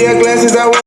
Your glasses out.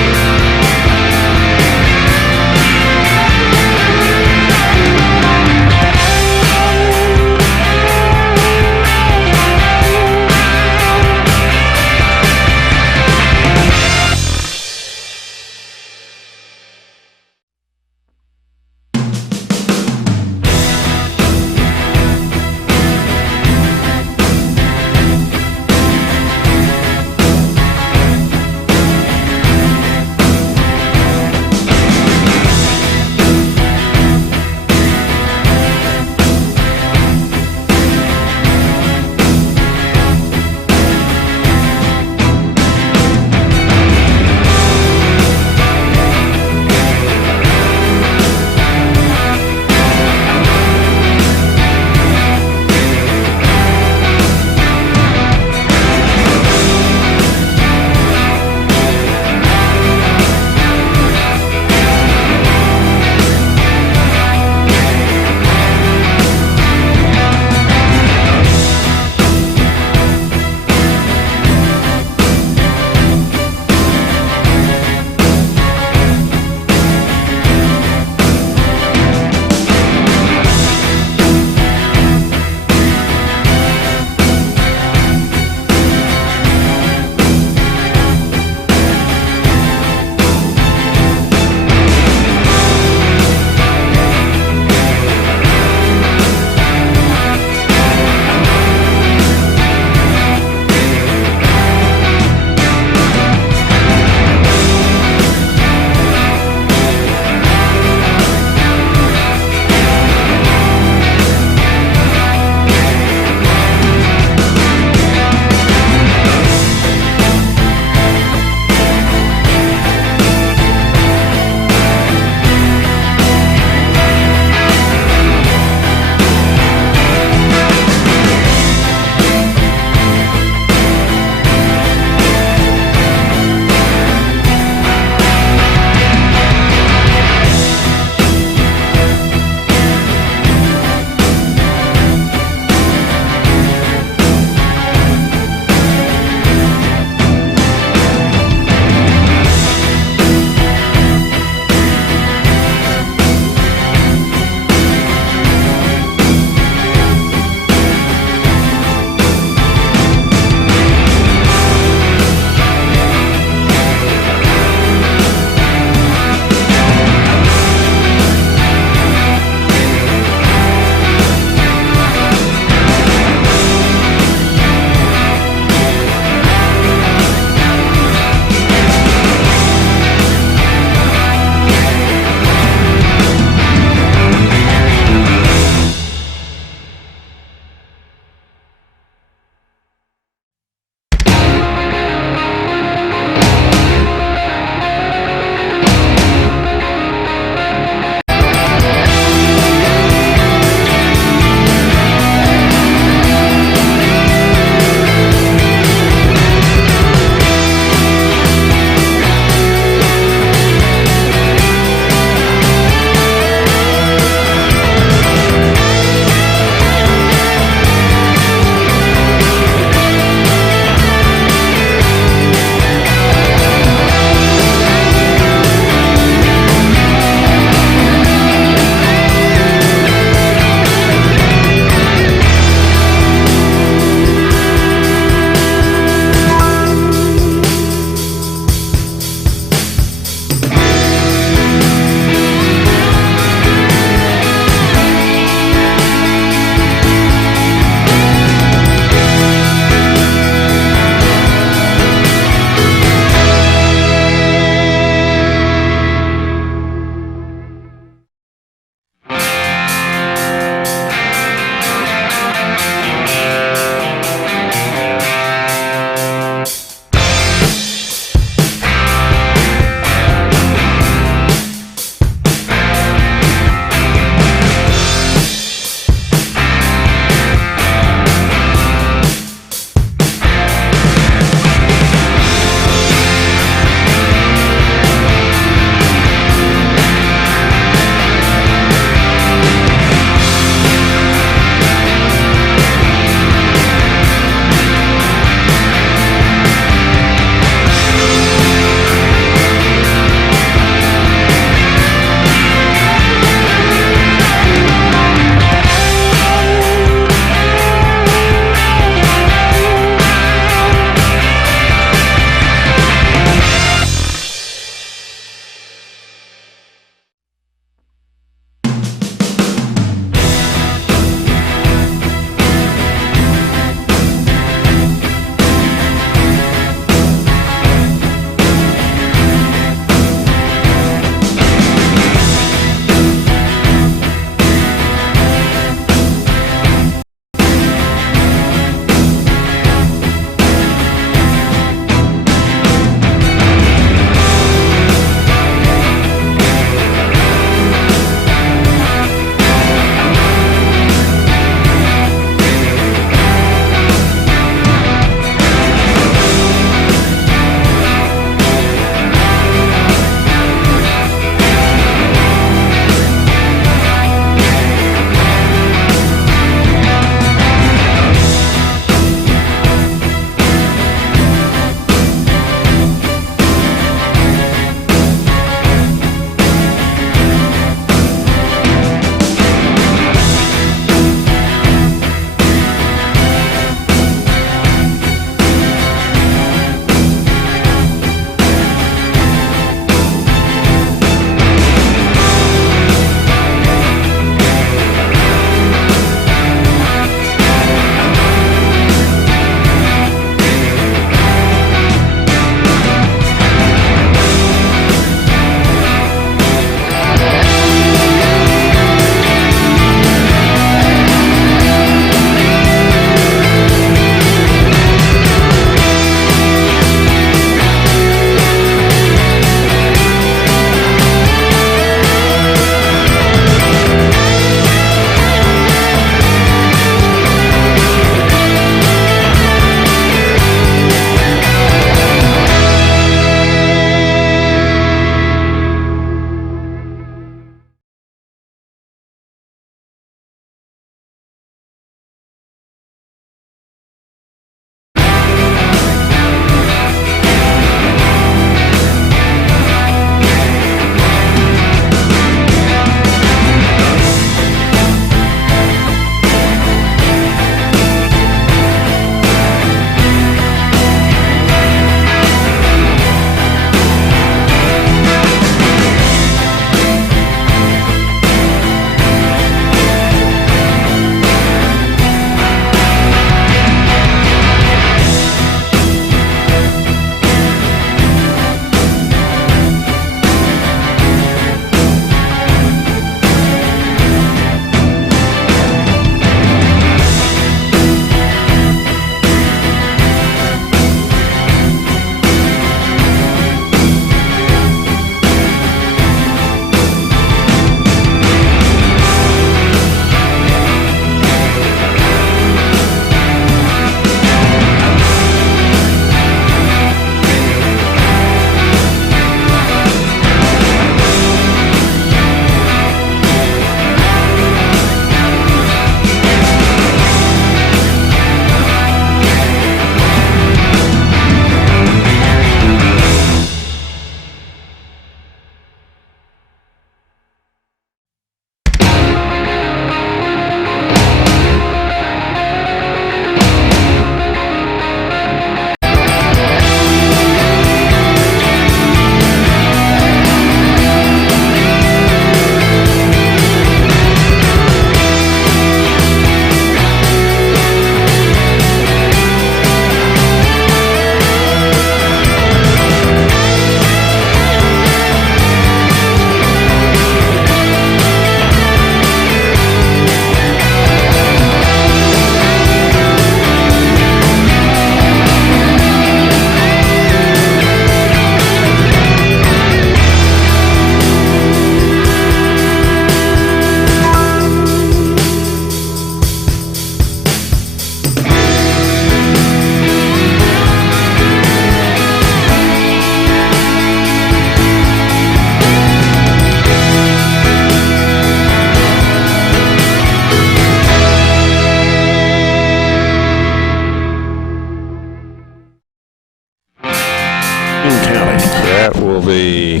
County? That will be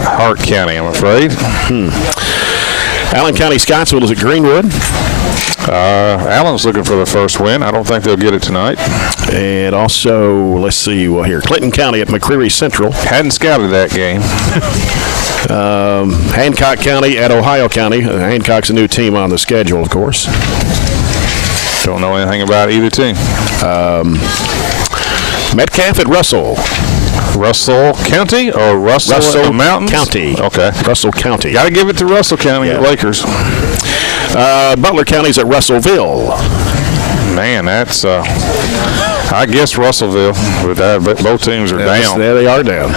Hart County, I'm afraid. Allen County Scottsville is at Greenwood. Allen's looking for the first win. I don't think they'll get it tonight. And also, let's see, well, here, Clinton County at McCreary Central. Hadn't scouted that game. Hancock County at Ohio County. Hancock's a new team on the schedule, of course. Don't know anything about either team. Metcalf at Russell. Russell County or Russell Mountains? County. Okay. Russell County. Got to give it to Russell County Lakers. Butler County's at Russellville. Man, that's, I guess Russellville, but both teams are down. There they are down.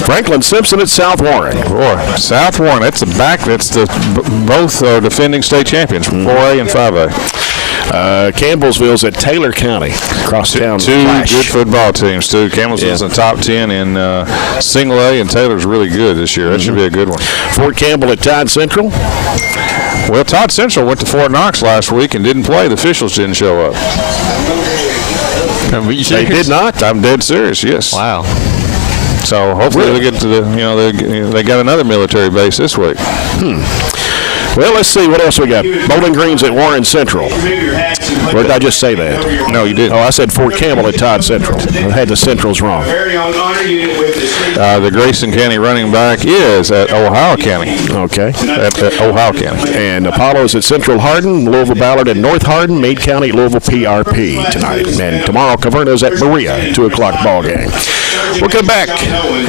Franklin Simpson at South Warren. Boy, South Warren, that's both defending state champions, 4A and 5A. Campbellsville's at Taylor County. Crosstown Two Flash. good football teams, too. Campbellsville's in the top 10 in single A, and Taylor's really good this year. That should be a good one. Fort Campbell at Todd Central. Well, Todd Central went to Fort Knox last week and didn't play. The officials didn't show up. They did not? I'm dead serious, yes. Wow. So hopefully they get to they got another military base this week. Well, let's see. What else we got? Bowling Green's at Warren Central. Or did I just say that? No, you didn't. Oh, I said Fort Campbell at Todd Central. I had the Centrals wrong. The Grayson County running back is at Ohio County. Okay. At Ohio County. And Apollo's at Central Hardin, Louisville Ballard at North Hardin, Meade County, Louisville PRP tonight. And tomorrow, Caverna's at Berea, 2 o'clock ball game. We'll come back,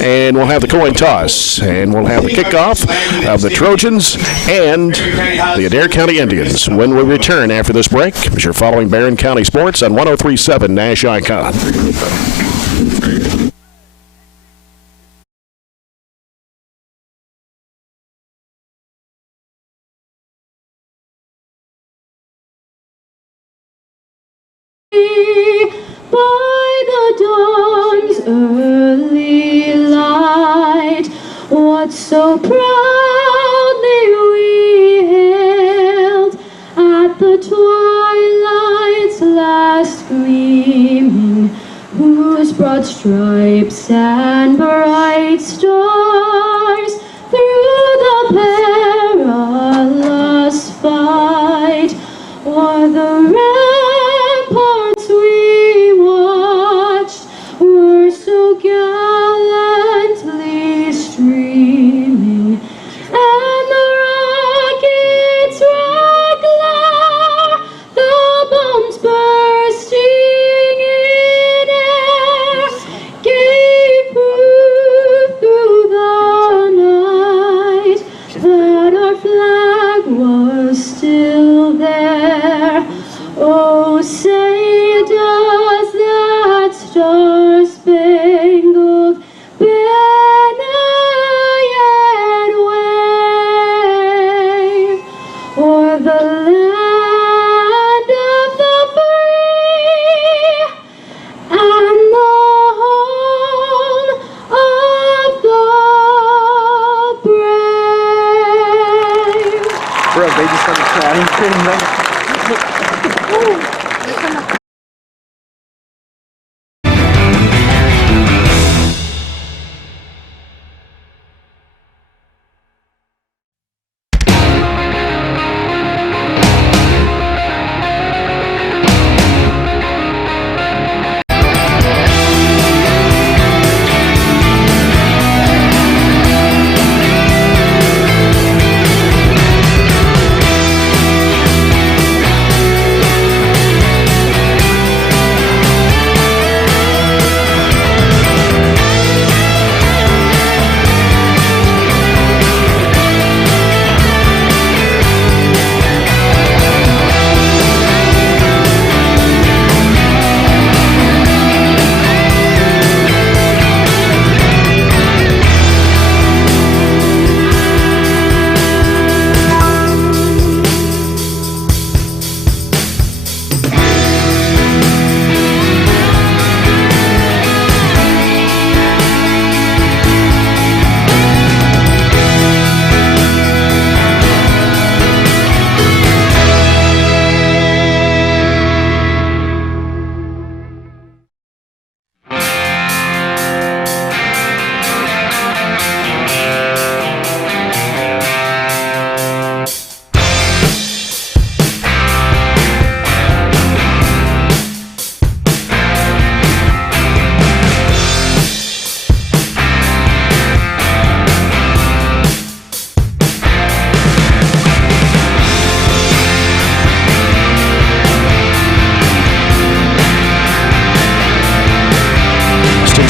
and we'll have the coin toss, and we'll have the kickoff of the Trojans and the Adair County Indians when we return after this break, as you're following Barron County Sports on 103.7 Nash Icon. By the dawn's early light, what so proudly we hailed at the twilight's last gleaming, whose broad stripes and bright stars through the perilous fight o'er the ramparts we watched were so gallantly streaming, and the rockets' red glare, the bombs bursting in air, gave proof through the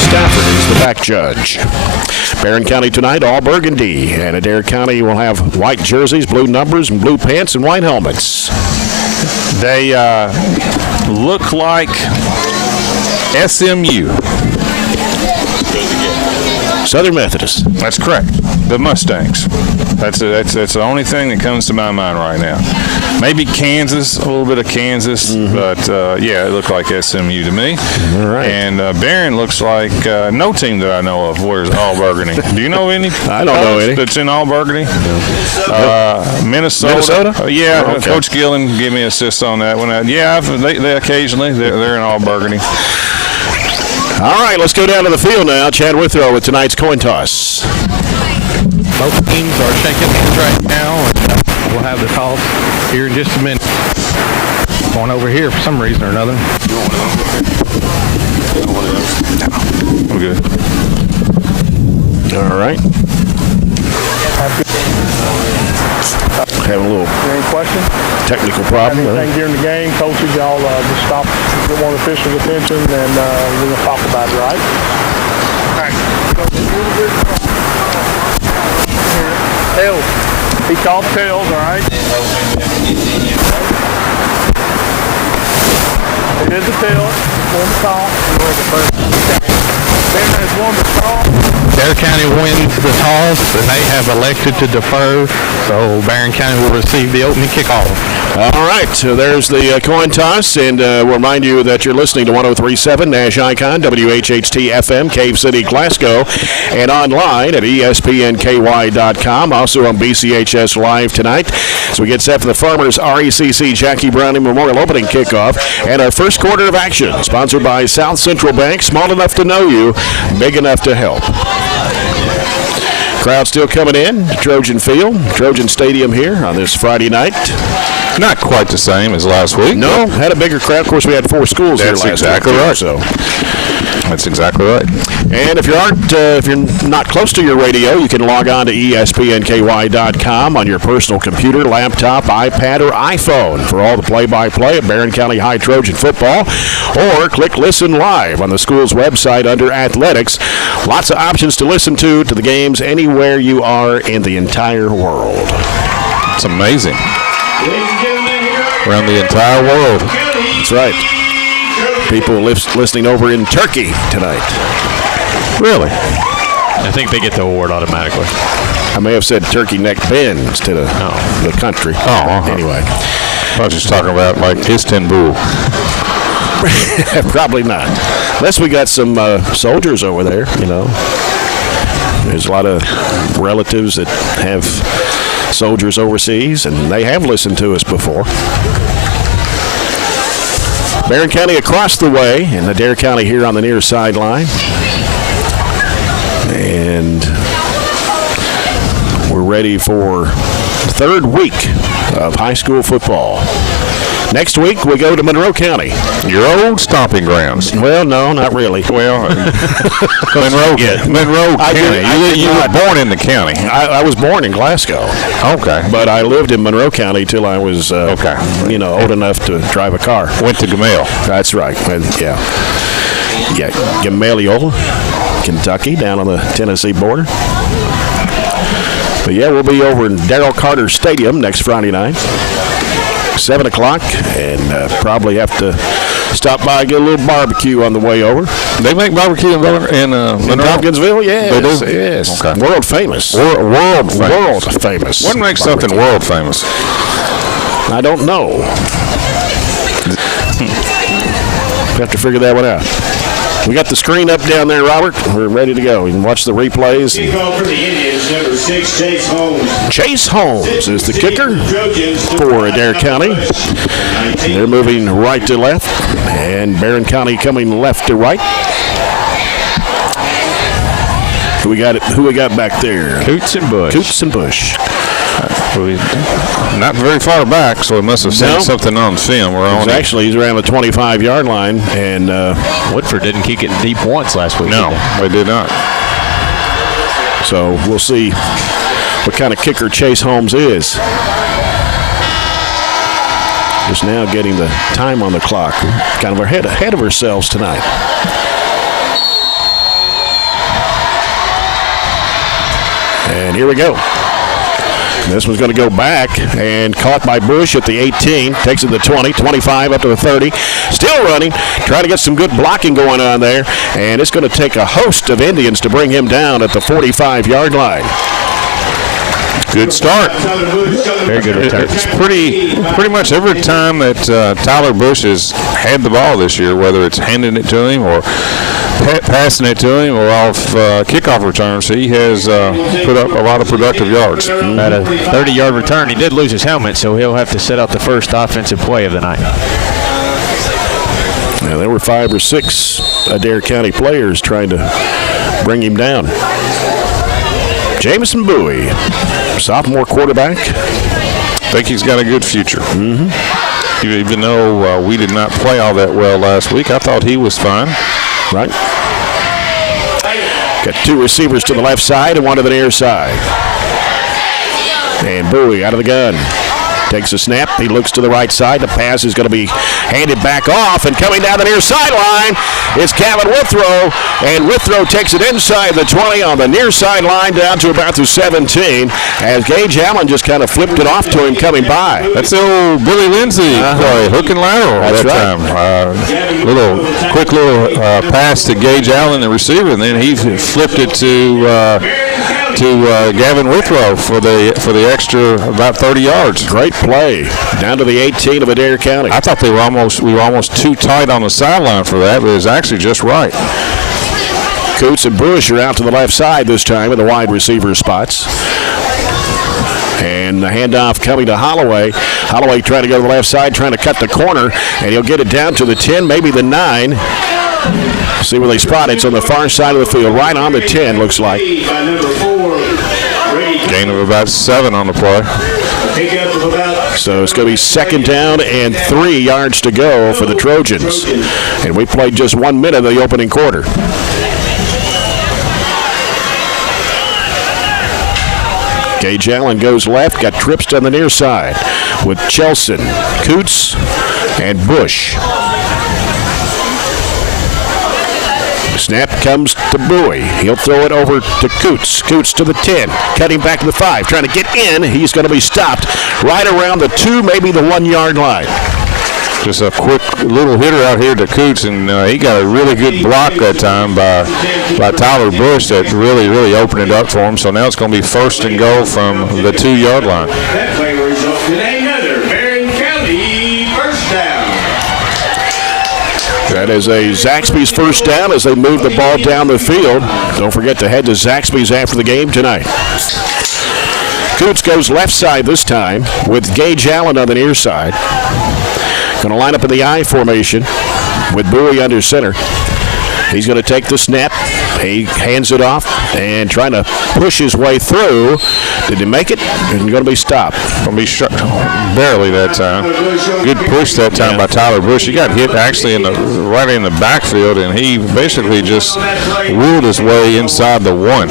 Stafford is the back judge. Barron County tonight, all burgundy. And Adair County will have white jerseys, blue numbers, and blue pants and white helmets. They look like SMU. Southern Methodist. That's correct. The Mustangs. That's the only thing that comes to my mind right now. Maybe Kansas, a little bit of Kansas, but yeah, it looked like SMU to me. All right. And Barron looks like no team that I know of wears all burgundy. Do you know any? I don't know any. That's in all burgundy. Minnesota. Yeah, Oh, okay. Coach Gillen gave me an assist on that one. They occasionally they're in all burgundy. All right, let's go down to the field now. Chad Withrow with tonight's coin toss. Both teams are shaking hands right now, and we'll have the toss here in just a minute. Going over here for some reason or another. I'm good. All right. Having a little Any questions? technical problem. Anything during the game, coaches, y'all just stop, get one official's attention, and we're going to talk about it, right? All right. Tails. He called tails, all right? It is a tail. One to call. Then there's one to call. Adair County wins the toss, and they have elected to defer, so Barron County will receive the opening kickoff. All right, so there's the coin toss, and we'll remind you that you're listening to 103.7 Nash Icon, WHHT FM, Cave City, Glasgow, and online at espnky.com, also on BCHS Live tonight. So we get set for the Farmers RECC Jackie Browning Memorial Opening Kickoff, and our first quarter of action, sponsored by South Central Bank, small enough to know you, big enough to help. Crowd still coming in to Trojan Field, Trojan Stadium here on this Friday night. Not quite the same as last week. No, had a bigger crowd. Of course, we had 4 schools here That's last exactly week. right. So, That's exactly right. and if you're not close to your radio, you can log on to espnky.com on your personal computer, laptop, iPad, or iPhone for all the play-by-play of Barron County High Trojan football, or click Listen Live on the school's website under Athletics. Lots of options to listen to the games anywhere you are in the entire world. It's amazing. Around the entire world. That's right. People listening over in Turkey tonight. Really? I think they get the award automatically. I may have said Turkey Neck Bend instead of the country. Anyway. I was just talking about like Istanbul. Probably not. Unless we got some soldiers over there, you know. There's a lot of relatives that have soldiers overseas, and they have listened to us before. Barron County across the way, and Adair County here on the near sideline. And we're ready for the third week of high school football. Next week, we go to Monroe County. Your old stomping grounds. Well, no, not really. Well, Monroe County. You were born in the county. I was born in Glasgow. Okay. But I lived in Monroe County till I was, old enough to drive a car. Went to Gamaliel. That's right. Yeah, Gamaliel, Kentucky, down on the Tennessee border. But yeah, we'll be over in Darrell Carter Stadium next Friday night, 7 o'clock, and probably have to stop by and get a little barbecue on the way over. They make barbecue in Tompkinsville? Yes. They do? Yes. Okay. World famous. World famous. What makes something world famous? I don't know. Have to figure that one out. We got the screen up down there, Robert. We're ready to go. You can watch the replays. Kickoff for the Indians, number 6, Chase Holmes. Chase Holmes is the kicker for Adair County. They're moving right to left, and Barron County coming left to right. Who we got back there? Coots and Bush. Coots and Bush. Not very far back, so we must have seen something on film. Actually, he's around the 25-yard line, and Woodford didn't kick it deep once last week. No, they did not. So we'll see what kind of kicker Chase Holmes is. Just now getting the time on the clock. We're kind of ahead of ourselves tonight. here we go. This one's going to go back and caught by Bush at the 18. Takes it to the 20, 25 up to the 30. Still running, trying to get some good blocking going on there. And it's going to take a host of Indians to bring him down at the 45-yard line. Good start. Very good return. It's pretty much every time that Tyler Bush has had the ball this year, whether it's handing it to him or passing it to him or off kickoff returns, he has put up a lot of productive yards. At a 30-yard return, he did lose his helmet, so he'll have to set out the first offensive play of the night. Now, there were 5 or 6 Adair County players trying to bring him down. Jameson Bowie, sophomore quarterback. I think he's got a good future. Even though we did not play all that well last week, I thought he was fine. Right. Got 2 receivers to the left side and 1 to the near side. And Bowie out of the gun. Takes a snap. He looks to the right side. The pass is going to be handed back off. And coming down the near sideline is Kevin Withrow. And Withrow takes it inside the 20 on the near sideline down to about the 17 as Gage Allen just kind of flipped it off to him coming by. That's the old Billy Lindsay play, hook and lateral. That's that right. time. Quick little pass to Gage Allen, the receiver, and then he flipped it to Gavin Withrow for the extra about 30 yards. Great play down to the 18 of Adair County. I thought we were almost too tight on the sideline for that, but it was actually just right. Coots and Bush are out to the left side this time in the wide receiver spots. And the handoff coming to Holloway. Holloway trying to go to the left side, trying to cut the corner, and he'll get it down to the 10, maybe the 9. See where they spot it. It's on the far side of the field, right on the 10, looks like. Gain of about 7 on the play. So it's going to be 2nd down and 3 yards to go for the Trojans. And we played just 1 minute of the opening quarter. Gage Allen goes left, got trips on the near side with Chelson, Coots, and Bush. Snap comes to Bowie. He'll throw it over to Coots. Coots to the 10. Cutting back to the 5. Trying to get in. He's going to be stopped right around the 2, maybe the 1 yard line. Just a quick little hitter out here to Coots, and he got a really good block that time by Tyler Bush that really opened it up for him. So now it's going to be 1st and goal from the 2 yard line. That play resulted in another Barren County first down. That is a Zaxby's first down as they move the ball down the field. Don't forget to head to Zaxby's after the game tonight. Coots goes left side this time with Gage Allen on the near side. Going to line up in the I formation with Bowie under center. He's going to take the snap. He hands it off and trying to push his way through. Did he make it? He's going to be stopped. Going to be shut barely that time. Good push that time by Tyler Bush. He got hit actually right in the backfield, and he basically just ruled his way inside the 1.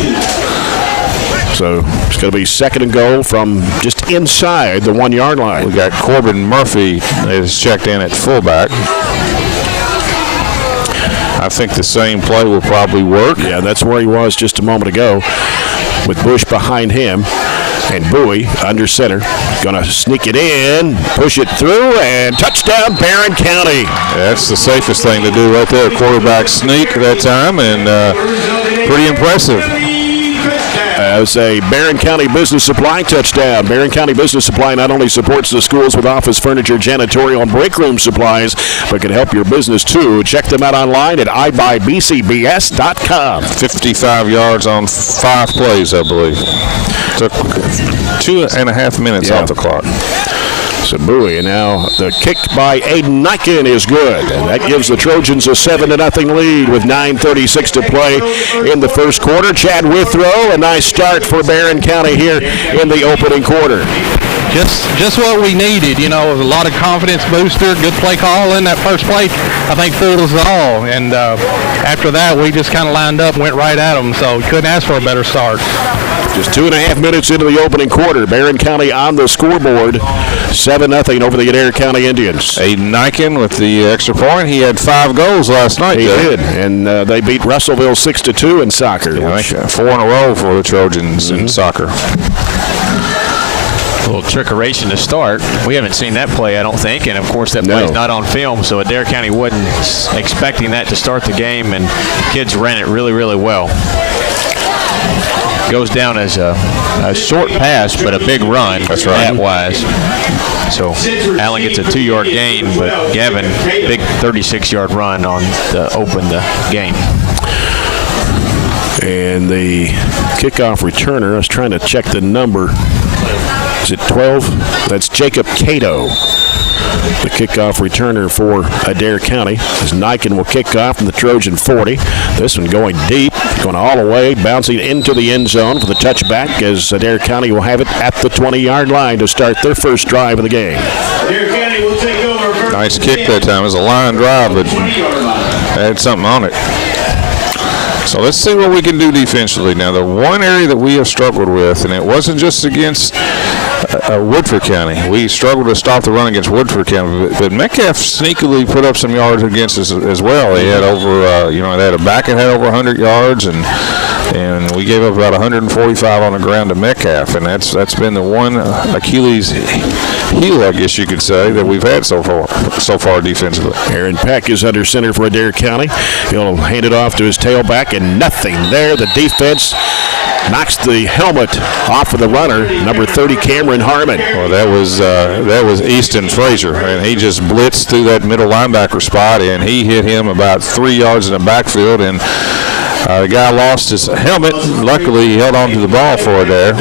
So it's going to be 2nd and goal from just inside the 1 yard line. We got Corbin Murphy is checked in at fullback. I think the same play will probably work. Yeah, that's where he was just a moment ago with Bush behind him and Bowie under center. Going to sneak it in, push it through, and touchdown Barron County. That's the safest thing to do right there. Quarterback sneak that time, and pretty impressive. As a Barron County Business Supply touchdown. Barron County Business Supply not only supports the schools with office furniture, janitorial, and break room supplies, but can help your business too. Check them out online at ibuyBCBS.com. 55 yards on 5 plays, I believe. Took 2.5 minutes off the clock. So Bowie, and now the kick by Aiden Nyken is good. And that gives the Trojans a 7-0 lead with 9:36 to play in the first quarter. Chad Withrow, a nice start for Barron County here in the opening quarter. just what we needed. You know, it was a lot of confidence booster, good play call in that first play. I think fooled us all. And after that, we just kind of lined up and went right at them. So we couldn't ask for a better start. Just 2.5 minutes into the opening quarter, Barron County on the scoreboard, 7-0 over the Adair County Indians. Aiden Niken with the extra point. He had 5 goals last night. He did, and they beat Russellville 6-2 in soccer. Yeah, I think 4 in a row for the Trojans in soccer. A little trickeration to start. We haven't seen that play, I don't think, and of course that play's not on film, so Adair County wasn't expecting that to start the game, and kids ran it really, really well. Goes down as a short pass, but a big run. That's right. Wise. So Allen gets a 2-yard gain, but Gavin, big 36-yard run to open the game. And the kickoff returner, I was trying to check the number. Is it 12? That's Jacob Cato, the kickoff returner for Adair County. As Niken will kick off from the Trojan 40. This one going deep, going all the way, bouncing into the end zone for the touchback, as Adair County will have it at the 20-yard line to start their first drive of the game. Adair County will take over. Nice kick that time. It was a line drive, but had something on it. So let's see what we can do defensively. Now, the one area that we have struggled with, and it wasn't just against Woodford County. We struggled to stop the run against Woodford County, but Metcalf sneakily put up some yards against us as well. He had over, they had a back that had over 100 yards, and we gave up about 145 on the ground to Metcalf, and that's been the one Achilles heel, I guess you could say, that we've had so far defensively. Aaron Peck is under center for Adair County. He'll hand it off to his tailback, and nothing there. The defense knocks the helmet off of the runner, number 30, Cameron Harmon. Well, that was Easton Frazier, and he just blitzed through that middle linebacker spot, and he hit him about 3 yards in the backfield, and the guy lost his helmet. Luckily, he held on to the ball for it there.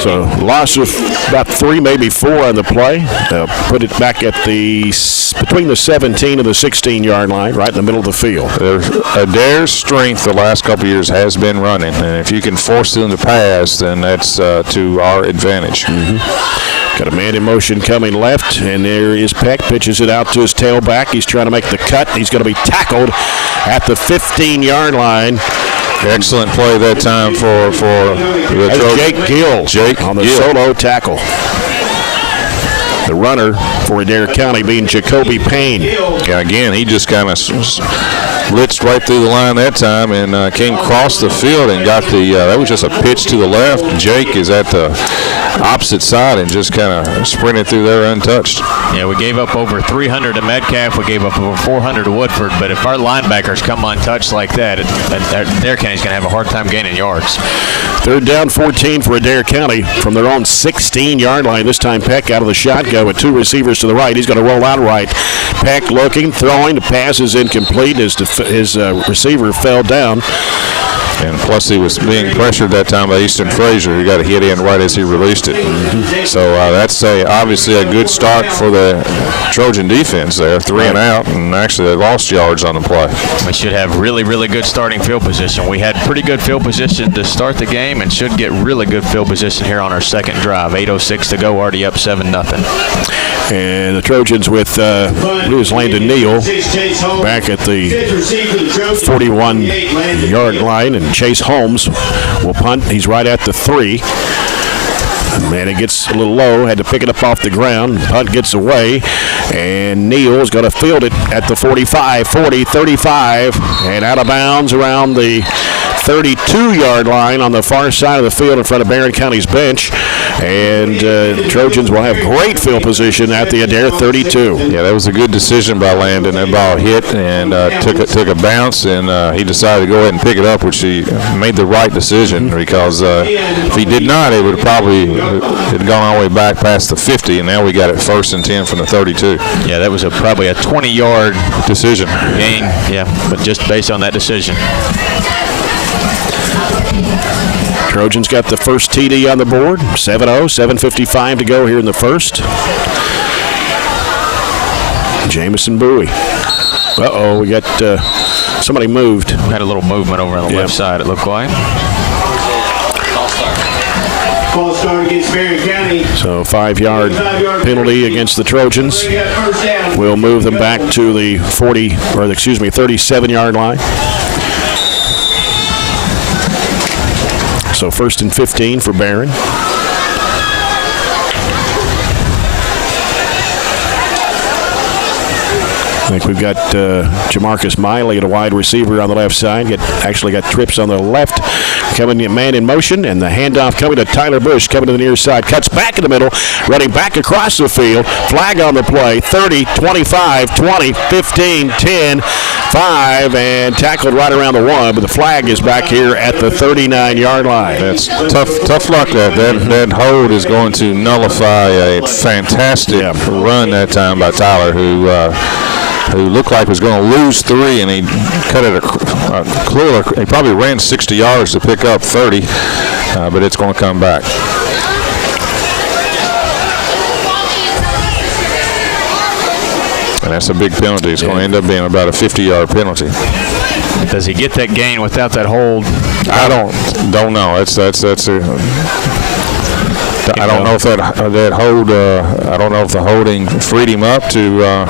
So loss of about 3, maybe 4 on the play. They'll put it back at between the 17 and the 16-yard line, right in the middle of the field. Adair's strength the last couple of years has been running, and if you can force them to pass, then that's to our advantage. Got a man in motion coming left, and there is Peck. Pitches it out to his tailback. He's trying to make the cut. He's going to be tackled at the 15-yard line. Excellent play that time for the Jake Gill on the solo tackle. The runner for Adair County being Jacoby Payne. Yeah, again, he just kind of blitzed right through the line that time and came across the field and got that was just a pitch to the left. Jake is at the opposite side and just kind of sprinted through there untouched. Yeah, we gave up over 300 to Metcalf. We gave up over 400 to Woodford. But if our linebackers come untouched like that, Adair County's going to have a hard time gaining yards. 3rd down, 14 for Adair County from their own 16-yard line. This time Peck out of the shotgun with 2 receivers to the right. He's going to roll out right. Peck looking, throwing. The pass is incomplete as his receiver fell down. And plus, he was being pressured that time by Easton Frazier. He got a hit in right as he released it. So that's obviously a good start for the Trojan defense there. 3 and out, and actually they lost yards on the play. We should have really, really good starting field position. We had pretty good field position to start the game and should get really good field position here on our second drive. 8:06 to go, already up 7-0. And the Trojans with Lewis Landon Neal back at the 41-yard line, and Chase Holmes will punt. He's right at the 3. Man, it gets a little low. Had to pick it up off the ground. Punt gets away, and Neal is going to field it at the 45, 40, 35, and out of bounds around the 32-yard line on the far side of the field in front of Barron County's bench. And Trojans will have great field position at the Adair 32. Yeah, that was a good decision by Landon. That ball hit and took a bounce, and he decided to go ahead and pick it up, which he made the right decision, because if he did not, it would probably have gone all the way back past the 50, and now we got it 1st and 10 from the 32. Yeah, that was probably a 20-yard decision gain, but just based on that decision. Trojans got the first TD on the board, 7-0, 7:55 to go here in the first. Jamison Bowie. We got somebody moved. Had a little movement over on the left side, it looked like. False start against Barren County. So 5-yard penalty against the Trojans will move them back to the 37-yard line. So 1st and 15 for Barron. I think we've got Jamarcus Miley at a wide receiver on the left side. Actually got trips on the left. Coming man in motion, and the handoff coming to Tyler Bush, coming to the near side. Cuts back in the middle, running back across the field. Flag on the play. 30, 25, 20, 15, 10, 5, and tackled right around the 1. But the flag is back here at the 39-yard line. That's tough luck. That hold is going to nullify a fantastic run that time by Tyler, who looked like was going to lose 3, and he cut it clearly. He probably ran 60 yards to pick up 30, but it's going to come back. And that's a big penalty. It's going to end up being about a 50-yard penalty. Does he get that gain without that hold? I don't know. That's a. I don't know if that hold. I don't know if the holding freed him up to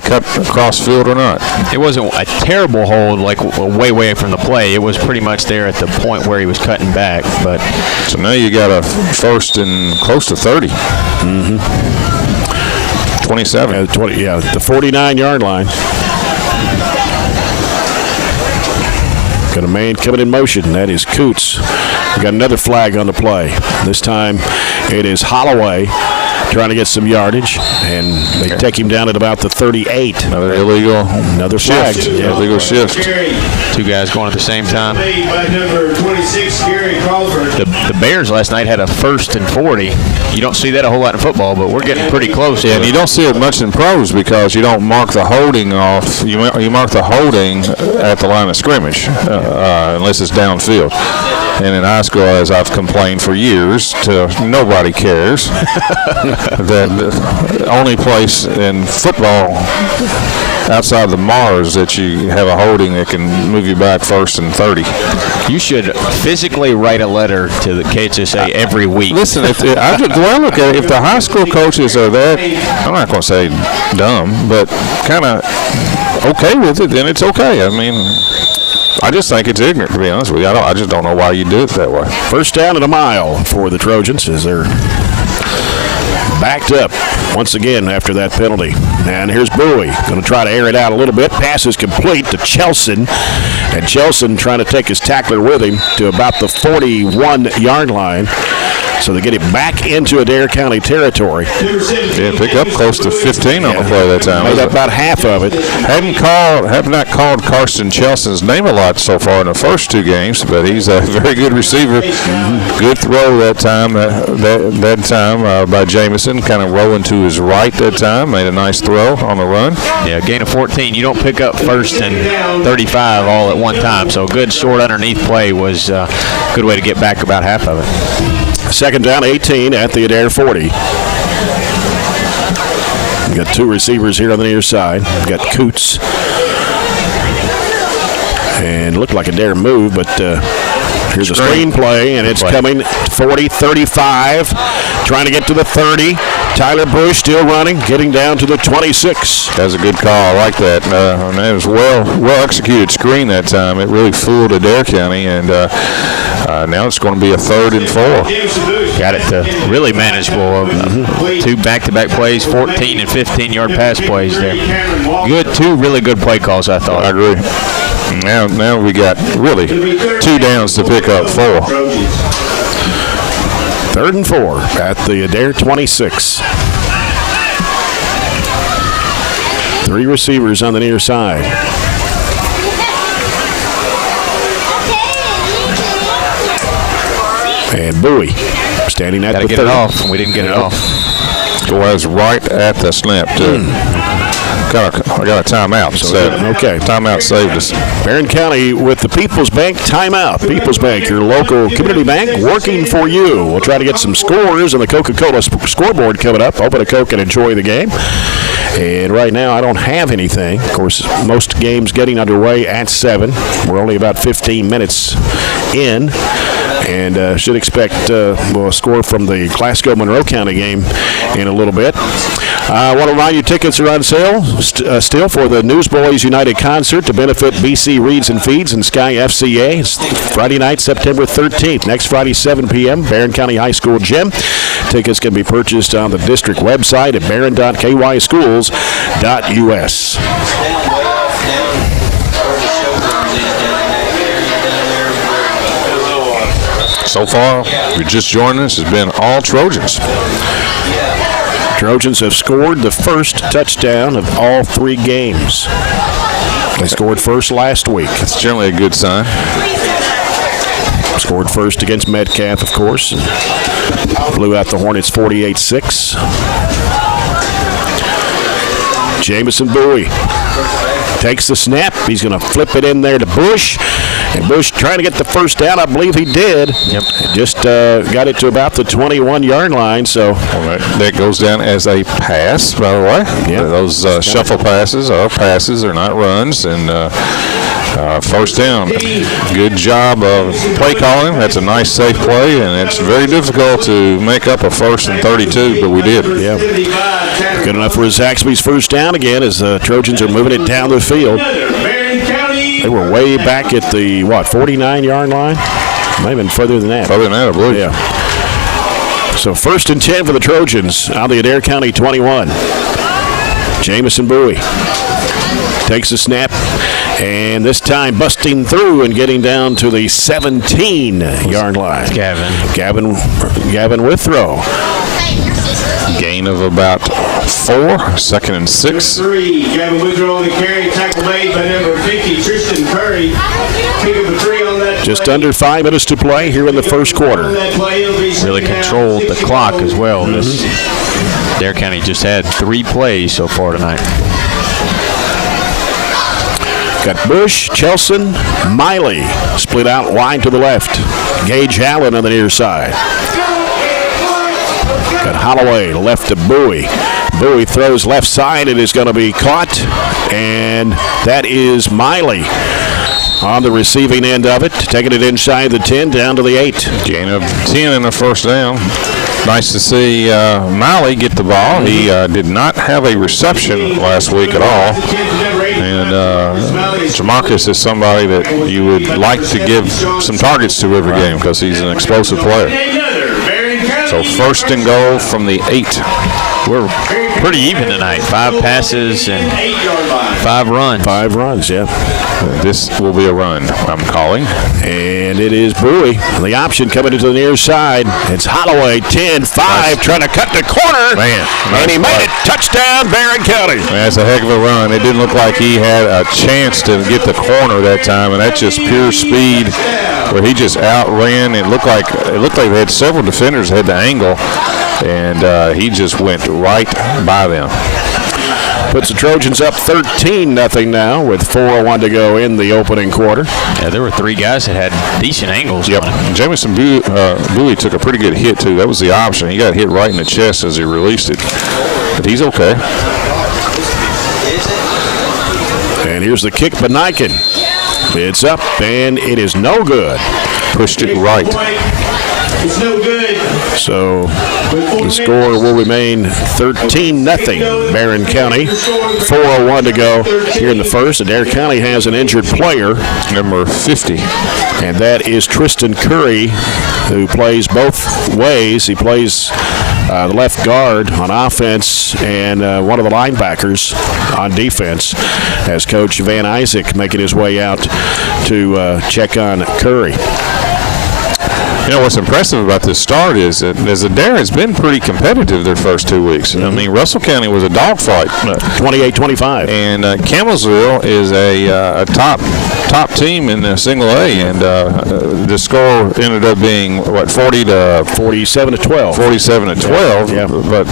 cut across field or not. It wasn't a terrible hold, like way away from the play. It was pretty much there at the point where he was cutting back. But so now you got a 1st and close to 30. 27. The 49-yard line. Got a man coming in motion. That is Coots. We got another flag on the play. This time it is Holloway trying to get some yardage, and they take him down at about the 38. Another illegal. Another flag. Yeah, illegal shift. 2 guys going at the same time. Made by number 26, Gary Crawford. The Bears last night had a 1st and 40. You don't see that a whole lot in football, but we're getting pretty close. Yeah, and you don't see it much in pros because you don't mark the holding off. You mark the holding at the line of scrimmage unless it's downfield. And in high school, as I've complained for years, nobody cares. That the only place in football outside the Mars that you have a holding that can move you back 1st and 30. You should physically write a letter to the KHSA every week. Listen, the way I look at it, if the high school coaches are that, I'm not going to say dumb, but kind of okay with it, then it's okay. I mean, I just think it's ignorant, to be honest with you. I just don't know why you do it that way. 1st down and a mile for the Trojans as they're backed up once again after that penalty. And here's Bowie going to try to air it out a little bit. Pass is complete to Chelson, and Chelson trying to take his tackler with him to about the 41-yard line. So they get it back into Adair County territory. Yeah, pick up close to 15 on the play that time. Made up about half of it. Have not called Carson Chelson's name a lot so far in the first 2 games, but he's a very good receiver. Good throw that time. That time by Jamison, kind of rolling to his right that time. Made a nice throw on the run. Yeah, gain of 14. You don't pick up 1st and 35 all at one time. So a good short underneath play was a good way to get back about half of it. 2nd down, 18 at the Adair 40. We've got 2 receivers here on the near side. We've got Coots. And looked like Adair moved, but here's a screen play, and it's coming 40, 35, trying to get to the 30. Tyler Bush still running, getting down to the 26. That's a good call. I like that. And that was well executed screen that time. It really fooled Adair County, and now it's going to be a 3rd and 4. Got it to really manageable. 2 back-to-back plays, 14 and 15-yard pass plays there. Good, 2 really good play calls, I thought. I agree. Now we got really 2 downs to pick up 4. 3rd and 4 at the Adair 26. 3 receivers on the near side. And Bowie standing at the 30. Get it off, and we didn't get it off. Was right at the snap, too. I got a timeout. Okay. Timeout saved us. Barron County with the People's Bank timeout. People's Bank, your local community bank, working for you. We'll try to get some scores on the Coca-Cola scoreboard coming up. Open a Coke and enjoy the game. And right now, I don't have anything. Of course, most games getting underway at 7. We're only about 15 minutes in. and should expect a score from the Glasgow-Monroe County game in a little bit. I want to remind you, tickets are on sale still for the Newsboys United concert to benefit BC Reads and Feeds and Sky FCA. It's Friday night, September 13th. Next Friday, 7 p.m., Barron County High School Gym. Tickets can be purchased on the district website at barron.kyschools.us. So far, if you're just joining us, it's been all Trojans. Trojans have scored the first touchdown of all 3 games. They scored first last week. That's generally a good sign. Scored first against Metcalf, of course. And blew out the Hornets 48-6. Jamison Bowie takes the snap. He's going to flip it in there to Bush. And Bush trying to get the first down. I believe he did. Yep. Just got it to about the 21-yard line. So that goes down as a pass, by the way. Yeah. Those shuffle passes are passes. They're not runs. And first down. Good job of play calling. That's a nice, safe play. And it's very difficult to make up a 1st and 32, but we did. Yeah. Good enough for Zaxby's first down again as the Trojans are moving it down the field. They were way back at the, 49-yard line? Might have been further than that. Further than that, I believe. Yeah. So 1st and 10 for the Trojans out of the Adair County 21. Jamison Bowie takes the snap, and this time busting through and getting down to the 17-yard line. Gavin with throw. Gain of about 4, 2nd and 6. 3. Gavin Withrow on the carry. Tackle made by number 50, Tristan Curry. Pick up a 3 on that. Just under 5 minutes to play here in the first quarter. Really controlled the clock as well. This Adair County just had 3 plays so far tonight. Got Bush, Chelson, Miley split out wide to the left. Gage Allen on the near side. Got Holloway left to Bowie. Bowie throws left side. It is going to be caught, and that is Miley on the receiving end of it, taking it inside the 10 down to the 8. Gain of 10 in the first down. Nice to see Miley get the ball. He did not have a reception last week at all. And Jamarcus is somebody that you would like to give some targets to every game because he's an explosive player. So 1st and goal from the 8. We're pretty even tonight. 5 passes and 5 runs. 5 runs, yeah. This will be a run, I'm calling. And it is Bowie. The option coming into the near side. It's Holloway, 10-5, trying to cut the corner. Man, and he made it. Touchdown, Barron County. That's a heck of a run. It didn't look like he had a chance to get the corner that time, and that's just pure speed where he just outran. It looked like they had several defenders had the angle, and he just went right by them. Puts the Trojans up 13-0 now with 4:01 to go in the opening quarter. Yeah, there were 3 guys that had decent angles. Yep. Jamison Bowie took a pretty good hit, too. That was the option. He got hit right in the chest as he released it. But he's okay. And here's the kick, Beniken. It's up, and it is no good. Pushed it right. It's no good. So the score will remain 13-0 Barron County. 4:01 to go here in the first. Adair County has an injured player, number 50. And that is Tristan Curry, who plays both ways. He plays the left guard on offense and one of the linebackers on defense, as Coach Van Isaac making his way out to check on Curry. You know, what's impressive about this start is that Adair has been pretty competitive their first 2 weeks. I mean, Russell County was a dogfight. 28-25. And Campbellsville is a top team in the single A, and the score ended up being, 47-12. 47-12, yeah. But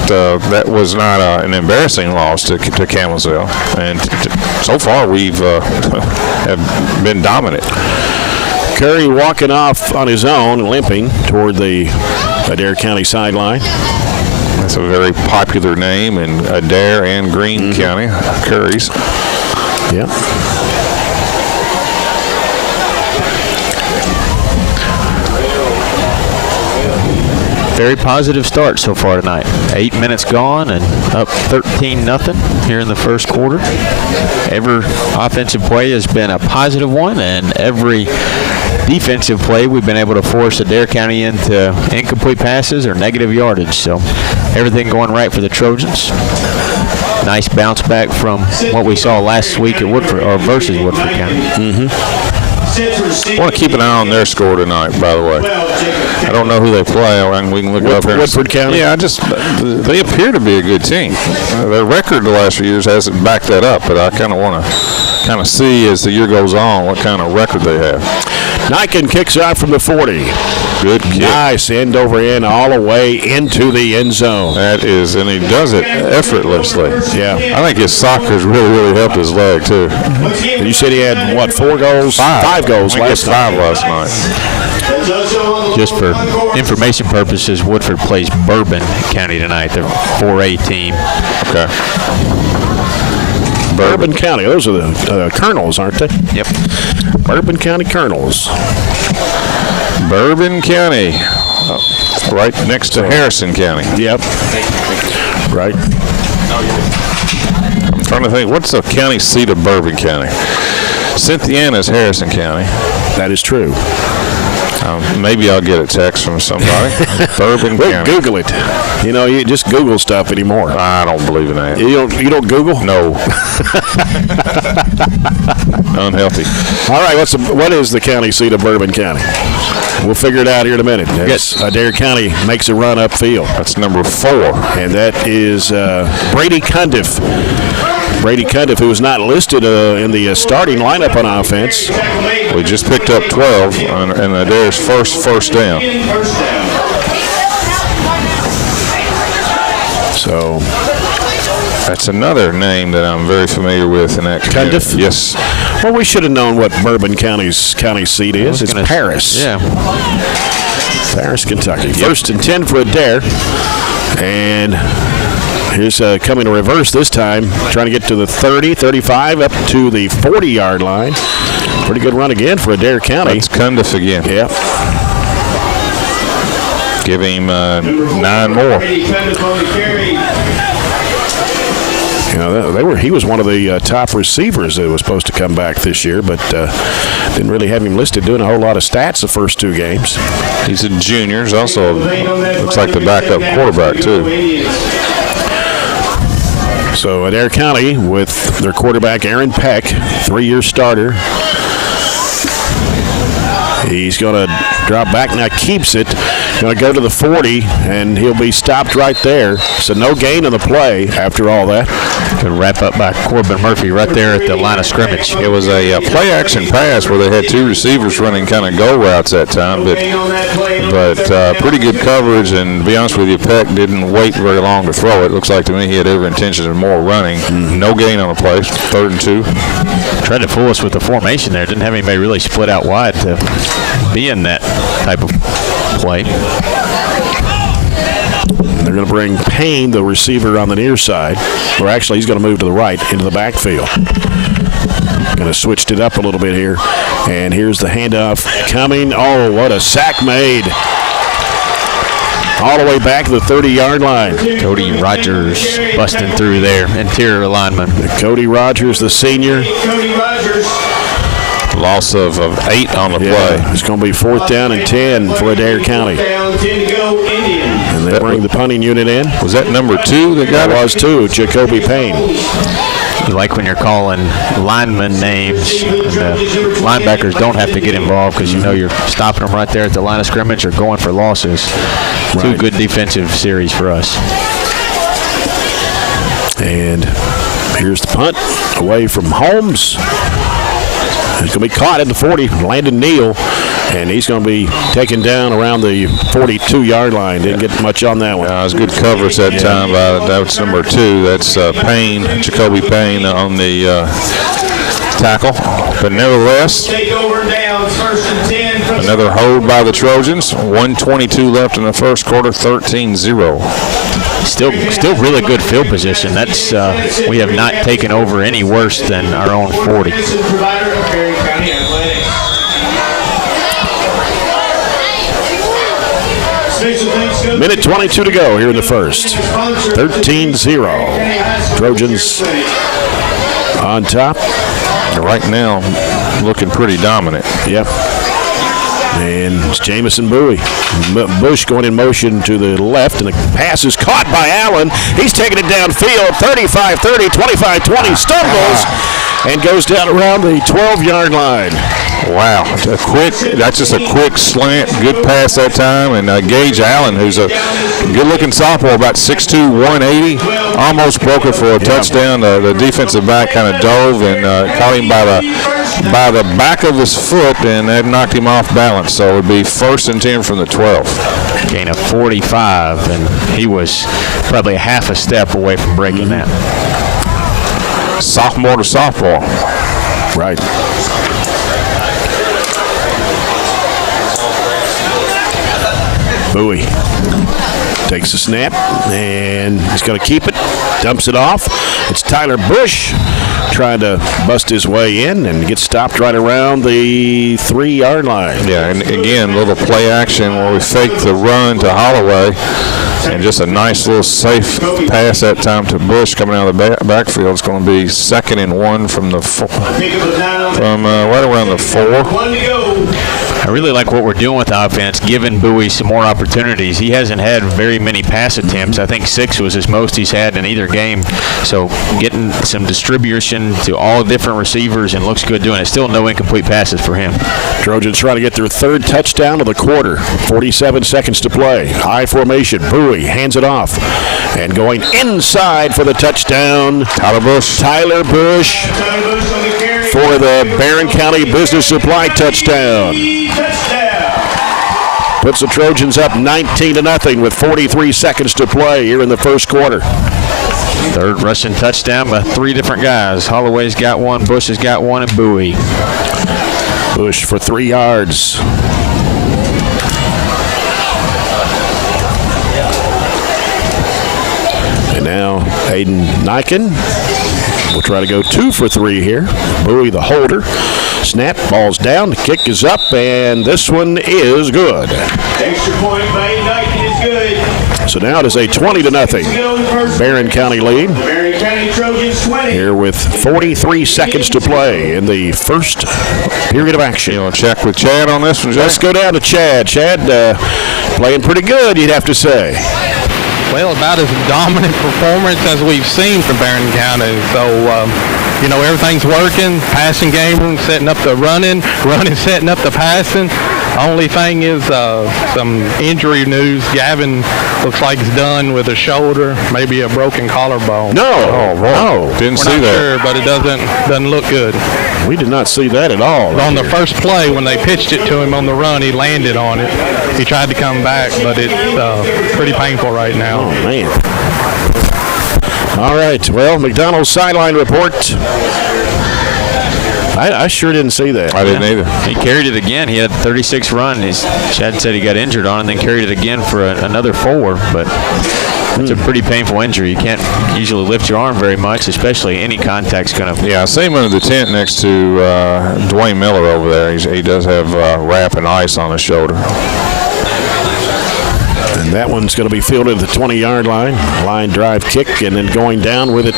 that was not an embarrassing loss to Campbellsville. And so far we've have been dominant. Curry walking off on his own, limping toward the Adair County sideline. That's a very popular name in Adair and Greene County, Curry's. Yep. Very positive start so far tonight. 8 minutes gone and up 13-0 here in the first quarter. Every offensive play has been a positive one, and every defensive play we've been able to force Adair County into incomplete passes or negative yardage. So everything going right for the Trojans. Nice bounce back from what we saw last week at Woodford, or versus Woodford County. I want to keep an eye on their score tonight, by the way. I don't know who they play. We can look it up here. Woodford County? Yeah, they appear to be a good team. Their record the last few years hasn't backed that up, but I kind of want to see as the year goes on what kind of record they have. Nyken kicks out from the 40. Good kick. Nice end over end all the way into the end zone. That is, and he does it effortlessly. Yeah. I think his soccer's really helped his leg, too. You said he had, what, 4 goals? 5 goals last night. 5 last night. Just for information purposes, Woodford plays Barron County tonight. They're 4A team. Okay. Barron County. Those are the Colonels, aren't they? Yep. Barron County Colonels. Barron County, right next to Harrison County. Yep. Right. I'm trying to think, what's the county seat of Barron County? Cynthiana's Harrison County. That is true. Maybe I'll get a text from somebody. Barron We'll County. Google it. You know, you just Google stuff anymore. I don't believe in that. You don't Google? No. Unhealthy. All right, what is the county seat of Barron County? We'll figure it out here in a minute. Adair County makes a run upfield. That's number 4. And that is Brady Cundiff. Brady Cundiff, who was not listed in the starting lineup on offense. We just picked up 12 and Adair's first down. So that's another name that I'm very familiar with in that community. Cundiff? Yes. Well, we should have known what Barron County's county seat is. It's Paris. Yeah. Paris, Kentucky. First and 10 for Adair. And here's coming to reverse this time, trying to get to the 30, 35, up to the 40-yard line. Pretty good run again for Adair County. That's Cundiff again. Yep. Give him 9 more. You know, he was one of the top receivers that was supposed to come back this year, but didn't really have him listed doing a whole lot of stats the first 2 games. He's a junior. He's also looks like the backup quarterback, too. So Adair County with their quarterback Aaron Peck, 3-year starter. He's going to drop back now, keeps it. Going to go to the 40, and he'll be stopped right there. So no gain on the play after all that. Good wrap up by Corbin Murphy right there at the line of scrimmage. It was a play-action pass where they had 2 receivers running kind of go routes that time, but pretty good coverage. And to be honest with you, Peck didn't wait very long to throw it. Looks like to me he had every intention of more running. No gain on the play. 3rd and 2. Tried to fool us with the formation there. Didn't have anybody really split out wide to be in that type of play. They're going to bring Payne, the receiver, on the near side. Or actually, he's going to move to the right into the backfield. Going to switched it up a little bit here. And here's the handoff coming. Oh, what a sack made. All the way back to the 30-yard line. Cody Rogers busting through there, interior lineman. Cody Rogers, the senior. Loss of 8 on the play. It's going to be 4th down and 10 for Adair County. And they bring the punting unit in. Was that number 2 that got it? It Was 2, Jacoby Payne. You like when you're calling lineman names. The linebackers don't have to get involved because you know you're stopping them right there at the line of scrimmage or going for losses. Right. 2 good defensive series for us. And here's the punt away from Holmes. He's going to be caught at the 40, Landon Neal, and he's going to be taken down around the 42-yard line. Didn't get much on that one. It was good coverage that time. That's number 2. That's Payne, Jacoby Payne on the tackle. But nevertheless, another hold by the Trojans. 1:22 left in the first quarter, 13-0. Still really good field position. That's we have not taken over any worse than our own 40. Minute 22 to go here in the first. 13-0. Trojans on top. Right now, looking pretty dominant. Yep. And it's Jamison Bowie. Bush going in motion to the left, and the pass is caught by Allen. He's taking it downfield, 35-30, 25-20, stumbles, and goes down around the 12-yard line. Wow, that's just a quick slant, good pass that time, and Gage Allen, who's a good-looking sophomore, about 6'2", 180, almost broke it for a touchdown. The defensive back kind of dove and caught him by the back of his foot, and that knocked him off balance. So it would be 1st and 10 from the 12. Gain of 45, and he was probably a half a step away from breaking that. Sophomore to sophomore. Right. Bowie takes the snap, and he's going to keep it, dumps it off. It's Tyler Bush trying to bust his way in and gets stopped right around the 3-yard line. Yeah, and again, little play action where we fake the run to Holloway, and just a nice little safe pass that time to Bush coming out of the backfield. It's going to be 2nd and 1 from the right around the 4. I really like what we're doing with the offense, giving Bowie some more opportunities. He hasn't had very many pass attempts. I think 6 was his most he's had in either game. So getting some distribution to all different receivers and looks good doing it. Still no incomplete passes for him. Trojans trying to get their 3rd touchdown of the quarter. 47 seconds to play. High formation. Bowie hands it off. And going inside for the touchdown. Tyler Bush for the Barron County Business Supply touchdown. Puts the Trojans up 19-0 with 43 seconds to play here in the first quarter. 3rd rushing touchdown by 3 different guys. Holloway's got 1, Bush has got 1, and Bowie. Bush for 3 yards. And now Hayden Niken will try to go 2 for 3 here. Bowie the holder. Snap, ball's down, the kick is up, and this one is good. Extra point by Niken is good. So now it is a 20-0 Barron County lead. Barren County Trojans 20. Here with 43 seconds to play in the first period of action. You want to check with Chad on this one, Jay? Let's go down to Chad. Chad playing pretty good, you'd have to say. Well, about as dominant performance as we've seen from Barron County. So, everything's working. Passing game, setting up the running, setting up the passing. Only thing is some injury news. Gavin looks like he's done with a shoulder, maybe a broken collarbone. No. Didn't We're see not that. sure, but it doesn't look good. We did not see that at all. On the first play, when they pitched it to him on the run, he landed on it. He tried to come back, but it's pretty painful right now. Oh, man. All right. Well, McDonald's sideline report. I sure didn't see that. I didn't either. He carried it again. He had 36 run. Chad said he got injured on it and then carried it again for another 4, but it's a pretty painful injury. You can't usually lift your arm very much, especially any contact's going to. Yeah, I see him under the tent next to Dwayne Miller over there. He does have wrap and ice on his shoulder. And that one's going to be fielded at the 20-yard line. Line drive kick, and then going down with it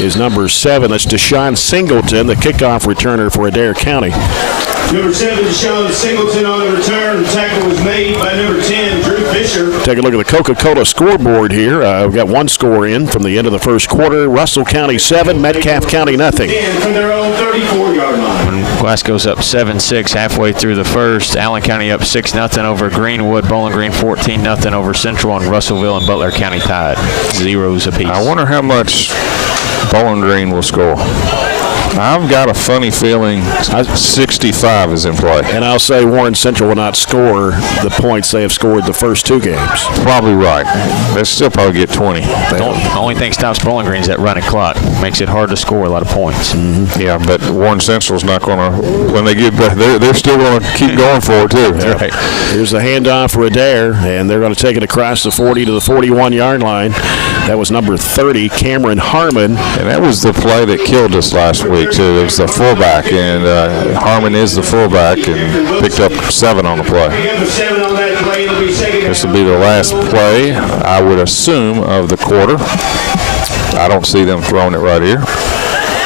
is number 7. That's Deshaun Singleton, the kickoff returner for Adair County. Number 7, Deshaun Singleton on the return. The tackle was made by number 10, Drew Fisher. Take a look at the Coca-Cola scoreboard here. We've got 1 score in from the end of the first quarter. Russell County 7, Metcalfe County nothing. From their own 34-yard line. Glasgow's up 7-6 halfway through the first. Allen County up 6-0 over Greenwood. Bowling Green 14-0 over Central, and Russellville and Butler County tied 0s apiece. I wonder how much Bowling Green will score. I've got a funny feeling 65 is in play. And I'll say Warren Central will not score the points they have scored the first 2 games. Probably right. They'll still probably get 20. The only thing stops Bowling Green is that running clock. Makes it hard to score a lot of points. Mm-hmm. Yeah, but Warren Central's not going to, when they get back, they're still going to keep going for it, too. That's right. Here's the handoff for Adair, and they're going to take it across the 40 to the 41-yard line. That was number 30, Cameron Harmon. And that was the play that killed us last week. week, too. It was the fullback, and Harmon is the fullback and picked up 7 on the play. This will be the last play, I would assume, of the quarter. I don't see them throwing it right here.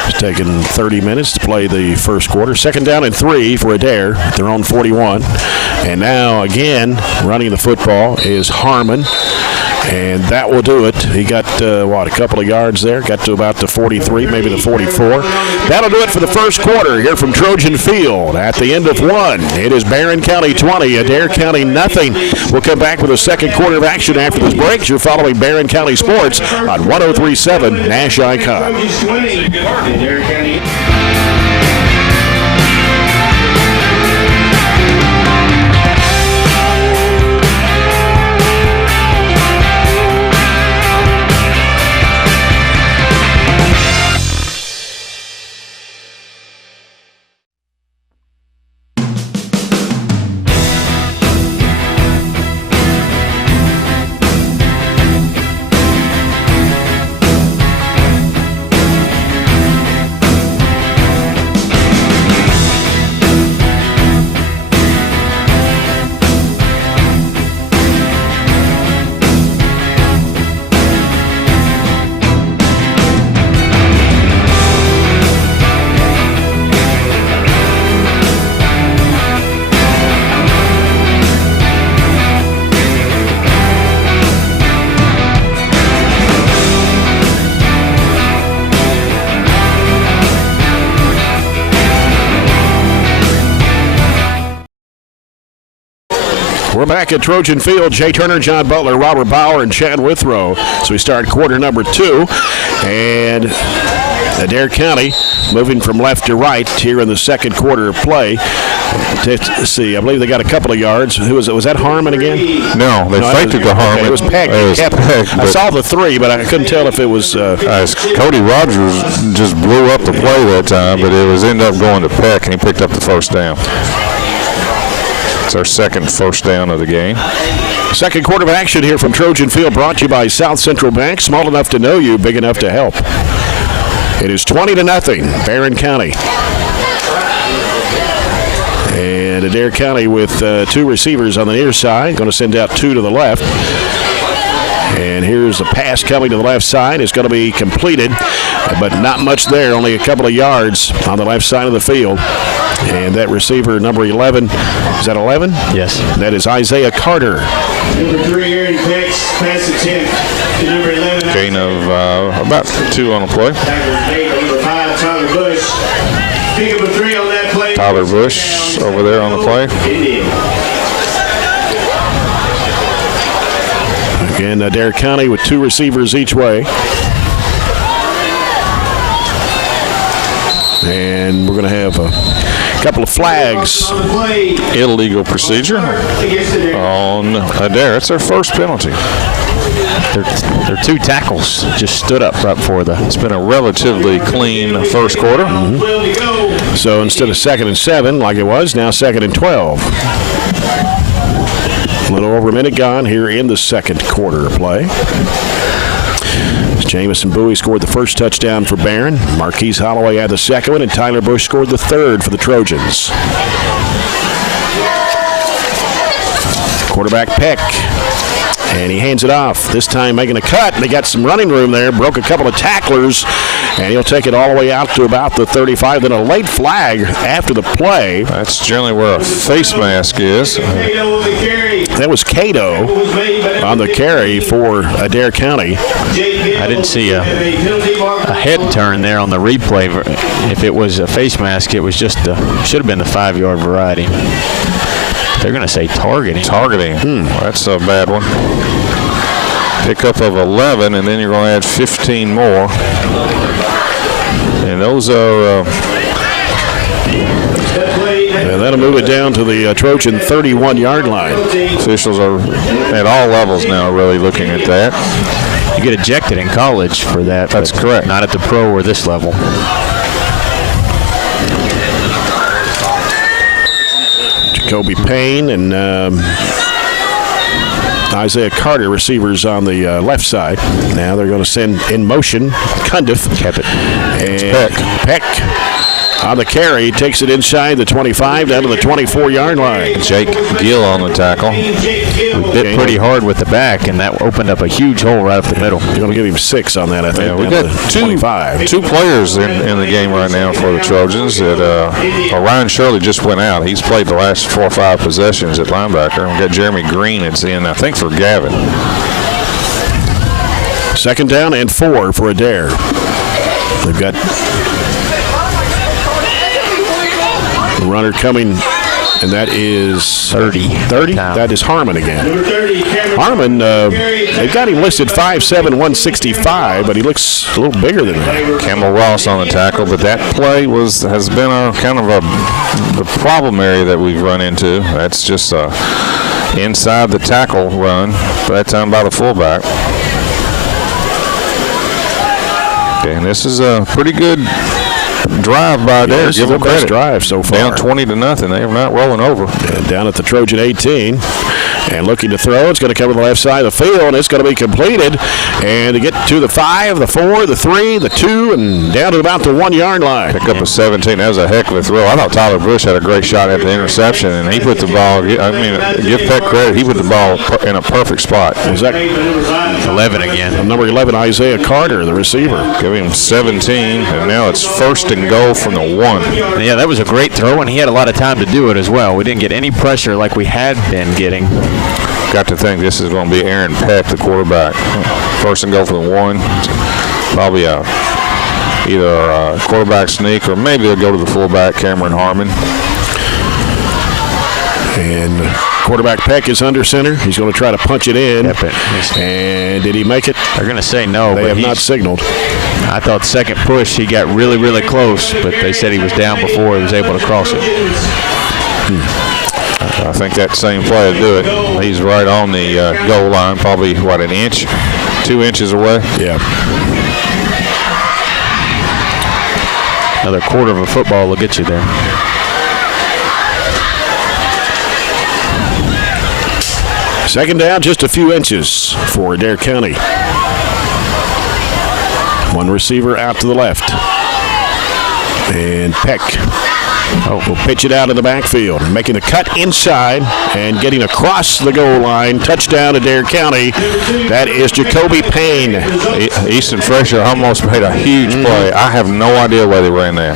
It's taken 30 minutes to play the first quarter. 2nd down and 3 for Adair at their own 41. And now, again, running the football is Harmon. And that will do it. He got, a couple of yards there. Got to about the 43, maybe the 44. That'll do it for the first quarter here from Trojan Field. At the end of 1, it is Barron County 20, Adair County nothing. We'll come back with a second quarter of action after this break. You're following Barron County Sports on 103.7 Nash Icon. Adair County. We're back at Trojan Field. Jay Turner, John Butler, Robert Bauer, and Chad Withrow. So we start quarter number 2. And Adair County moving from left to right here in the second quarter of play. Let's see, I believe they got a couple of yards. Who was it? Was that Harmon again? No, they faked it to Harmon. Okay, it was Peck. I saw the 3, but I couldn't tell if it was. Cody Rogers just blew up the play that time, but it was ended up going to Peck, and he picked up the first down. It's our second first down of the game. Second quarter of action here from Trojan Field, brought to you by South Central Bank. Small enough to know you, big enough to help. It is 20-0, Barron County. And Adair County with 2 receivers on the near side. Going to send out 2 to the left. And here's the pass coming to the left side. It's going to be completed, but not much there. Only a couple of yards on the left side of the field. And that receiver, number 11, is that 11? Yes. That is Isaiah Carter. Number 3, Aaron Peck's pass attempt to number 11. Gain of about 2 on the play. Number 5, Tyler Bush. Pick up a 3 on that play. Tyler Bush over there on the play. Again, Adair County with 2 receivers each way. And we're going to have a couple of flags. Illegal procedure on Adair. It's their first penalty. Their 2 tackles just stood up right before It's been a relatively clean first quarter. Mm-hmm. So instead of 2nd and 7 like it was, now 2nd and 12. A little over a minute gone here in the second quarter of play. Jamison Bowie scored the first touchdown for Barron. Marquise Holloway had the second one, and Tyler Bush scored the third for the Trojans. Quarterback Peck. And he hands it off, this time making a cut. They got some running room there, broke a couple of tacklers, and he'll take it all the way out to about the 35. Then a late flag after the play. That's generally where a face mask is. That was Cato on the carry for Adair County. I didn't see a head turn there on the replay. If it was a face mask, it was just should have been the 5-yard variety. They're going to say targeting. Targeting. That's a bad one. Pickup of 11, and then you're going to add 15 more. And those are... that'll move it down to the Trojan 31-yard line. Officials are at all levels now really looking at that. You get ejected in college for that. That's correct. Not at the pro or this level. Jacoby Payne and Isaiah Carter, receivers on the left side. Now they're going to send in motion Cundiff. Kept it. And Peck on the carry, takes it inside the 25 down to the 24-yard line. Jake Gill on the tackle. We bit pretty hard with the back, and that opened up a huge hole right up the middle. You're going to give him 6 on that, I think. Yeah, we got two players in the game right now for the Trojans. Ryan Shirley just went out. He's played the last 4 or 5 possessions at linebacker. We got Jeremy Green that's in, I think, for Gavin. 2nd down and 4 for Adair. They've got the runner coming, and that is 30. That is Harmon again. Harmon, they've got him listed 5'7", 165, but he looks a little bigger than that. Campbell Ross on the tackle, but that play has been a kind of the problem area that we've run into. That's just inside the tackle run, that time by the fullback. Okay, and this is a pretty good drive by Adair. Give them best drive so far. Down 20-0. They are not rolling over. And down at the Trojan 18. And looking to throw. It's going to come to the left side of the field, and it's going to be completed. And to get to the 5, the 4, the 3, the 2, and down to about the 1-yard line. Pick up a 17. That was a heck of a throw. I thought Tyler Bush had a great shot at the interception, and he put the ball, give Peck credit, he put the ball in a perfect spot. Is that 11 again? Number 11, Isaiah Carter, the receiver. Give him 17, and now it's 1st and goal from the 1. Yeah, that was a great throw, and he had a lot of time to do it as well. We didn't get any pressure like we had been getting. Got to think this is going to be Aaron Peck, the quarterback. 1st and goal for the 1. Probably either a quarterback sneak or maybe they'll go to the fullback, Cameron Harmon. And quarterback Peck is under center. He's going to try to punch it in. And did he make it? They're going to say no. They have not signaled. I thought second push he got really, really close, but they said he was down before he was able to cross it. I think that same play will do it. He's right on the goal line, probably, an inch, 2 inches away? Yeah. Another quarter of a football will get you there. Second down, just a few inches for Adair County. One receiver out to the left. And Peck will pitch it out in the backfield, making the cut inside and getting across the goal line. Touchdown, Adair County. That is Jacoby Payne. Easton Fresher almost made a huge play. I have no idea why they ran that.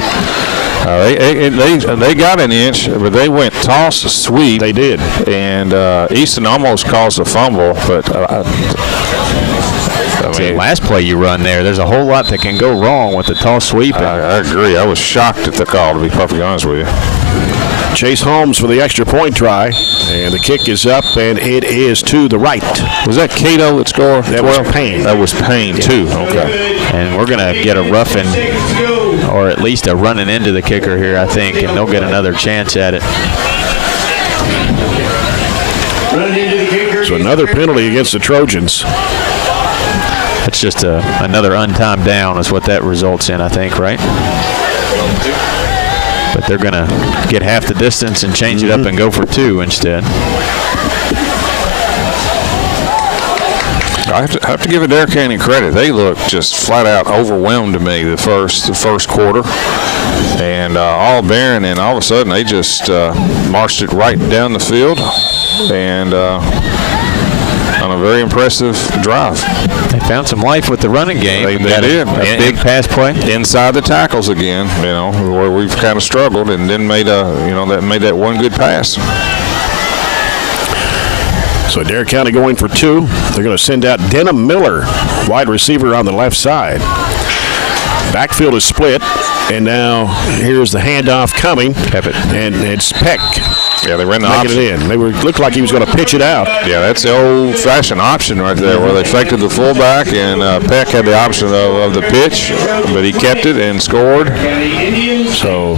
They got an inch, but they went toss sweep. They did. And Easton almost caused a fumble, but the last play you run there's a whole lot that can go wrong with the toss sweep. I agree. I was shocked at the call, to be perfectly honest with you. Chase Holmes for the extra point try, and the kick is up, and it is to the right. Was that Cato that scored? That was Payne. That was Payne, too. Okay. And we're going to get a roughing, or at least a running into the kicker here, I think, and they'll get another chance at it. So another penalty against the Trojans. That's just another untimed down is what that results in, I think, right? But they're going to get half the distance and change it up and go for 2 instead. I have to give Adair County credit. They look just flat out overwhelmed to me the first quarter, and all Barron, and all of a sudden they just marched it right down the field, and on a very impressive drive. They found some life with the running game. They did. A big pass play inside the tackles again. Where we've kind of struggled, and then made that one good pass. So Adair County going for 2. They're going to send out Denham Miller, wide receiver on the left side. Backfield is split, and now here's the handoff coming. And it's Peck. Yeah, they ran the making option. it in. They looked like he was going to pitch it out. Yeah, that's the old-fashioned option right there, where they faked to the fullback, and Peck had the option of the pitch, but he kept it and scored. So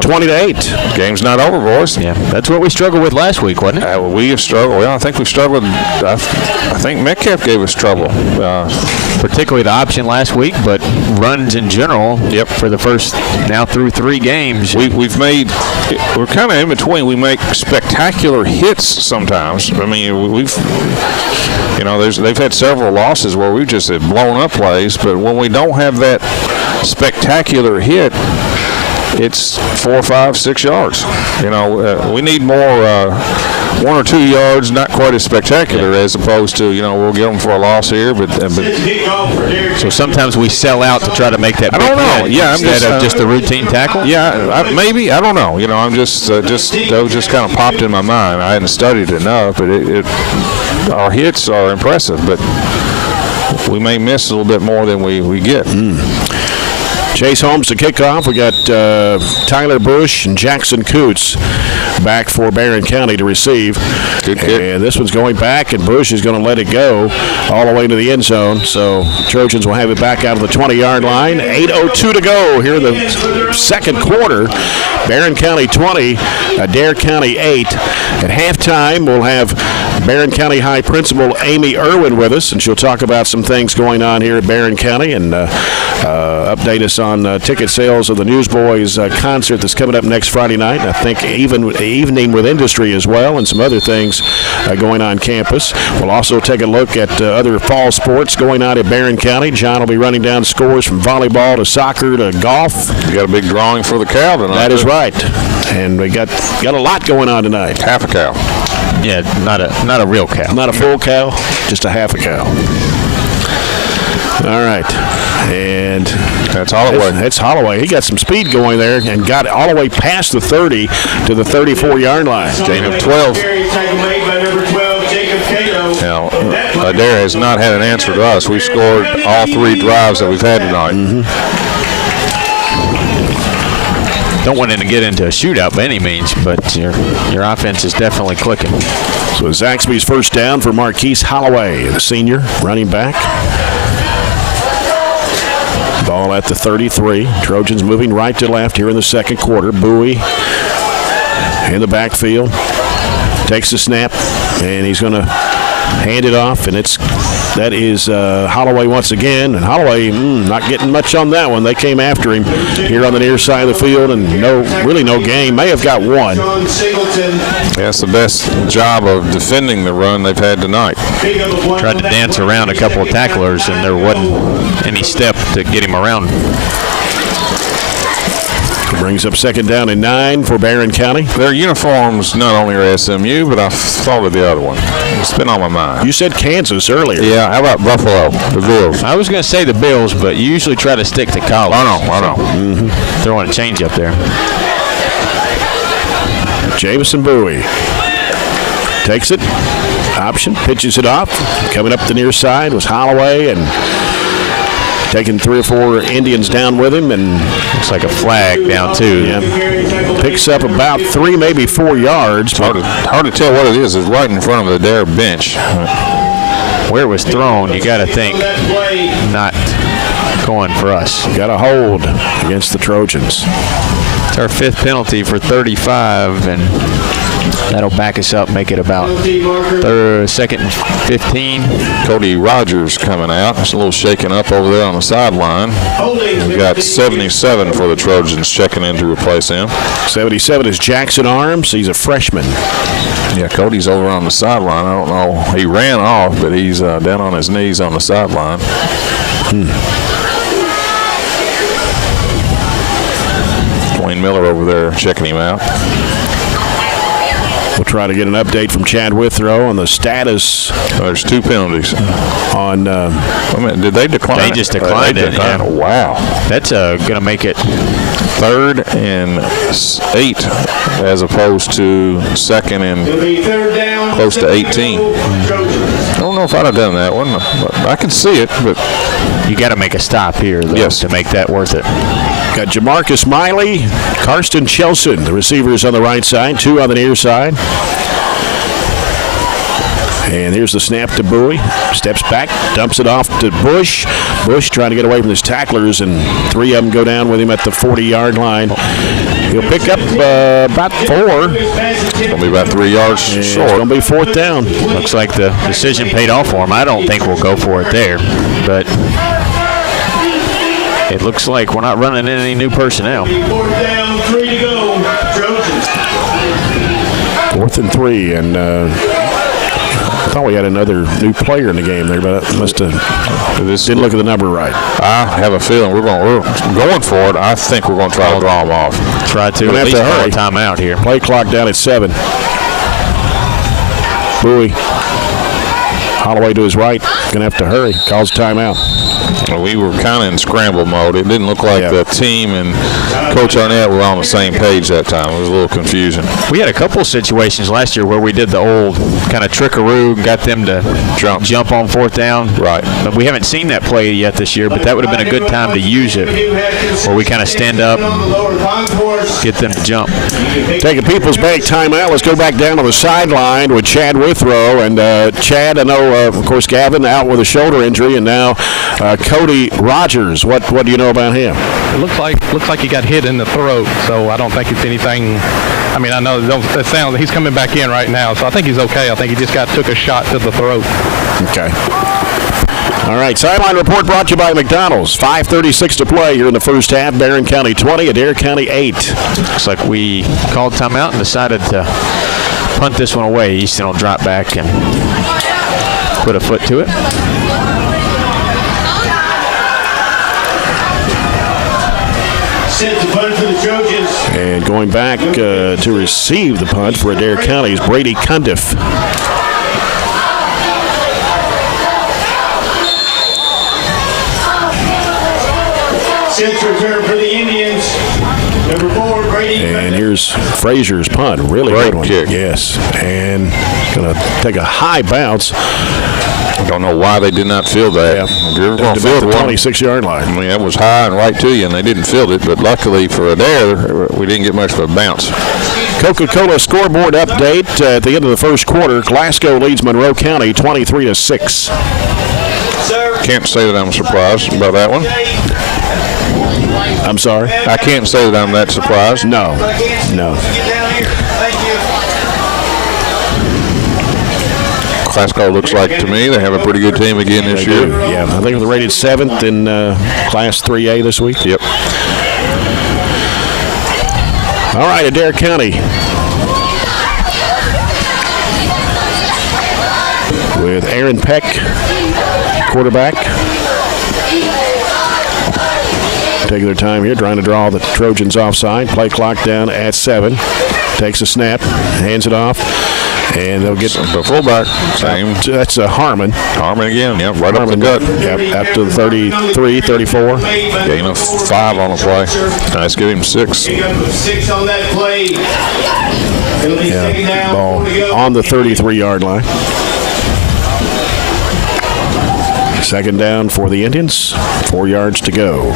20-8. Game's not over, boys. Yeah, that's what we struggled with last week, wasn't it? We have struggled. Well, I think we've struggled. I think Metcalf gave us trouble. particularly the option last week, but runs in general. Yep. For the first now through 3 games. We're kind of in between. We make spectacular hits sometimes. I mean, they've had several losses where we just have blown up plays, but when we don't have that spectacular hit, it's 4, 5, 6 yards. We need more 1 or 2 yards, not quite as spectacular as opposed to, we'll get them for a loss here, but so sometimes we sell out to try to make that. I don't know. Yeah, instead of just a routine tackle. Yeah, maybe. I don't know. I'm just that was just kind of popped in my mind. I hadn't studied it enough, but our hits are impressive, but we may miss a little bit more than we get. Chase Holmes to kickoff. We got Tyler Bush and Jackson Coots back for Barron County to receive. Good kick. And this one's going back, and Bush is going to let it go all the way to the end zone. So Trojans will have it back out of the 20-yard line. 8:02 to go here in the second quarter. Barron County 20, Adair County 8. At halftime, we'll have Barron County High Principal Amy Irwin with us, and she'll talk about some things going on here at Barron County and update us on ticket sales of the Newsboys concert that's coming up next Friday night. I think even evening with industry as well, and some other things going on campus. We'll also take a look at other fall sports going on at Barron County. John will be running down scores from volleyball to soccer to golf. We got a big drawing for the cow tonight. That is right, and we got a lot going on tonight. Half a cow. Yeah, not a real cow. Not a full cow, just a half a cow. All right, and that's Holloway. That's Holloway. He got some speed going there and got all the way past the 30 to the 34-yard line. Jacob 12. Now, Adair has not had an answer to us. We've scored all 3 drives that we've had tonight. Don't want to get into a shootout by any means, but your offense is definitely clicking. So Zaxby's first down for Marquise Holloway, the senior running back. Ball at the 33. Trojans moving right to left here in the second quarter. Bowie in the backfield. Takes the snap, and he's going to hand it off, and that is Holloway once again. And Holloway not getting much on that one. They came after him here on the near side of the field, and really no gain. May have got one. That's the best job of defending the run they've had tonight. Tried to dance around a couple of tacklers, and there wasn't any step to get him around. Brings up second down and 9 for Barron County. Their uniforms not only are SMU, but I thought of the other one. It's been on my mind. You said Kansas earlier. Yeah, how about Buffalo, the Bills? I was going to say the Bills, but you usually try to stick to college. I know. Throwing a change up there. Jamison Bowie takes it. Option, pitches it off. Coming up the near side was Holloway, and taking 3 or 4 Indians down with him, and looks like a flag down too. Yeah. Picks up about 3, maybe 4 yards. Hard to tell what it is. It's right in front of the Adair bench. Where it was thrown, you got to think not going for us. Got a hold against the Trojans. It's our 5th penalty for 35, and that'll back us up, make it about 2nd and 15. Cody Rogers coming out. It's a little shaken up over there on the sideline. We've got 77 for the Trojans checking in to replace him. 77 is Jackson Arms. He's a freshman. Yeah, Cody's over on the sideline. I don't know. He ran off, but he's down on his knees on the sideline. Dwayne Miller over there checking him out. We'll try to get an update from Chad Withrow on the status. There's 2 penalties. On. Wait a minute, did they decline? They just declined it. Yeah. Oh, wow. That's going to make it 3rd and 8 as opposed to 2nd and close to 18. I don't know if I'd have done that one. I can see it, but you got to make a stop here, though, to make that worth it. Got Jamarcus Miley, Karsten Chelson, the receivers on the right side, 2 on the near side. And here's the snap to Bowie. Steps back, dumps it off to Bush. Bush trying to get away from his tacklers, and 3 of them go down with him at the 40-yard line. He'll pick up about 4. It's going to be about 3 yards short. It's going to be 4th down. Looks like the decision paid off for him. I don't think we'll go for it there, but it looks like we're not running any new personnel. 4th down, 3 to go. Trojans. 4th and 3, and I thought we had another new player in the game there, but I must have didn't look at the number right. I have a feeling we're going for it. I think we're going to try to draw them off. Try to We're at gonna least have to call a hurry. timeout here. Play clock down at 7. Bowie. Holloway to his right. Gonna have to hurry. Calls timeout. We were kind of in scramble mode. It didn't look like Yeah. the team and Coach Arnett were on the same page that time. It was a little confusing. We had a couple of situations last year where we did the old kind of trickaroo, got them to jump on 4th down. Right. But we haven't seen that play yet this year, but that would have been a good time to use it, where we kind of stand up and get them to jump. Take a People's Bank timeout. Let's go back down to the sideline with Chad Withrow. And Chad, I know, of course, Gavin out with a shoulder injury, and now Cody Rogers. What do you know about him? It looks like he got hit in the throat, so I don't think it's anything. I mean, I know it sounds he's coming back in right now, so I think he's okay. I think he just took a shot to the throat. Okay. All right, sideline report brought to you by McDonald's. 5:36 to play here in the first half. Barron County 20, Adair County 8. Looks like we called timeout and decided to punt this one away. Easton will drop back and put a foot to it. Set the punt for the Trojans. And going back to receive the punt for Adair County is Brady Cundiff. Set return for the Indians. Number 4, Brady. And here's Frazier's punt. Really Great good one. kick. Yes. And going to take a high bounce. I don't know why they did not field that. Yeah. If you're going About to field the one, 26-yard line. I mean, that was high and right to you, and they didn't field it. But luckily for Adair, we didn't get much of a bounce. Coca-Cola scoreboard update at the end of the first quarter. Glasgow leads Monroe County 23-6. Can't say that I'm surprised about that one. I'm sorry? I can't say that I'm that surprised. No. Glasgow looks like to me they have a pretty good team again this year. Yeah, I think they're rated 7th in Class 3A this week. Yep. All right, Adair County with Aaron Peck, quarterback. Taking their time here, trying to draw the Trojans offside. Play clock down at 7. Takes a snap, hands it off, and they'll get The fullback, same. That's Harmon. Harmon again, yeah, right up the gut. Yep, up to the 33, 34. Gain of 5 on the play. Nice, give him 6. Pick up 6 on that play. It'll be second down. Ball 4 to go. on the 33-yard line. Second down for the Indians. 4 yards to go.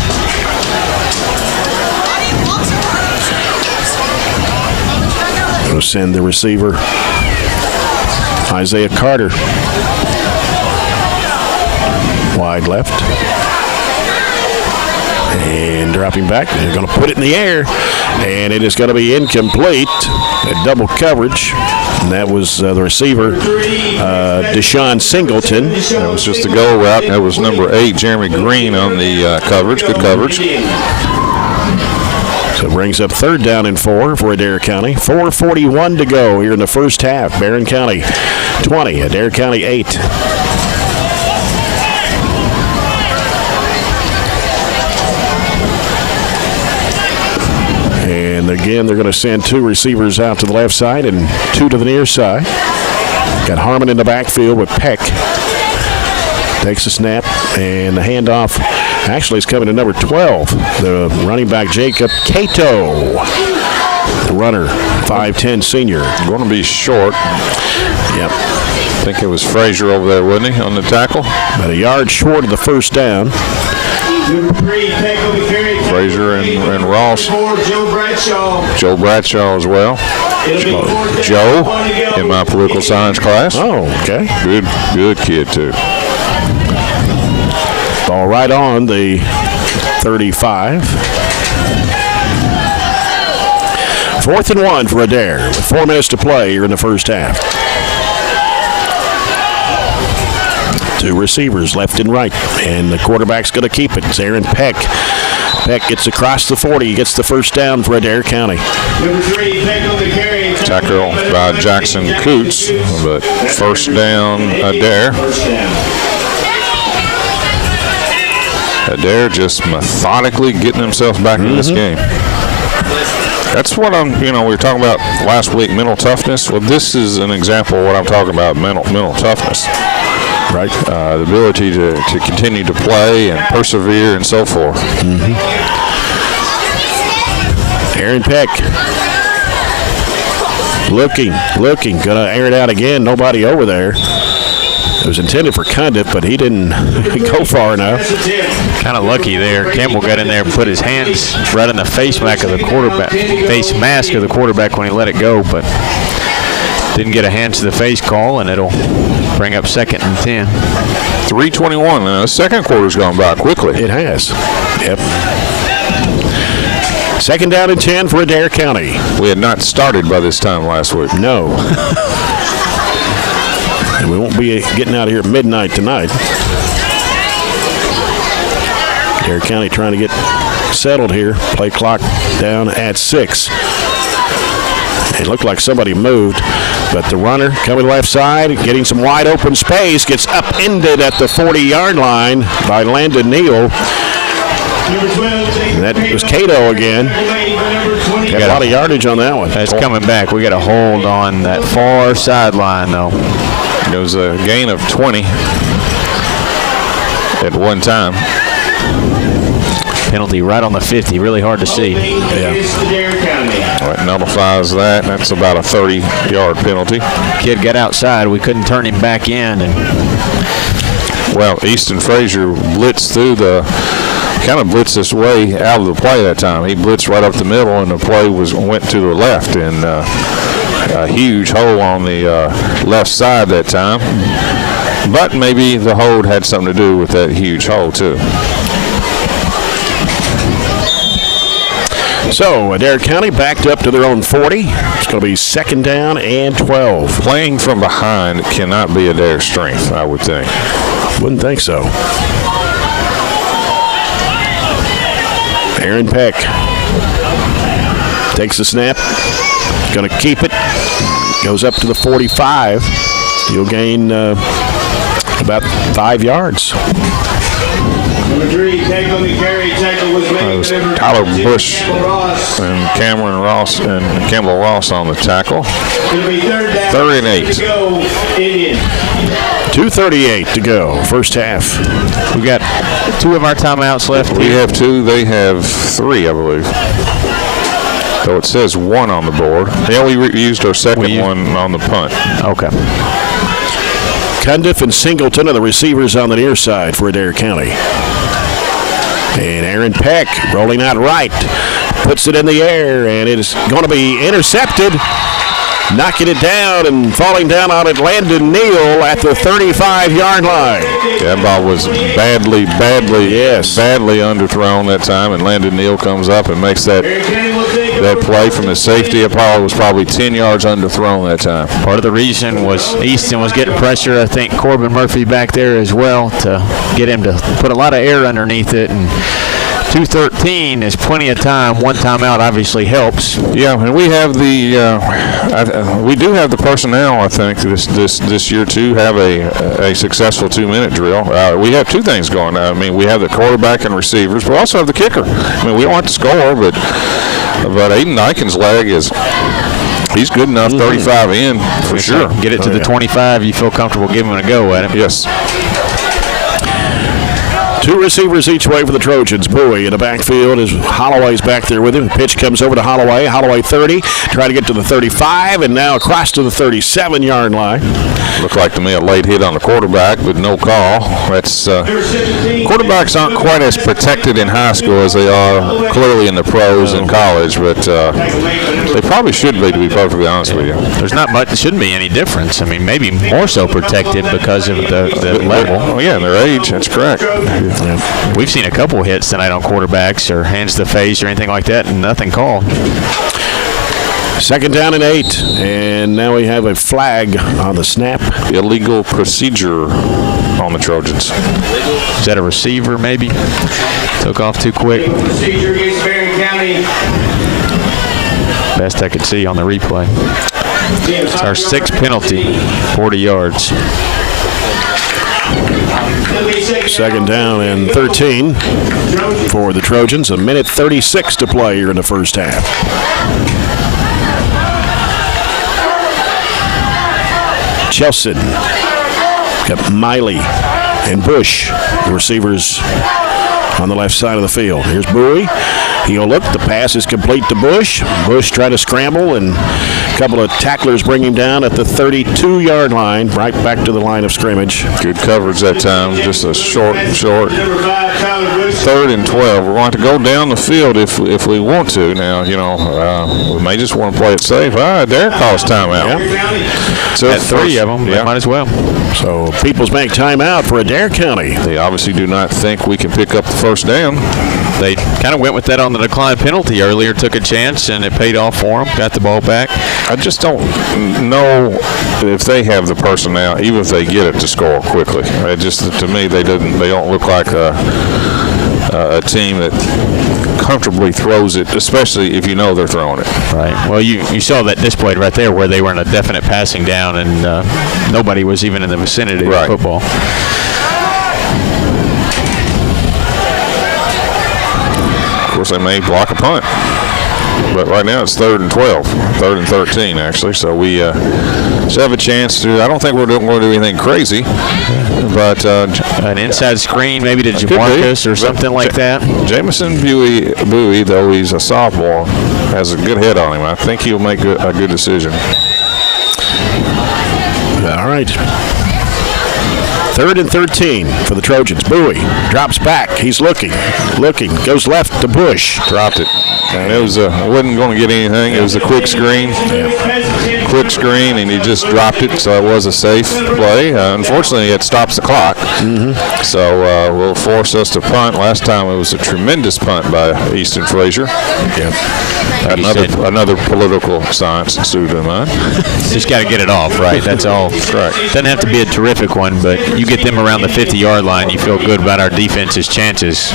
Going to send the receiver, Isaiah Carter, wide left. And dropping back. They're going to put it in the air. And it is going to be incomplete. A double coverage. And that was the receiver, Deshaun Singleton. That was just the goal route. That was number 8, Jeremy Green, on the coverage. Good coverage. So it brings up third down and 4 for Adair County. 4:41 to go here in the first half. Barron County 20, Adair County 8. And again, they're going to send 2 receivers out to the left side and 2 to the near side. Got Harmon in the backfield with Peck. Takes a snap, and the handoff actually is coming to number 12, the running back Jacob Cato. The runner, 5'10 senior. Going to be short. Yep. I think it was Frazier over there, wasn't he, on the tackle? About a yard short of the first down. Number 3, take on the carry. Frazier and Ross. 4, Joe Bradshaw. Joe Bradshaw as well. It'll be 4th Joe down, 1 to go. in my political science class. Oh, okay. Good kid, too. Ball right on the 35. 4th and 1 for Adair with 4 minutes to play here in the first half. 2 receivers left and right, and the quarterback's going to keep it. It's Aaron Peck. Peck gets across the 40. He gets the first down for Adair County. Number 3, Peck on the carry. Tackle by Jackson Coots, but first down Adair. Adair just methodically getting themselves back in this game. That's what we were talking about last week, mental toughness. Well, this is an example of what I'm talking about, mental toughness. Right. The ability to continue to play and persevere and so forth. Aaron Peck looking, gonna air it out again. Nobody over there. It was intended for Cundiff, but he didn't go far enough. Kind of lucky there. Campbell got in there and put his hands right in the face mask of the quarterback when he let it go, but didn't get a hands to the face call, and it'll bring up 2nd and 10. 3:21. The second quarter's gone by quickly. It has. Yep. 2nd down and 10 for Adair County. We had not started by this time last week. No. And we won't be getting out of here at midnight tonight. Adair County trying to get settled here. Play clock down at 6. It looked like somebody moved, but the runner coming left side, getting some wide open space, gets upended at the 40-yard line by Landon Neal. And that was Cato again. Got a lot of yardage on that one. That's coming back. We got a hold on that far sideline, though. There was a gain of 20 at one time. Penalty right on the 50. Really hard to see. Yeah. All right, nullifies that. That's about a 30-yard penalty. Kid got outside. We couldn't turn him back in. Well, Easton Frazier blitzed through kind of blitzed his way out of the play that time. He blitzed right up the middle, and the play went to the left, and a huge hole on the left side that time. But maybe the hold had something to do with that huge hole, too. So, Adair County backed up to their own 40. It's going to be 2nd down and 12. Playing from behind cannot be Adair's strength, I would think. Wouldn't think so. Aaron Peck takes the snap. Going to keep it. Goes up to the 45. He'll gain about 5 yards. Number 3, Peck on the carry. Tackle was made. Tyler Bush and Cameron Ross and Campbell Ross on the tackle. It'll be 3rd down. 3rd and 8. To go, Indians. 2:38 to go, first half. We got 2 of our timeouts left. We have 2. They have 3, I believe. So it says 1 on the board. Yeah, we used our second one on the punt. Okay. Cundiff and Singleton are the receivers on the near side for Adair County. And Aaron Peck rolling out right, puts it in the air, and it is going to be intercepted. Knocking it down and falling down on it, Landon Neal at the 35-yard line. That ball was badly underthrown that time, and Landon Neal comes up and makes that play from the safety. Apollo was probably 10 yards underthrown that time. Part of the reason was Easton was getting pressure. I think Corbin Murphy back there as well to get him to put a lot of air underneath it. And 2:13 is plenty of time. 1 timeout obviously helps. Yeah, and we have we do have the personnel, I think, this year to have a successful 2-minute drill. We have 2 things going. I mean, we have the quarterback and receivers, but we also have the kicker. I mean, we don't have to score, but Aiden Dyken's leg he's good enough, 35 in for sure. Get it to the 25. You feel comfortable giving him a go at him. Yes. 2 receivers each way for the Trojans. Bowie in the backfield as Holloway's back there with him. The pitch comes over to Holloway. Holloway 30, trying to get to the 35, and now across to the 37-yard line. Looked like to me a late hit on the quarterback, but no call. That's quarterbacks aren't quite as protected in high school as they are clearly in the pros and college, but they probably should be, to be perfectly honest with you. There's not much. There shouldn't be any difference. I mean, maybe more so protected because of the level. Oh yeah, and their age. That's correct. Yeah. We've seen a couple hits tonight on quarterbacks or hands to the face or anything like that, and nothing called. Second down and 8, and now we have a flag on the snap. Illegal procedure on the Trojans. Is that a receiver maybe? Took off too quick. Procedure against Barron County. Best I could see on the replay. It's our 6th penalty, 40 yards. Second down and 13 for the Trojans. 1:36 to play here in the first half. Chelson, got Miley and Bush, the receivers on the left side of the field. Here's Bowie. He'll look. The pass is complete to Bush. Bush tried to scramble, and a couple of tacklers bring him down at the 32-yard line, right back to the line of scrimmage. Good coverage that time. Just a short. Number 5, Tyler Bush. 3rd and 12. We're going to go down the field if we want to. Now, we may just want to play it safe. Adair calls timeout. Yep. So At 3 of them, they might as well. So Peoples Bank timeout for Adair County. They obviously do not think we can pick up the first down. They kind of went with that on the decline penalty earlier, took a chance, and it paid off for them. Got the ball back. I just don't know if they have the personnel, even if they get it, to score quickly. It just, to me, they don't look like a team that comfortably throws it, especially if you know they're throwing it. Right. Well, you saw that displayed right there where they were in a definite passing down, and nobody was even in the vicinity of football. Of course, they may block a punt. But right now it's 3rd and 12, 3rd and 13 actually. So we should have a chance to. I don't think we're going to do anything crazy, but an inside screen maybe to Jamarcus or something like that. Jamison Bowie, though he's a sophomore, has a good head on him. I think he'll make a good decision. All right. 3rd and 13 for the Trojans. Bowie drops back. He's looking, goes left to Bush. Dropped it. And it wasn't going to get anything. It was a quick screen. Quick screen, and he just dropped it, so it was a safe play. Unfortunately, it stops the clock. So will force us to punt. Last time it was a tremendous punt by Easton Frazier. Another political science ensued in mine. Just got to get it off, right? That's all. Right. Doesn't have to be a terrific one, but you get them around the 50-yard line, you feel good about our defense's chances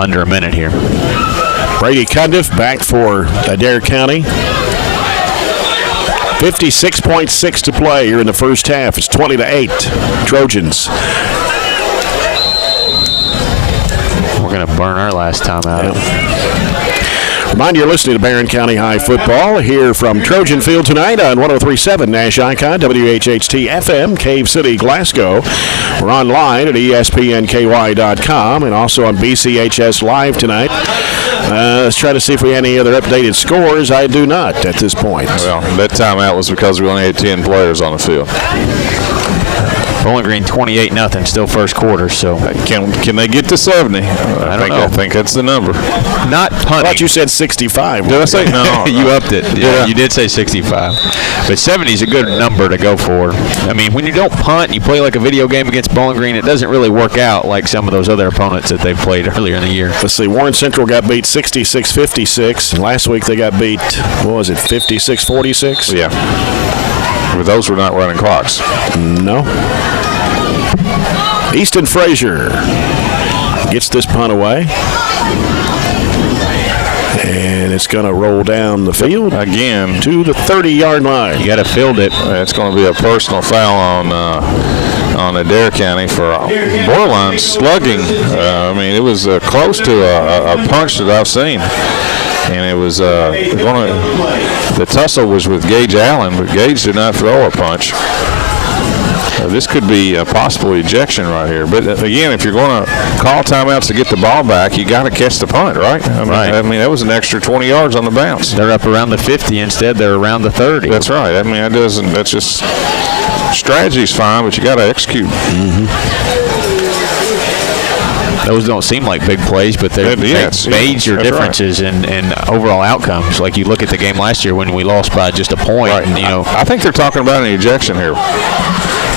under a minute here. Brady Cundiff back for Adair County. 56.6 to play here in the first half. It's 20-8. Trojans. We're going to burn our last time out. Remind you, you're listening to Barron County High Football here from Trojan Field tonight on 103.7 Nash Icon, WHHT FM, Cave City, Glasgow. We're online at ESPNKY.com and also on BCHS Live tonight. Let's try to see if we have any other updated scores. I do not at this point. Well, that timeout was because we only had 10 players on the field. Bowling Green 28-0, still first quarter. So can they get to 70? I think that's the number. Not punting. I thought you said 65. Did I say no? You upped it. Yeah, you did say 65. But 70 is a good number to go for. I mean, when you don't punt and you play like a video game against Bowling Green, it doesn't really work out like some of those other opponents that they've played earlier in the year. Let's see. Warren Central got beat 66-56. And last week they got beat, 56-46? Yeah. But those were not running clocks. No. Easton Frazier gets this punt away. And it's going to roll down the field again to the 30-yard line. You got to field it. It's going to be a personal foul on Adair County for borderline slugging. I mean, it was close to a punch that I've seen. And it was the tussle was with Gage Allen, but Gage did not throw a punch. This could be a possible ejection right here. But again, if you're going to call timeouts to get the ball back, you got to catch the punt, right? I mean, that was an extra 20 yards on the bounce. They're up around the 50 instead. They're around the 30. That's right. I mean, that's just strategy's fine, but you got to execute. Those don't seem like big plays, but they major differences in overall outcomes. Like you look at the game last year when we lost by just a point. Right. And, I think they're talking about an ejection here.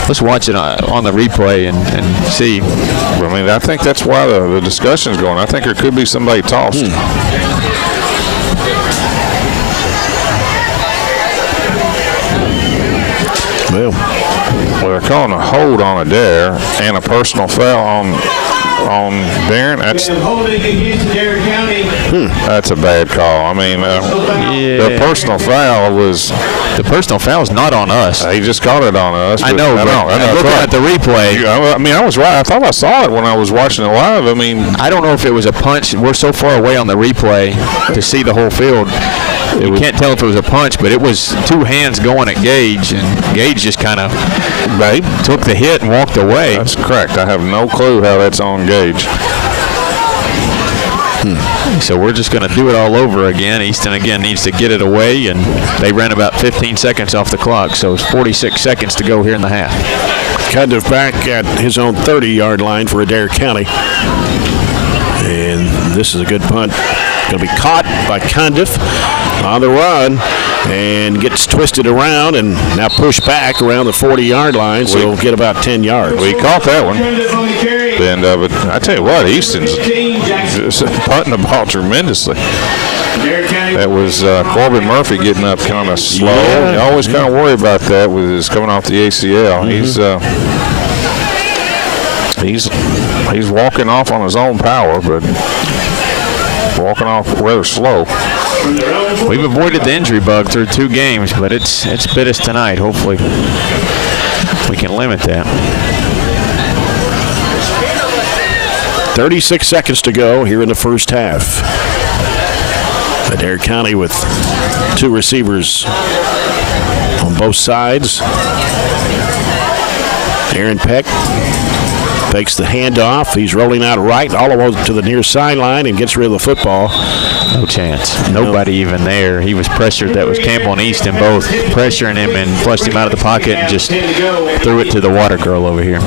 Let's watch it on the replay and see. I mean, I think that's why the discussion's going. I think there could be somebody tossed. Well, they're calling a hold on Adair and a personal foul on Barron. We have holding against Adair County. That's a bad call. I mean, the personal foul was. The personal foul is not on us. He just caught it on us. I know. Looking at the replay. I mean, I was right. I thought I saw it when I was watching it live. I mean, I don't know if it was a punch. We're so far away on the replay to see the whole field. You can't tell if it was a punch, but it was two hands going at Gage, and Gage just kind of took the hit and walked away. That's correct. I have no clue how that's on Gage. So we're just going to do it all over again. Easton again needs to get it away, and they ran about 15 seconds off the clock, so it's 46 seconds to go here in the half. Cundiff back at his own 30-yard line for Adair County. And this is a good punt. Going to be caught by Cundiff on the run and gets twisted around and now pushed back around the 40-yard line, so he'll get about 10 yards. We caught that one. But I tell you what, Easton's punting the ball tremendously. That was Corbin Murphy getting up kind of slow. Yeah. You always kind of worry about that with his coming off the ACL. He's walking off on his own power, but walking off rather slow. We've avoided the injury bug through 2 games, but it's bit us tonight. Hopefully we can limit that. 36 seconds to go here in the first half. Adair County with 2 receivers on both sides. Aaron Peck takes the handoff. He's rolling out right all the way to the near sideline and gets rid of the football. No chance. Nobody even there. He was pressured. That was Campbell and Easton both pressuring him and flushed him out of the pocket and just threw it to the water girl over here.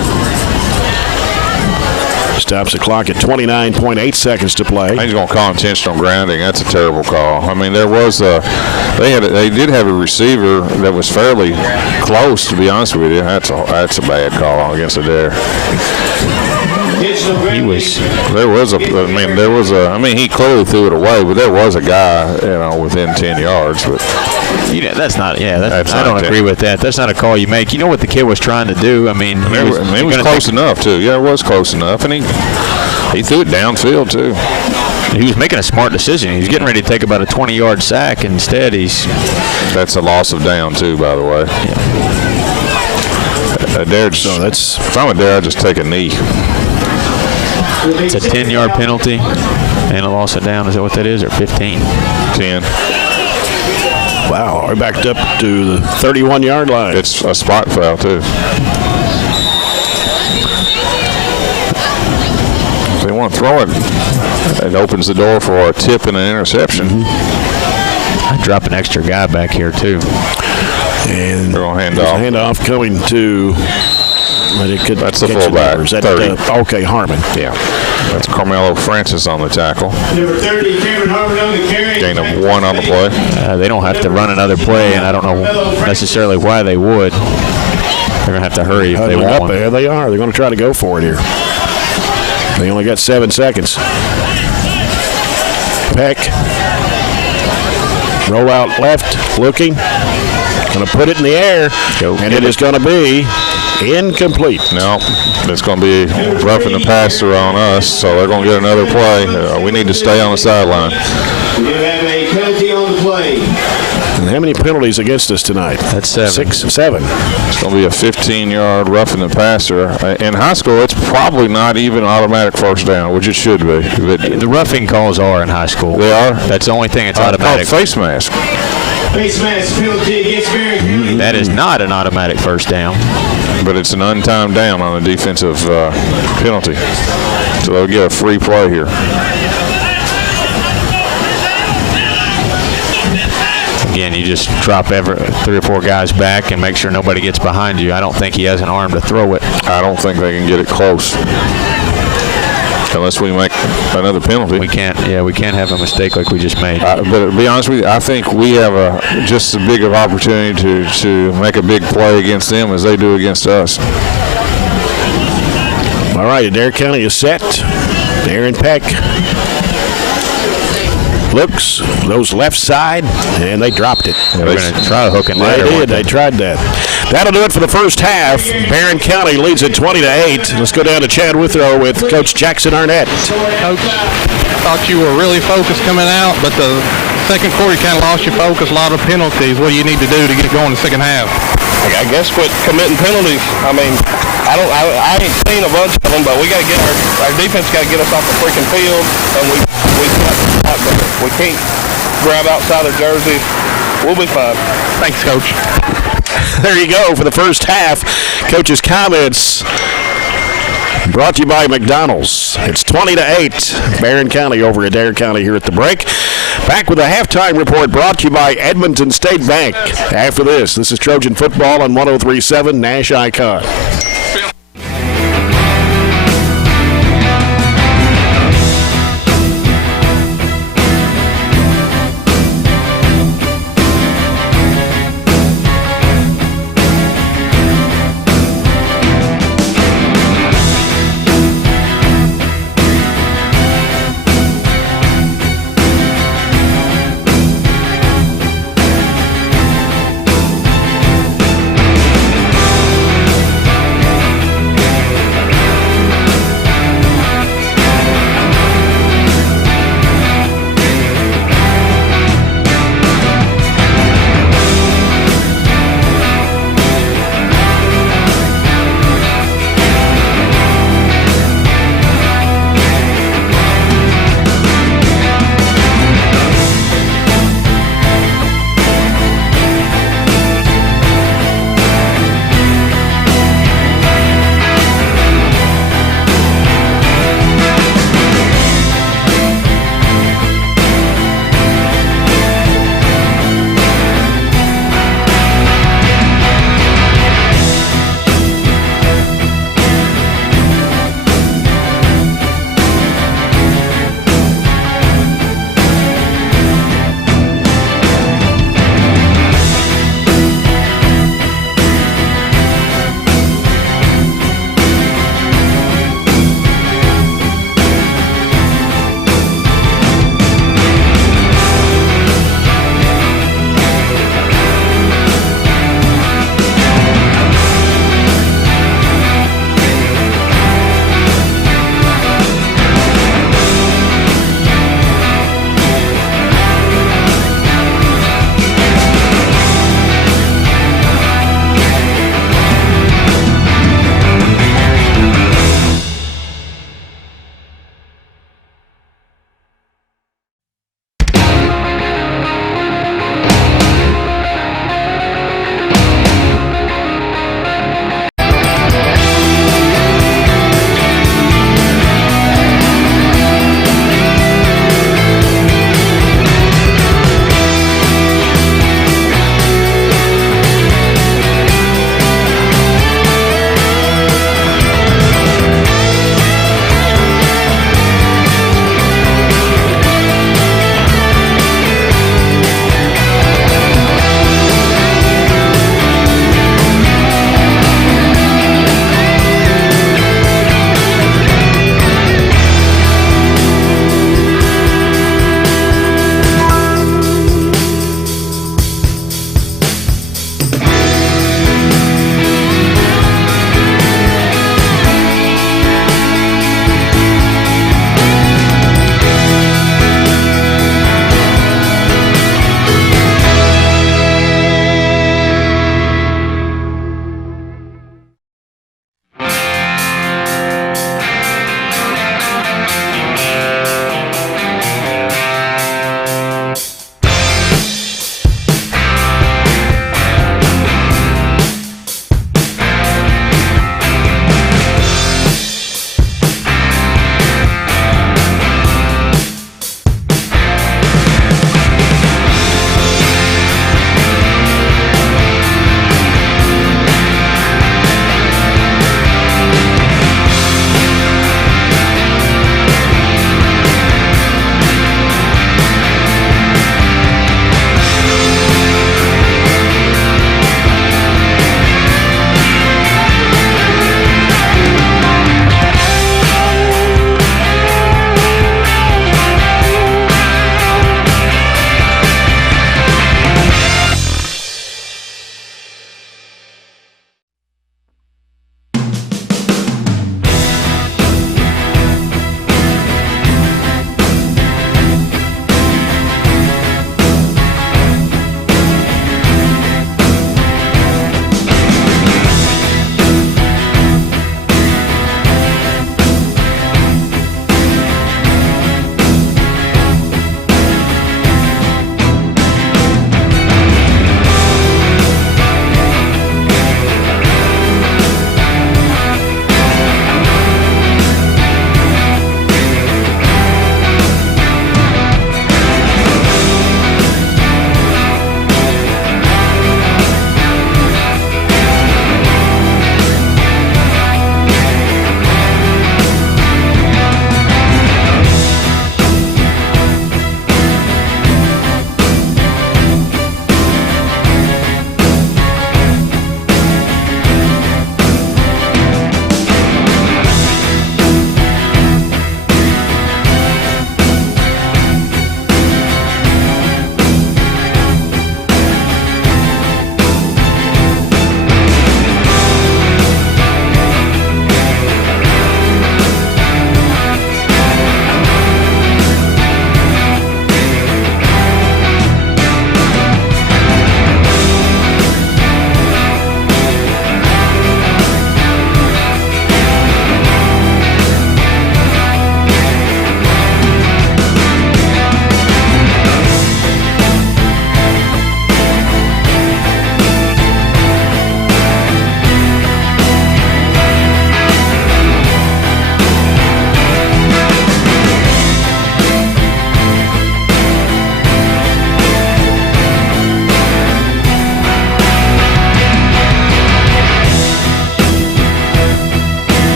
Stops the clock at 29.8 seconds to play. He's going to call intentional grounding. That's a terrible call. I mean, there was they did have a receiver that was fairly close, to be honest with you. That's a bad call against Adair. He clearly threw it away, but there was a guy, within 10 yards. But that's not. I don't agree with that. That's not a call you make. You know what the kid was trying to do. I mean, it was close enough too. Yeah, it was close enough, and he threw it downfield too. He was making a smart decision. He was getting ready to take about a 20-yard sack. Instead, That's a loss of down too, by the way. Yeah. If I'm Adair, I'd just take a knee. It's a 10-yard penalty and a loss of down. Is that what that is, or 15? 10. Wow, we're backed up to the 31-yard line. It's a spot foul, too. If they want to throw it, it opens the door for a tip and an interception. I'd drop an extra guy back here, too. And they're going to hand off. Handoff coming to... That's the fullback. 30. Okay, Harmon. Yeah. That's Carmelo Francis on the tackle. Number 30, Cameron Harmon on the carry. Gain of 1 on the play. They don't have to run another play, and I don't know necessarily why they would. They're going to have to hurry if they want one. There they are. They're going to try to go for it here. They only got 7 seconds. Peck. Roll out left, looking. Going to put it in the air, and it is going to be incomplete. No, it's going to be roughing the passer on us, so they're going to get another play. We need to stay on the sideline. We have a penalty on the play. And how many penalties against us tonight? That's 7. 7. It's going to be a 15-yard roughing the passer. In high school, it's probably not even automatic first down, which it should be. The roughing calls are in high school. They are? That's the only thing that's automatic. Face mask. Face mask penalty against Barron County. That is not an automatic first down. But it's an untimed down on a defensive penalty. So they'll get a free play here. Again, you just drop 3 or 4 guys back and make sure nobody gets behind you. I don't think he has an arm to throw it. I don't think they can get it close. Unless we make another penalty. We can't have a mistake like we just made. But to be honest with you, I think we have just as big of opportunity to make a big play against them as they do against us. All right, Adair County is set. Aaron Peck looks, those left side, and they dropped it. They're going to try a hook and ladder. They did. They tried that. That'll do it for the first half. Barron County leads at 20-8. Let's go down to Chad Withrow with Coach Jackson Arnett. Coach, I thought you were really focused coming out, but the second quarter you kind of lost your focus. A lot of penalties. What do you need to do to get going in the second half? I guess quit committing penalties. I mean, I ain't seen a bunch of them, but we got to get our defense got to get us off the freaking field, and we can't grab outside their jerseys. We'll be fine. Thanks, Coach. There you go for the first half. Coach's comments brought to you by McDonald's. It's 20-8. Barron County over Adair County here at the break. Back with a halftime report brought to you by Edmonton State Bank. After this is Trojan Football on 103.7 Nash Icon.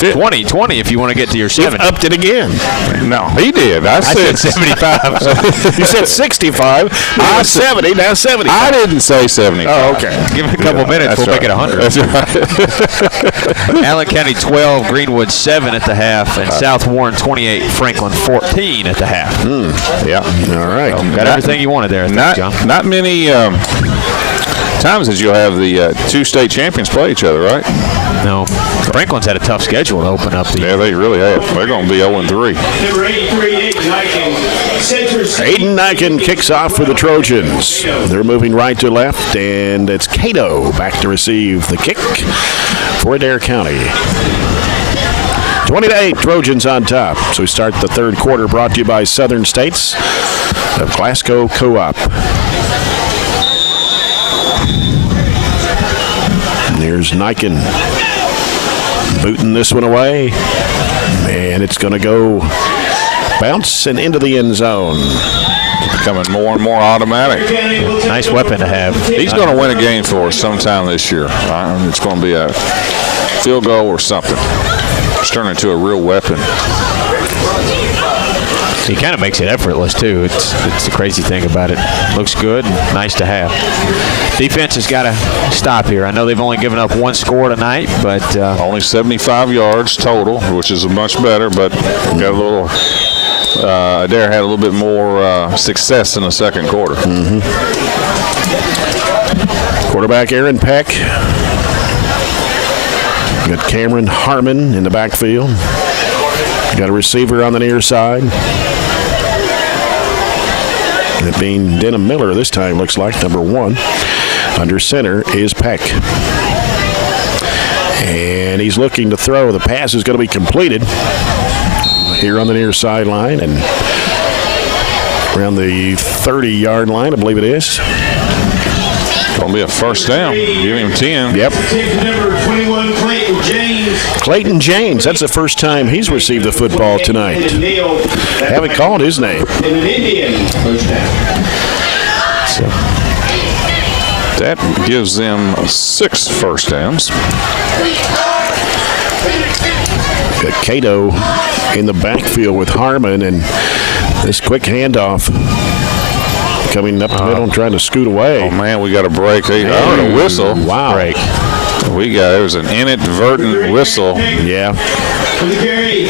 20 if you want to get to your 70. Upped it again. No, he did. I said 75. You said 65. I said 70. Now 70. I didn't say 75. Oh, okay. Give it a couple minutes. We'll make it 100. That's right. Allen County 12, Greenwood 7 at the half, and South Warren 28, Franklin 14 at the half. Yeah. All right. Got everything you wanted there, I think, John. Not many times that you'll have the two state champions play each other, right? No. Franklin's had a tough schedule to open up the Yeah, they really have. They're going to be 0-3. Number 83, Aiden Niken kicks off for the Trojans. They're moving right to left, and it's Cato back to receive the kick for Adair County. 20-8, Trojans on top. So we start the third quarter, brought to you by Southern States of Glasgow Co-op. And there's Niken booting this one away, and it's going to go bouncing into the end zone. Becoming more and more automatic. nice weapon to have. He's going to win a game for us sometime this year. It's going to be a field goal or something. It's turning into a real weapon. He kind of makes it effortless, too. It's the crazy thing about it. Looks good and nice to have. Defense has got to stop here. I know they've only given up one score tonight, but Only 75 yards total, which is much better, but got a little Adair had a little bit more success in the second quarter. Quarterback Aaron Peck. Got Cameron Harmon in the backfield. Got a receiver on the near side. It being Denham Miller this time, looks like, number 1. Under center is Peck. And he's looking to throw. The pass is going to be completed here on the near sideline and around the 30-yard line, I believe it is. Going to be a first down. Give him 10. Yep. number 21, Clayton James. Clayton James, that's the first time he's received the football tonight. Haven't called his name. And an Indian first down. so That gives them 6 first downs. Got Cato in the backfield with Harmon, and this quick handoff coming up the middle and trying to scoot away. Oh, man, we got a break. I heard a whistle. Wow. break. It was an inadvertent whistle, Yeah. For the carry,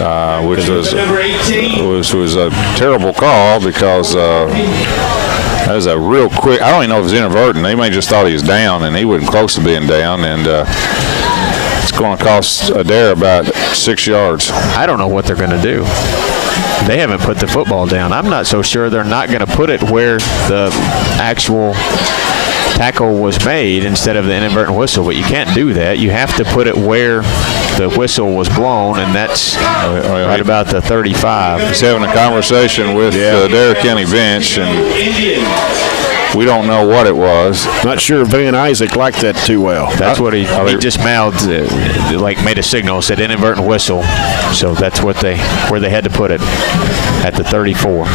which was number 18. was a terrible call because that was a real quick. I don't even know if it was inadvertent. They may just thought he was down, and he wasn't close to being down, and it's going to cost Adair about 6 yards. I don't know what they're going to do. They haven't put the football down. I'm not so sure they're not going to put it where the actual tackle was made instead of the inadvertent whistle, but you can't do that. You have to put it where the whistle was blown, and that's right about the 35. He's having a conversation with the Adair County bench, and we don't know what it was. Not sure Van Isaac liked that too well. That's what he just mouthed, like made a signal, said inadvertent whistle. So that's where they had to put it, at the 34.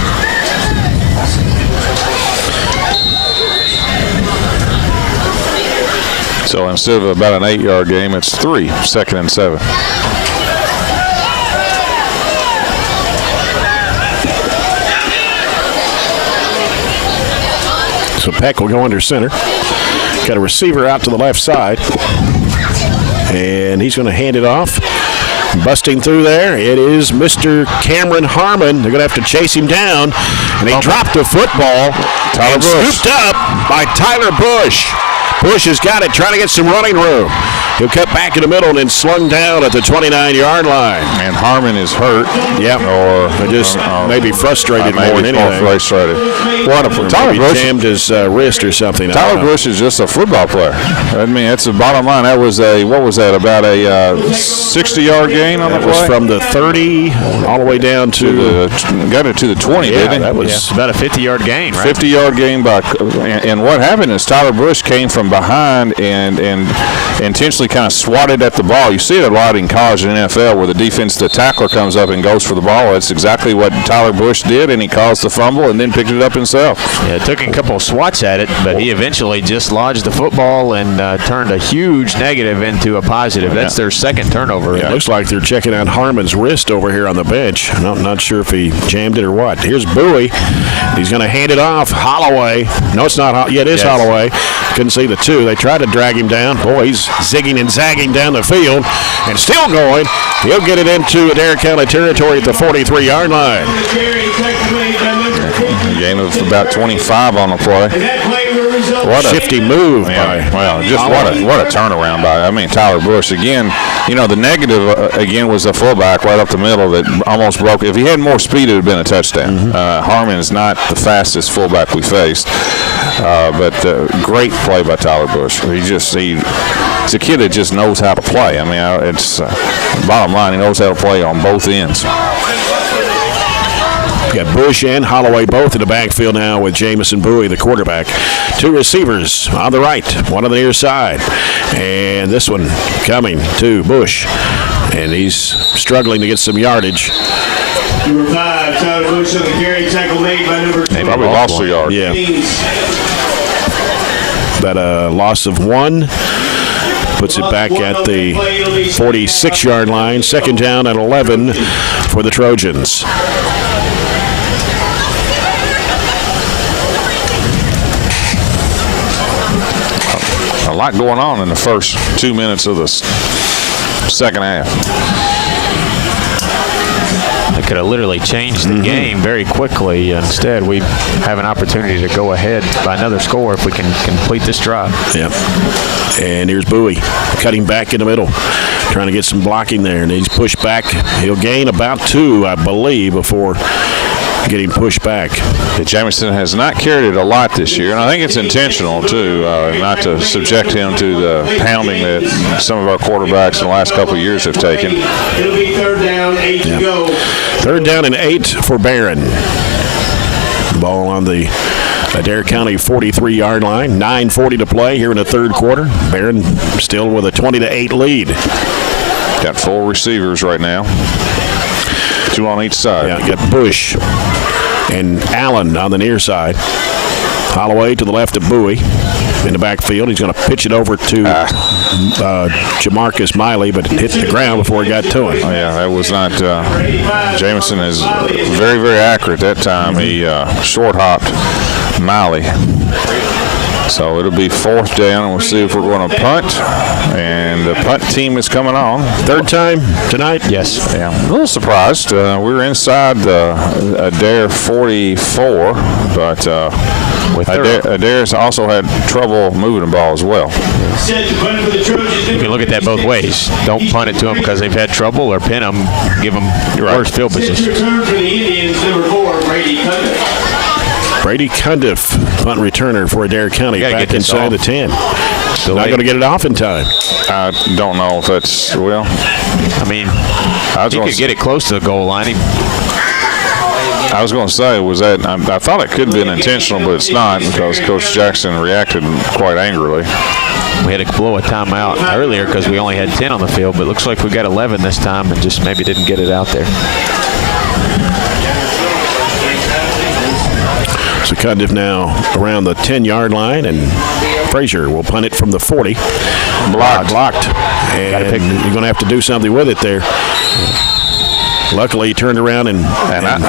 So instead of about an 8-yard game, it's 3, 2nd and 7. So Peck will go under center. Got a receiver out to the left side. And he's going to hand it off. Busting through there, it is Mr. Cameron Harmon. They're going to have to chase him down. And he dropped the football. And scooped up by Tyler Bush. Bush has got it, trying to get some running room. He'll cut back in the middle and then slung down at the 29-yard line. And Harmon is hurt. Yep. Or just maybe frustrated more than anything. Frustrated. Wonderful. Tyler Bush jammed his wrist or something. Tyler Bush is just a football player. I mean, that's the bottom line. That was about a 60-yard gain on the play? That was from the 30 all the way down to got it to the 20, didn't he? That was about a 50-yard gain, right? 50-yard gain and what happened is Tyler Bush came from behind and intentionally kind of swatted at the ball. You see it a lot in college and NFL where the tackler comes up and goes for the ball. That's exactly what Tyler Bush did, and he caused the fumble and then picked it up himself. Yeah, took a couple of swats at it, but he eventually just lodged the football and turned a huge negative into a positive. That's their second turnover. Yeah, it looks like they're checking out Harmon's wrist over here on the bench. I'm not sure if he jammed it or what. Here's Bowie. He's going to hand it off. Holloway. No, it's not. Yeah, it is Holloway. Couldn't see the two. They tried to drag him down. Boy, he's zigging and zagging down the field and still going. He'll get it into Adair County territory at the 43-yard line. A gain of about 25 on the play. What a shifty move by. Well, just what a turnaround by. I mean, Tyler Bush again. You know, the negative again was the fullback right up the middle that almost broke. If he had more speed, it would have been a touchdown. Harmon is not the fastest fullback we faced, but great play by Tyler Bush. He's a kid that just knows how to play. I mean, it's bottom line, he knows how to play on both ends. Got Bush and Holloway both in the backfield now with Jamison Bowie, the quarterback. Two receivers on the right, one on the near side. And this one coming to Bush. And he's struggling to get some yardage. Number 5, Tyler Bush on the carry, tackle made by number 2. They probably lost a yard. Yeah. But a loss of 1. Puts it back at the 46-yard line. Second down at 11 for the Trojans. A lot going on in the first 2 minutes of the second half. They could have literally changed the game very quickly. Instead, we have an opportunity to go ahead by another score if we can complete this drive. Yep. And here's Bowie cutting back in the middle, trying to get some blocking there. And he's pushed back. He'll gain about 2, I believe, before getting pushed back. Jamison has not carried it a lot this year, and I think it's intentional, too, not to subject him to the pounding that some of our quarterbacks in the last couple of years have taken. It'll be 3rd down, 8 to go. 3rd down and 8 for Barron. Ball on the Adair County 43-yard line. 9:40 to play here in the third quarter. Barron still with a 20-8 lead. Got 4 receivers right now. 2 on each side. Yeah, got Bush and Allen on the near side. Holloway to the left of Bowie in the backfield. He's going to pitch it over to Jamarcus Miley, but it hit the ground before it got to him. Oh, yeah, that was not. Jamison is very, very accurate that time. He short hopped Miley. So it'll be 4th down, and we'll see if we're going to punt. And the punt team is coming on. 3rd time tonight? Yes. Yeah, a little surprised. We were inside the Adair 44, but Adair's also had trouble moving the ball as well. You can look at that both ways. Don't punt it to them because they've had trouble, or pin them, give them worse field position. Return for the Indians, number 4, Brady Cundiff. Brady Cundiff, punt returner for Adair County, back inside the 10. Still not going to get it off in time. I don't know if that's, well. I mean, he could get it close to the goal line. I was going to say, was that, I thought it could have been intentional, but it's not because Coach Jackson reacted quite angrily. We had to blow a timeout earlier because we only had 10 on the field, but it looks like we got 11 this time and just maybe didn't get it out there. So Cundiff now around the 10-yard line, and Frazier will punt it from the 40. Blocked. And you're going to have to do something with it there. Luckily, he turned around and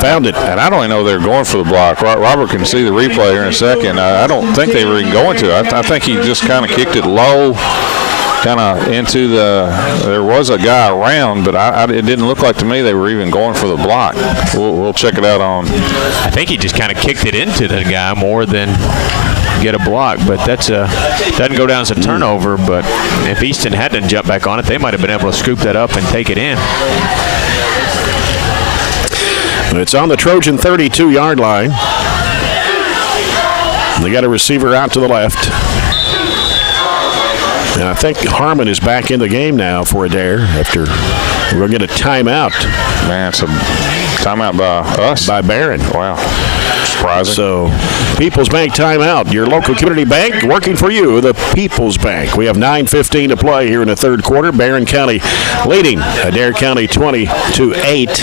found it. And I don't even know they're going for the block. Robert can see the replay here in a second. I don't think they were even going to. I think he just kind of kicked it low, kind of into there was a guy around, but it didn't look like to me they were even going for the block. We'll check it out on. I think he just kind of kicked it into the guy more than get a block, but that's doesn't go down as a turnover. But if Easton hadn't jumped back on it, they might have been able to scoop that up and take it in. It's on the Trojan 32-yard line. They got a receiver out to the left. And I think Harmon is back in the game now for Adair after we're going to get a timeout. Man, it's a timeout by us. By Barron. Wow. surprising. So, People's Bank timeout. Your local community bank working for you, the People's Bank. We have 9:15 to play here in the third quarter. Barron County leading Adair County 20-8.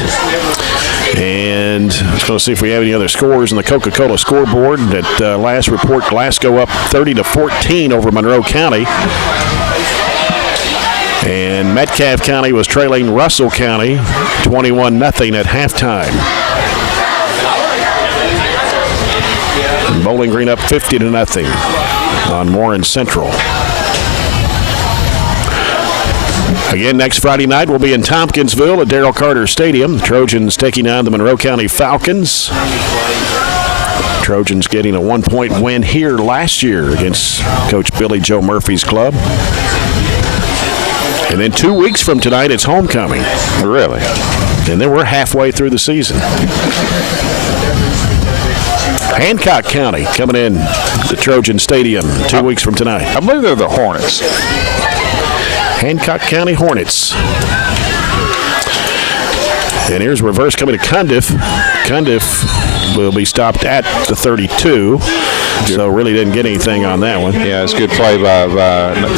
And I was going to see if we have any other scores in the Coca-Cola scoreboard. At last report, Glasgow up 30-14 over Monroe County. And Metcalfe County was trailing Russell County 21-0 at halftime. And Bowling Green up 50-0 on Warren Central. Again, next Friday night, we'll be in Tompkinsville at Darrell Carter Stadium. The Trojans taking on the Monroe County Falcons. Trojans getting a 1-point win here last year against Coach Billy Joe Murphy's club. And then 2 weeks from tonight, it's homecoming. Really? And then we're halfway through the season. Hancock County coming in to Trojan Stadium 2 weeks from tonight. I believe they're the Hornets. Hancock County Hornets. And here's reverse coming to Cundiff. Cundiff will be stopped at the 32. So really didn't get anything on that one. Yeah, it's a good play by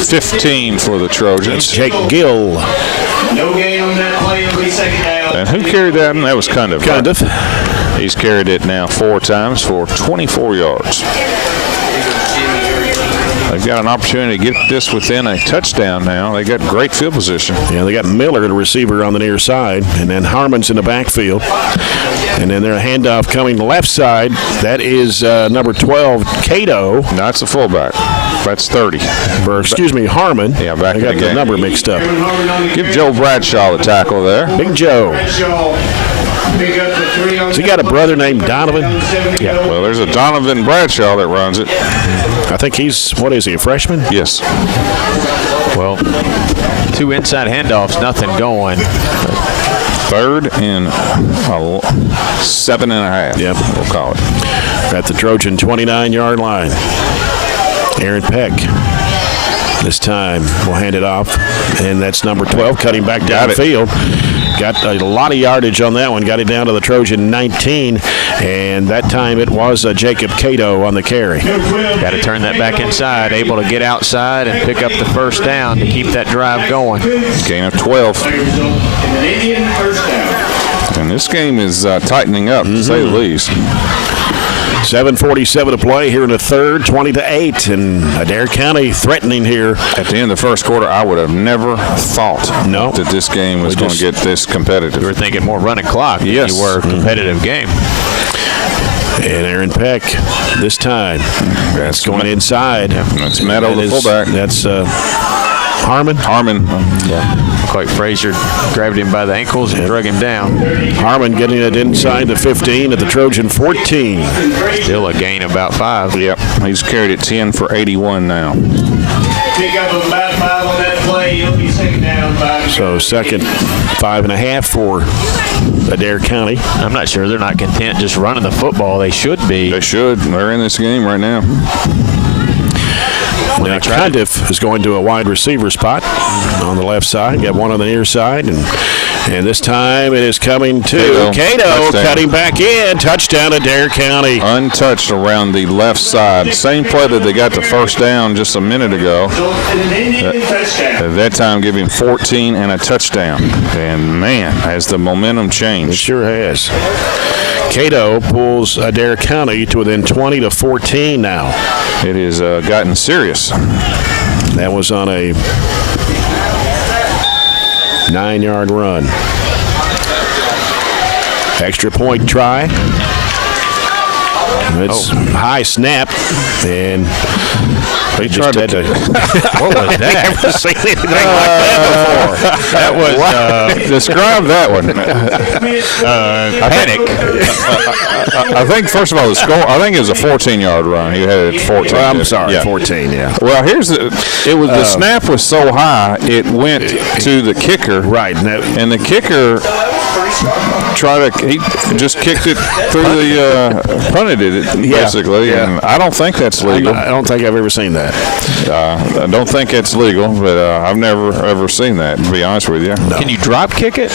15 for the Trojans. That's Jake Gill. No gain on that play. It'll be second down. And who carried that? That was Cundiff. Cundiff. Right? He's carried it now 4 times for 24 yards. They've got an opportunity to get this within a touchdown now. They got great field position. Yeah, they got Miller, the receiver, on the near side, and then Harmon's in the backfield. And then their handoff coming left side. That is number 12, Cato. That's a fullback. That's 30. Harmon. Yeah, back I in got the the game. number mixed up. Give Joe Bradshaw the tackle there. Big Joe. Pick up the 3 on Has he got a brother named Donovan? Yeah. Well, there's a Donovan Bradshaw that runs it. I think he's, what is he, a freshman? Yes. Well, 2 inside handoffs, nothing going. 3rd and 7.5. Yep. We'll call it. At the Trojan 29-yard line. Aaron Peck. This time we'll hand it off. And that's number 12 cutting back downfield. Got a lot of yardage on that one. Got it down to the Trojan 19. And that time it was Jacob Cato on the carry. Got to turn that back inside, able to get outside and pick up the first down to keep that drive going. Gain of 12. Indian first down. And this game is tightening up, to say the least. 7:47 to play here in the third, 20-8, and Adair County threatening here. At the end of the first quarter, I would have never thought that this game was going to get this competitive. You were thinking more running clock than Yes. you were competitive game. And Aaron Peck this time. That's going inside. That's Meadow, the fullback. That's Harmon. Quite Frazier grabbed him by the ankles and drug him down. Harmon getting it inside the 15 at the Trojan 14. Still a gain about 5. Yep, he's carried it 10 for 81 now. Pick up about 5 on that play. It'll be second down. 5. So second 5.5 for Adair County. I'm not sure they're not content just running the football. They should be. They should. They're in this game right now. Now Cundiff is going to a wide receiver spot on the left side. Got one on the near side, and this time it is coming to Cato cutting back in. Touchdown to Adair County. Untouched around the left side. Same play that they got the first down just a minute ago. At that time, give him 14 and a touchdown. And man, has the momentum changed. It sure has. Cato pulls Adair County to within 20-14 now. It has gotten serious. That was on a 9-yard run. Extra point try. It's high snap, and they just had to. What was that? Never seen anything like that before. That was Describe that one. panic. I think, first of all, the score, I think it was a 14-yard run. He had it 14. Well, I'm sorry, Yeah. 14, yeah. Well, the snap was so high, it went to the kicker. Right. And the kicker he just kicked it through the, punted it, basically. Yeah. And I don't think that's legal. I don't think I've ever seen that. that? I don't think it's legal, but I've never ever seen that, to be honest with you. No. Can you drop kick it?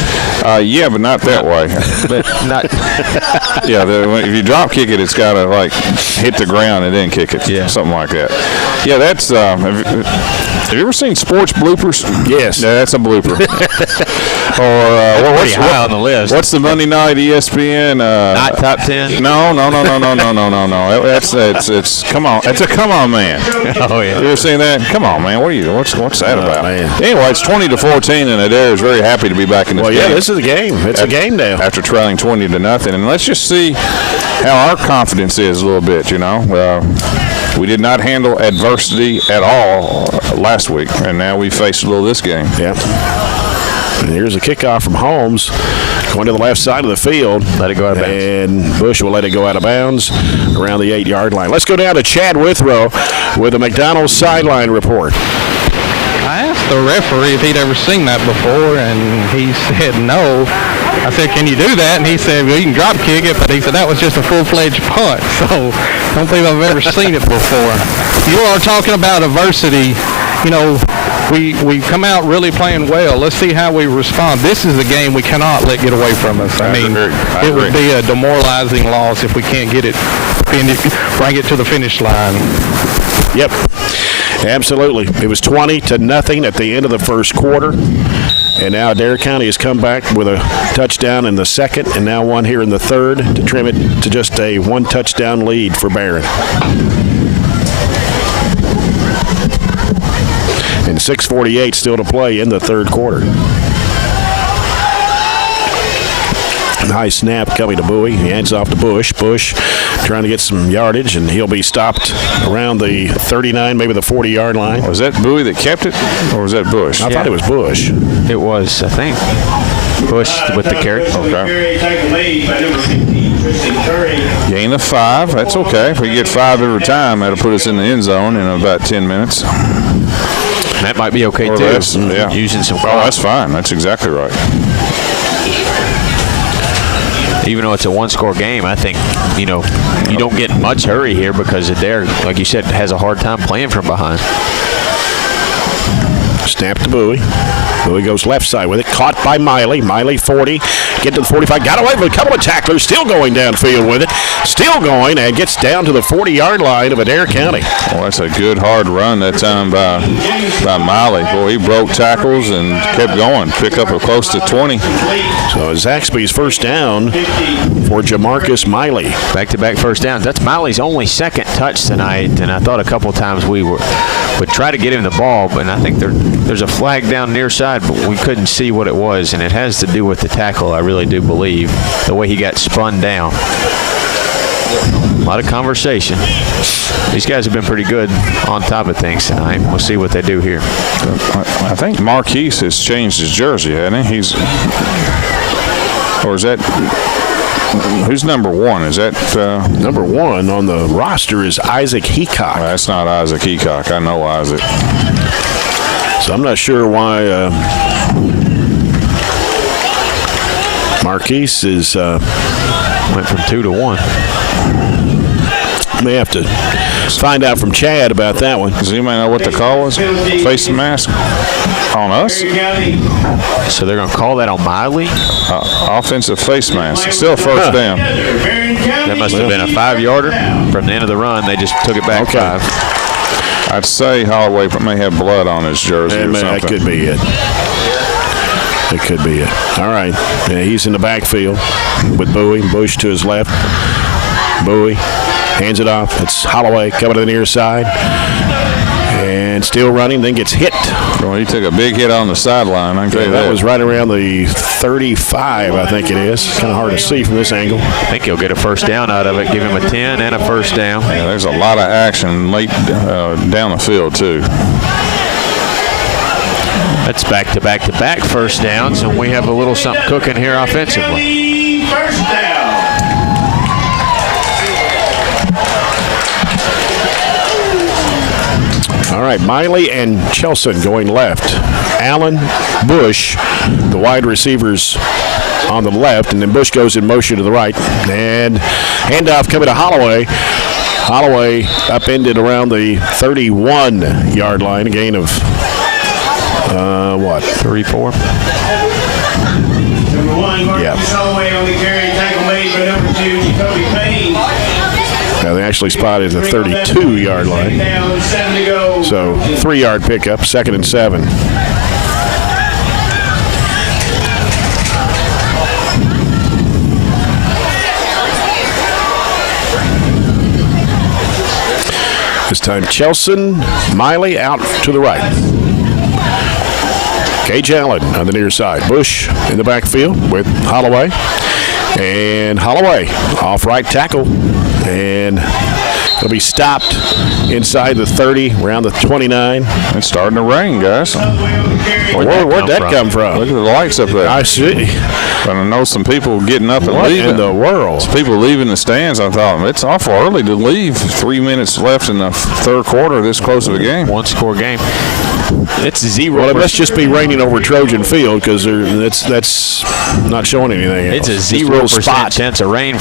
Yeah, but not that way. Not. Yeah, if you drop kick it, it's got to like hit the ground and then kick it. Yeah. Something like that. Yeah, that's. Have you ever seen sports bloopers? Yes. Yeah, that's a blooper. Or Pretty high on the list. What's the Monday night ESPN? Not top 10. No. It's come on. It's a come on man. Oh yeah. You ever seen that? Come on, man. What's that about? Man. Anyway, it's 20-14, and Adair is very happy to be back in this Well, game. yeah, this is a game. It's a game now. After trailing 20-0, and let's just see how our confidence is a little bit. We did not handle adversity at all last week, and now we face a little this game. Yeah. And here's a kickoff from Holmes, going to the left side of the field. Let it go out of bounds. And Bush will let it go out of bounds around the 8-yard line. Let's go down to Chad Withrow with a McDonald's sideline report. I asked the referee if he'd ever seen that before, and he said no. I said, can you do that? And he said, well, you can drop kick it, but he said that was just a full-fledged punt. So I don't think I've ever seen it before. You are talking about adversity. We come out really playing well. Let's see how we respond. This is a game we cannot let get away from us. I mean, it would be a demoralizing loss if we can't get it, bring it to the finish line. Yep. Absolutely. It was 20-0 at the end of the first quarter. And now Adair County has come back with a touchdown in the second and now one here in the third to trim it to just a one-touchdown lead for Barron. And 6:48 still to play in the third quarter. High snap coming to Bowie. He hands off to Bush. Bush trying to get some yardage, and he'll be stopped around the 39, maybe the 40-yard line. Was that Bowie that kept it, or was that Bush? I thought it was Bush. It was, I think, Bush with the carry. Okay. Take the lead by number 15, Tristan Curry. Gain of 5. That's okay. If we get 5 every time, that'll put us in the end zone in about 10 minutes. That might be okay, Or too. less, yeah. Using some Oh, that's fine. That's exactly right. Even though it's a one-score game, I think, you don't get much hurry here because Adair, like you said, has a hard time playing from behind. Snap to Bowie. Bowie goes left side with it. Caught by Miley. Miley 40. Get to the 45. Got away with a couple of tacklers. Still going downfield with it. Still going and gets down to the 40-yard line of Adair County. Well, that's a good hard run that time by Miley. Boy, he broke tackles and kept going. Pick up a close to 20. So Zaxby's first down for Jamarcus Miley. Back-to-back first downs. That's Miley's only second touch tonight, and I thought a couple times we would try to get him the ball, but I think there's a flag down near side, but we couldn't see what it was, and it has to do with the tackle, I really do believe, the way he got spun down. A lot of conversation. These guys have been pretty good on top of things tonight. We'll see what they do here. I think Marquise has changed his jersey, hasn't he? Or is that... Who's number 1? Is that... Number 1 on the roster is Isaac Heacock. That's not Isaac Heacock. I know Isaac. So I'm not sure why Marquise is... Went from 2 to 1. May have to find out from Chad about that one. Does anybody know what the call was? Face mask on us? So they're going to call that on Miley? Offensive face mask. Still first down. That must have been a 5-yarder from the end of the run. They just took it back 5. I'd say Holloway may have blood on his jersey or something. That could be it. It could be it. All right. Yeah, he's in the backfield with Bowie. Bush to his left. Bowie hands it off. It's Holloway coming to the near side. And still running, then gets hit. Well, he took a big hit on the sideline. I can tell you that was right around the 35, I think it is. It's kind of hard to see from this angle. I think he'll get a first down out of it. Give him a 10 and a first down. Yeah, there's a lot of action late down the field, too. That's back-to-back-to-back first downs, and we have a little something cooking here offensively. First down. All right, Miley and Chelson going left. Allen, Bush, the wide receivers on the left, and then Bush goes in motion to the right. And handoff coming to Holloway. Holloway upended around the 31-yard line, a gain of, 3-4. Number 1, Marcus Holloway on the carry. Tackle made by number 2, Jacoby Payne. Now they actually spotted the 32-yard line. Down, 7 to go. So 3-yard pickup, 2nd and 7. This time Chelson, Miley out to the right. Gage Allen on the near side. Bush in the backfield with Holloway. And Holloway off right tackle. And he'll be stopped inside the 30, around the 29. It's starting to rain, guys. Where'd that come from? Look at the lights up there. I see. But I know some people getting up and What leaving. in the world? Some people leaving the stands. I thought, it's awful early to leave. 3 minutes left in the third quarter this close of a game. One-score game. It's 0. Well, it must just be raining over Trojan Field because that's not showing anything else. It's a Just little 0% spot. chance of rain.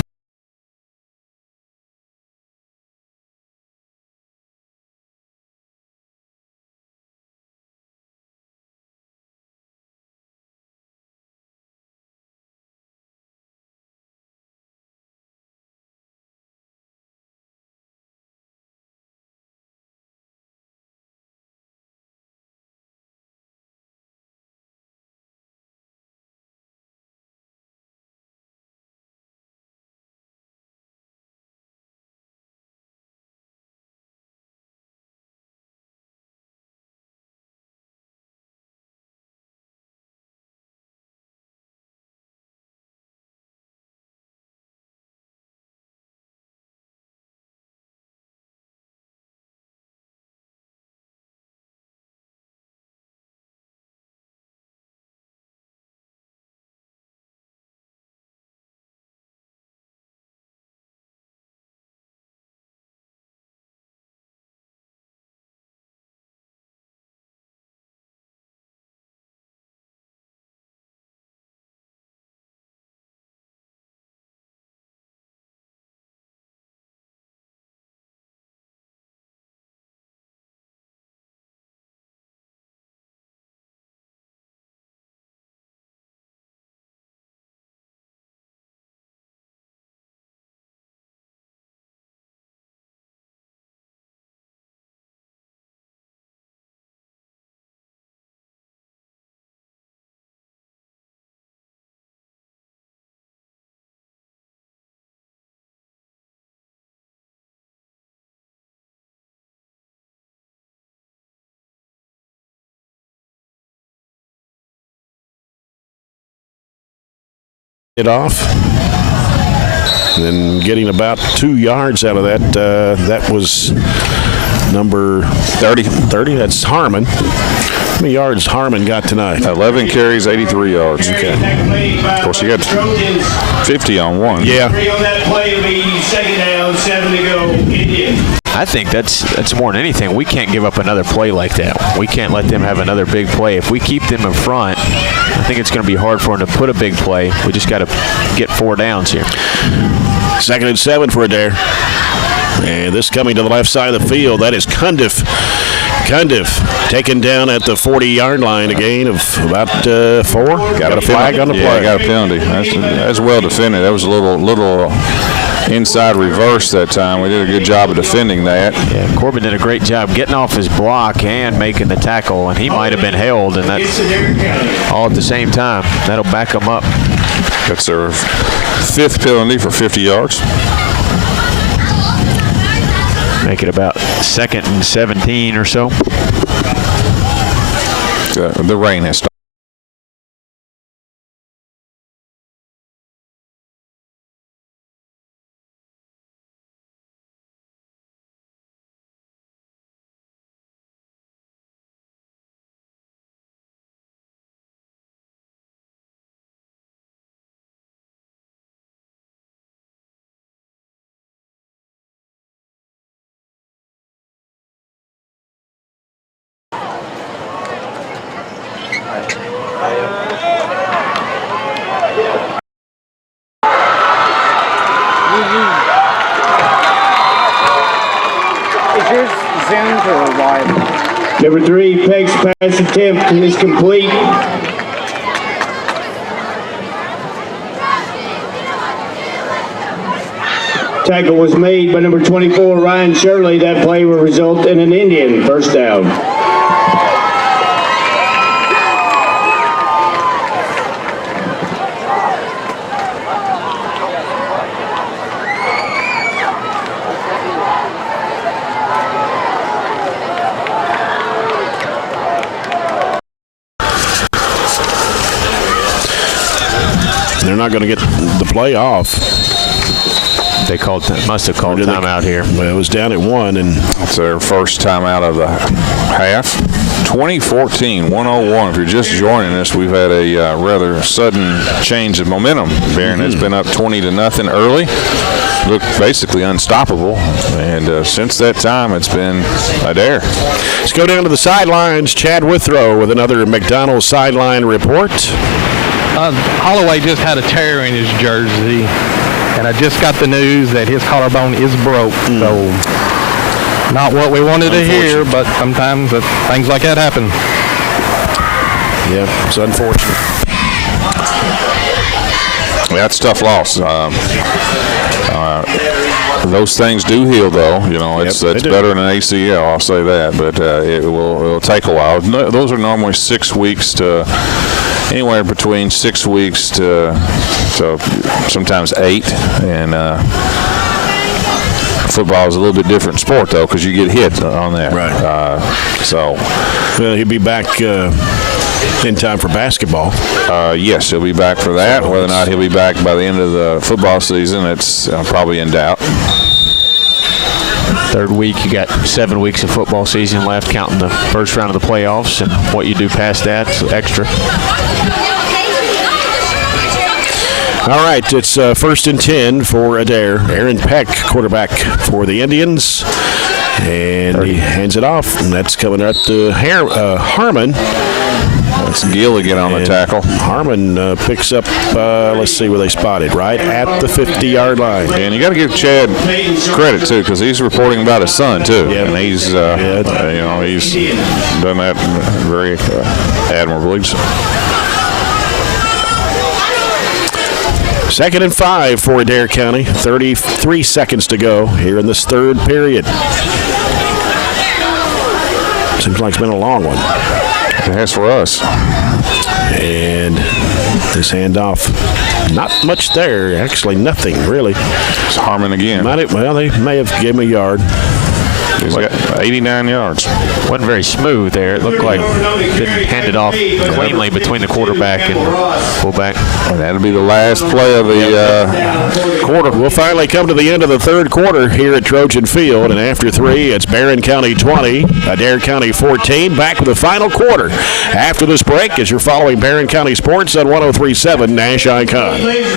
It off. And then getting about 2 yards out of that. That was number 30. That's Harmon. How many yards Harmon got tonight? 11 carries, 83 yards. Okay. Of course, you got 50 on one. Yeah. 3 on that play will be 2nd down, 7 to go, Indians. I think that's more than anything. We can't give up another play like that. We can't let them have another big play. If we keep them in front, I think it's going to be hard for them to put a big play. We just got to get 4 downs here. 2nd and 7 for Adair. And this coming to the left side of the field, that is Cundiff. Cundiff taken down at the 40-yard line, a gain of about 4. Got a flag on the play. Yeah, got a penalty. That's well defended. That was a little inside reverse that time. We did a good job of defending that. Yeah, Corbin did a great job getting off his block and making the tackle, and he might have been held, and that's all at the same time. That'll back him up. That's their 5th penalty for 50 yards. Make it about 2nd and 17 or so. The rain has stopped. Switches, zooms, or wide? Number 3, Peck's pass attempt is complete. Tackle was made by number 24, Ryan Shirley. That play will result in an Indian first down. They're not going to get the play off. They must have called timeout here. Well, it was down at 1, and That's their first timeout of the half. 2014-101. If you're just joining us, we've had a rather sudden change of momentum. Barron has been up 20-0 early. Looked basically unstoppable, and since that time, it's been Adair. let's go down to the sidelines. Chad Withrow with another McDonald's sideline report. Holloway just had a tear in his jersey, and I just got the news that his collarbone is broke. So, not what we wanted to hear, but sometimes things like that happen. Yeah, it's unfortunate. That's a tough loss. Those things do heal, though. You know, it's better than an ACL. I'll say that, but it'll take a while. No, those are normally 6 weeks to anywhere between 6 weeks to sometimes 8, and football is a little bit different sport, though, because you get hit on that. Right. Well, he'll be back in time for basketball. Yes, he'll be back for that. Whether or not he'll be back by the end of the football season, it's probably in doubt. Third week, you got 7 weeks of football season left, counting the first round of the playoffs, and what you do past that's extra. All right, it's 1st and 10 for Adair. Aaron Peck, quarterback for the Indians. And he hands it off, and that's coming up to Harmon. It's Gill again on the tackle. Harmon picks up, let's see where they spotted, right at the 50-yard line. And you got to give Chad credit, too, because he's reporting about his son, too. Yeah. And he's, he's done that very admirably. 2nd and 5 for Adair County. 33 seconds to go here in this third period. Seems like it's been a long one. It has for us. And this handoff, not much there. Actually, nothing, really. It's Harmon again. They may have given him a yard. He's got 89 yards. Wasn't very smooth there. It looked like didn't hand it off cleanly between the quarterback and fullback. And that'll be the last play of the quarter. We'll finally come to the end of the third quarter here at Trojan Field, and after 3, it's Barron County 20, Adair County 14. Back with the final quarter after this break as you're following Barron County Sports on 103.7 Nash Icon.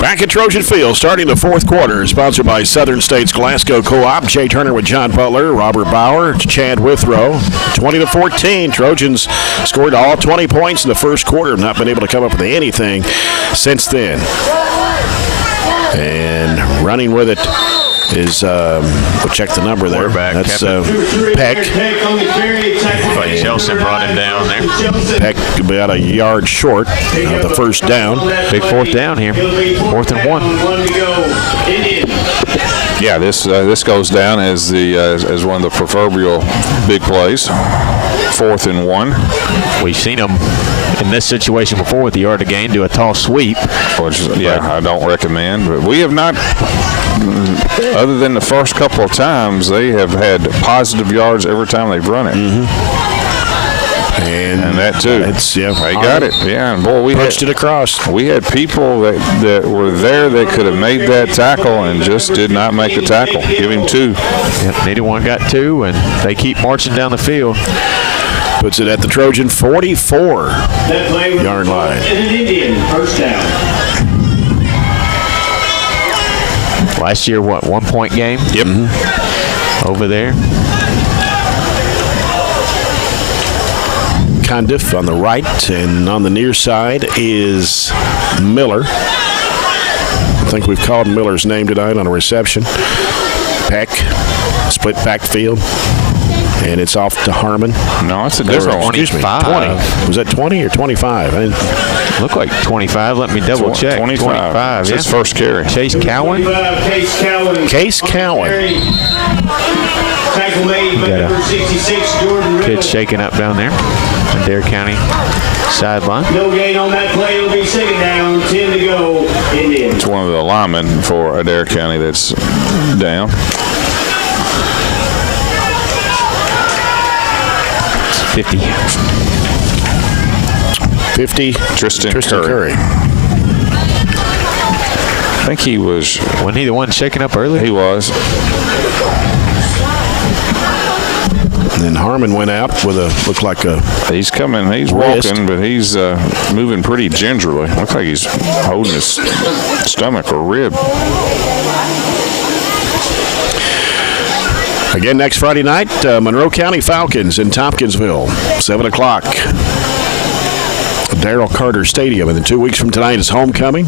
Back at Trojan Field, starting the fourth quarter, sponsored by Southern States Glasgow Co-op. Jay Turner with John Butler, Robert Bauer, Chad Withrow. 20-14, Trojans scored all 20 points in the first quarter. Not been able to come up with anything since then. And running with it is we'll check the number there. Quarterback, that's Peck. Peck. Chelsea brought him down there. Peck about a yard short of the first down. Big fourth down here. 4th and 1. Yeah, this goes down as one of the proverbial big plays. 4th and 1. We've seen them in this situation before with the yard to gain do a tall sweep. Which, I don't recommend. But we have not, other than the first couple of times, they have had positive yards every time they've run it. And that too. They got it. Yeah, and boy, we punched it across. We had people that were there that could have made that tackle and just did not make the tackle. Give him 2. Yep, neither one got 2, and they keep marching down the field. Puts it at the Trojan 44-yard line. Indian, first down. Last year, 1-point game? Yep. Over there. Condiff on the right, and on the near side is Miller. I think we've called Miller's name tonight on a reception. Peck, split backfield, and it's off to Harmon. No, it's a different one. Excuse me, 20. Was that 20 or 25? Look like 25. Let me double check. 25. It's his first carry. Chase Cowan. Case Cowan. Tackle made by number 66, Jordan Kid shaking up down there. Adair County sideline. No gain on that play. It'll be 2nd down. 10 to go. Indians. It's one of the linemen for Adair County that's down. 50. Tristan Curry. I think he was. Wasn't he the one shaking up early? He was. And then Harmon went out with looked like a. He's coming. He's wrist. walking, but he's moving pretty gingerly. Looks like he's holding his stomach or rib. Again, next Friday night, Monroe County Falcons in Tompkinsville, 7 o'clock. Darrell Carter Stadium. And then 2 weeks from tonight is homecoming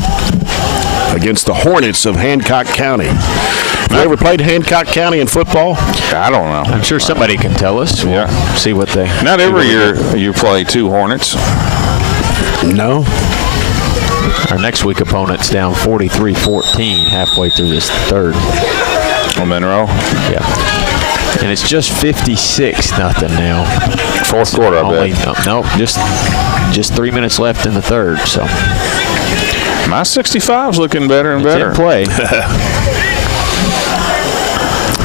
against the Hornets of Hancock County. Have you ever played Hancock County in football? I don't know. I'm sure somebody can tell us. We'll see what they. Not every year you play 2 Hornets. No. Our next week opponent's down 43-14 halfway through this third. Monroe? Yeah. And it's just 56-0 now. Fourth quarter, I bet. No, just 3 minutes left in the third. So my 65's looking better and better. In play.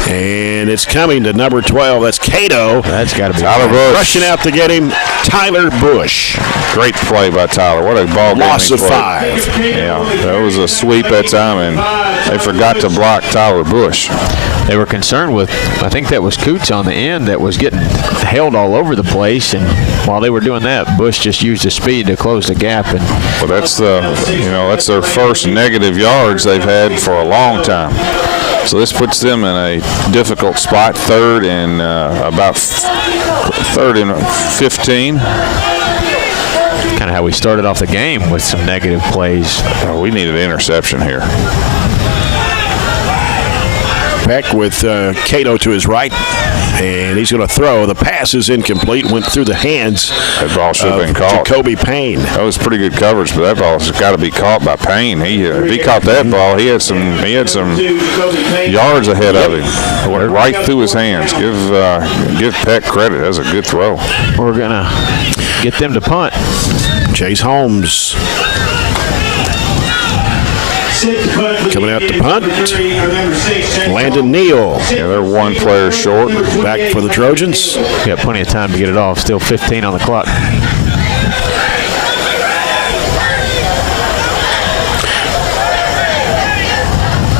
And it's coming to number 12. That's Cato. That's got to be Tyler Bush. Rushing out to get him, Tyler Bush. Great play by Tyler. What a ball game. Loss of 5. Yeah, that was a sweep that time, and they forgot to block Tyler Bush. They were concerned with, I think that was Coots on the end that was getting held all over the place, and while they were doing that, Bush just used his speed to close the gap. And well, that's that's their first negative yards they've had for a long time. So this puts them in a difficult spot, 3rd and about 3rd and 15. Kind of how we started off the game with some negative plays. Oh, we need an interception here. Peck with Cato to his right, and he's going to throw. The pass is incomplete, went through the hands that ball should have been caught. Jacoby Payne. That was pretty good coverage, but that ball's got to be caught by Payne. If he caught that ball, he had some yards ahead of him. Went right through his hands. Give Peck credit. That was a good throw. We're going to get them to punt. Chase Holmes coming out to punt. Landon Neal. Yeah, they're 1 player short. Back for the Trojans. Got plenty of time to get it off. Still 15 on the clock.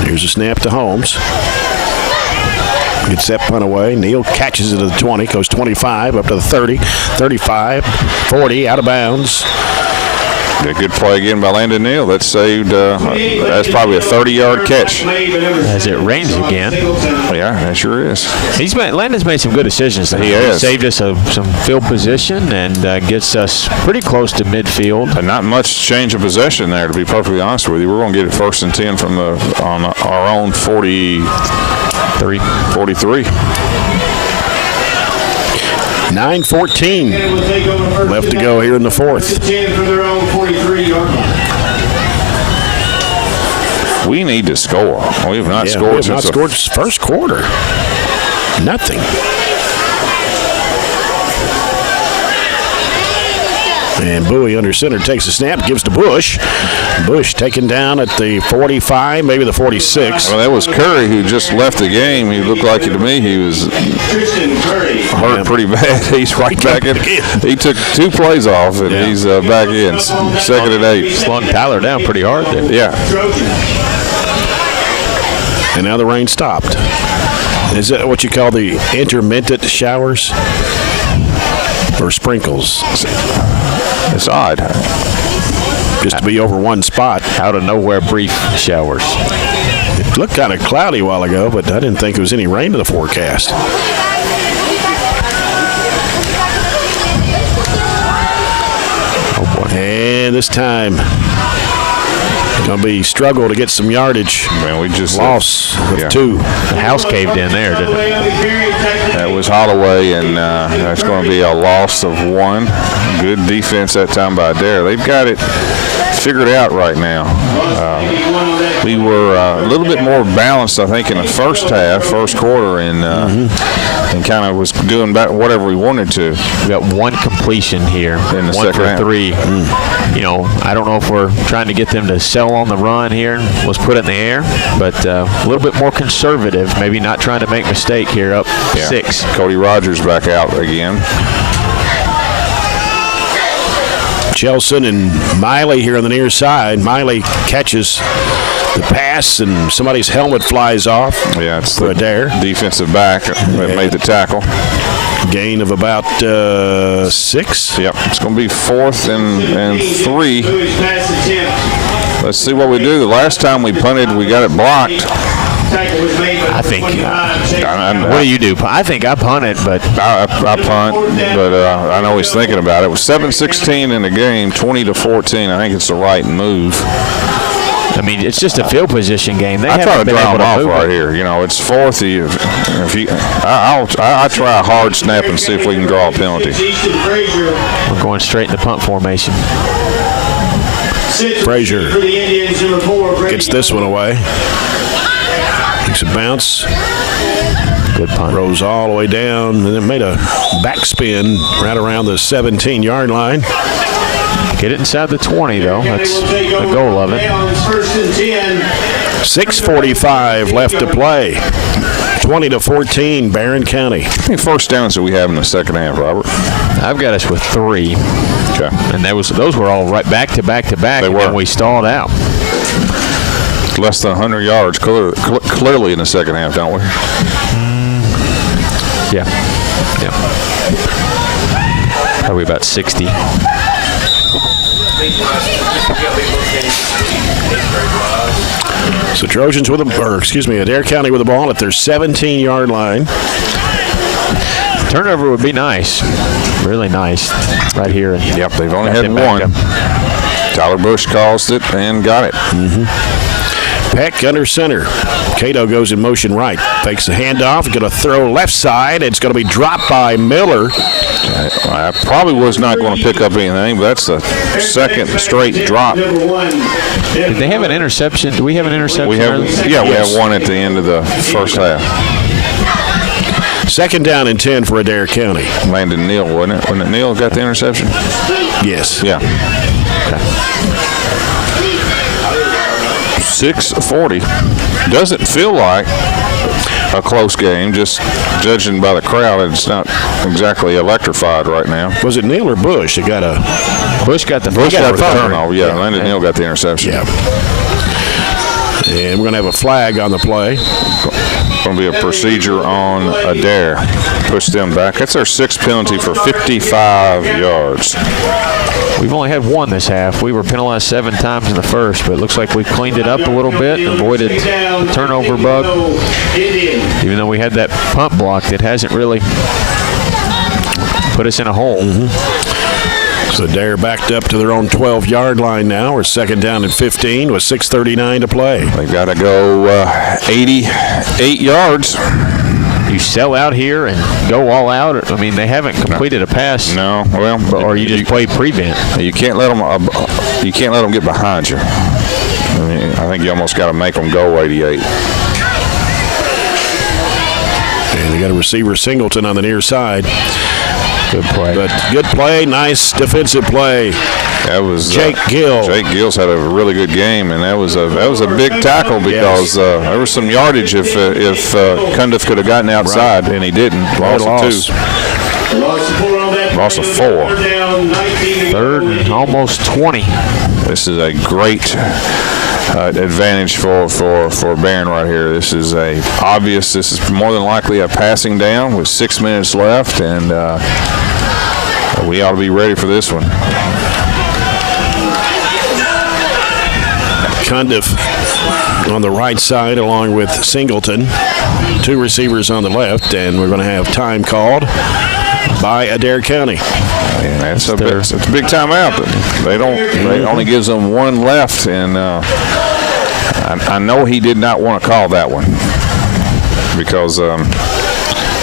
Here's a snap to Holmes. Gets that punt away. Neal catches it at the 20, goes 25, up to the 30, 35, 40, out of bounds. A good play again by Landon Neal. That saved, that's probably a 30-yard catch. As it rains again. Yeah, that sure is. Landon's made some good decisions. He has. Saved us some field position and gets us pretty close to midfield. And not much change of possession there, to be perfectly honest with you. We're going to get it 1st and 10 from on our own 43. 9:14 left to go here in the 4th. 10 from their own 43-yard line. We need to score. We have not scored since the first quarter. Nothing. And Bowie under center takes a snap, gives to Bush. Bush taken down at the 45, maybe the 46. Well, that was Curry who just left the game. He looked like, to me, he was hurt pretty bad. He's right back in. He took 2 plays off, and he's back in. 2nd and 8. Slung Tyler down pretty hard there. Yeah. And now the rain stopped. Is that what you call the intermittent showers? Or sprinkles? It's odd. Just to be over one spot. Out of nowhere brief showers. It looked kind of cloudy a while ago, but I didn't think there was any rain in the forecast. Oh boy. And this time, going to be struggle to get some yardage. Man, we just lost with 2. The house caved in there, didn't it? That was Holloway, and that's going to be a loss of 1. Good defense that time by Adair. They've got it figured out right now. We were a little bit more balanced, I think, in the first quarter, and kind of was doing whatever we wanted to. We got 1 completion here. In the 1 second for half. 3. You know, I don't know if we're trying to get them to sell on the run here. Let's put it in the air, but a little bit more conservative. Maybe not trying to make a mistake here. Up 6. Cody Rogers back out again. Chelson and Miley here on the near side. Miley catches the pass, and somebody's helmet flies off. Yeah, it's for Adair. Defensive back that made the tackle. Gain of about 6. Yep, it's going to be 4th and 3. Let's see what we do. The last time we punted, we got it blocked. I think. What do you do? I think I punt it, but I punt. But I know he's thinking about it. It was 7-16 in the game, 20-14. I think it's the right move. I mean, it's just a field position game. I try to draw them off right here. You know, it's 4th. I try a hard snap and see if we can draw a penalty. We're going straight in the punt formation. Frazier gets this one away. Takes a bounce. Good punt. Rolls all the way down, and then made a backspin right around the 17-yard line. Get it inside the 20, though. That's the goal of it. 6:45 left to play. 20-14, Barron County. How many first downs do we have in the second half, Robert? I've got us with 3. Okay. And those were all right back to back to back, and then we stalled out. Less than 100 yards clearly in the second half, don't we? Yeah. Probably about 60. So Trojans Adair County with the ball at their 17-yard line. Turnover would be nice. Really nice right here. Yep, they've only had 1. Tyler Bush caused it and got it. Peck under center. Cato goes in motion right. Takes the handoff. Going to throw left side. It's going to be dropped by Miller. I probably was not going to pick up anything, but that's the second straight drop. Did they have an interception? Do we have an interception? We have one at the end of the first half. 2nd down and 10 for Adair County. Landon Neal, wasn't it? Wasn't it Neal got the interception? Yes. Yeah. Okay. 6:40. Doesn't feel like a close game, just judging by the crowd. It's not exactly electrified right now. Was it Neal or Bush? Bush got the turnover. Yeah, Landon Neal got the interception. Yeah. And we're going to have a flag on the play. Going to be a procedure on Adair. Push them back. That's our 6th penalty for 55 yards. We've only had one this half. We were penalized 7 times in the first, but it looks like we cleaned it up a little bit, avoided the turnover bug. Even though we had that punt block, it hasn't really put us in a hole. So Adair backed up to their own 12-yard line now. We're second down and 15 with 6:39 to play. They've got to go 88 yards. You sell out here and go all out. I mean, they haven't completed a pass. No, well, or you just play prevent. You can't let them. You can't let them get behind you. I mean, I think you almost got to make them go 88. And they got a receiver Singleton on the near side. Good play. But good play, nice defensive play. That was Jake Gill. Jake Gill's had a really good game, and that was a big tackle because there was some yardage if Cundiff could have gotten outside, and he didn't. Lost a 2. Lost a 4. Third and almost 20. This is a great advantage for Barron right here. This is this is more than likely a passing down with 6 minutes left, and we ought to be ready for this one. Cundiff on the right side along with Singleton. 2 receivers on the left, and we're going to have time called by Adair County. And it's a big timeout. They only gives them 1 left, and I know he did not want to call that one because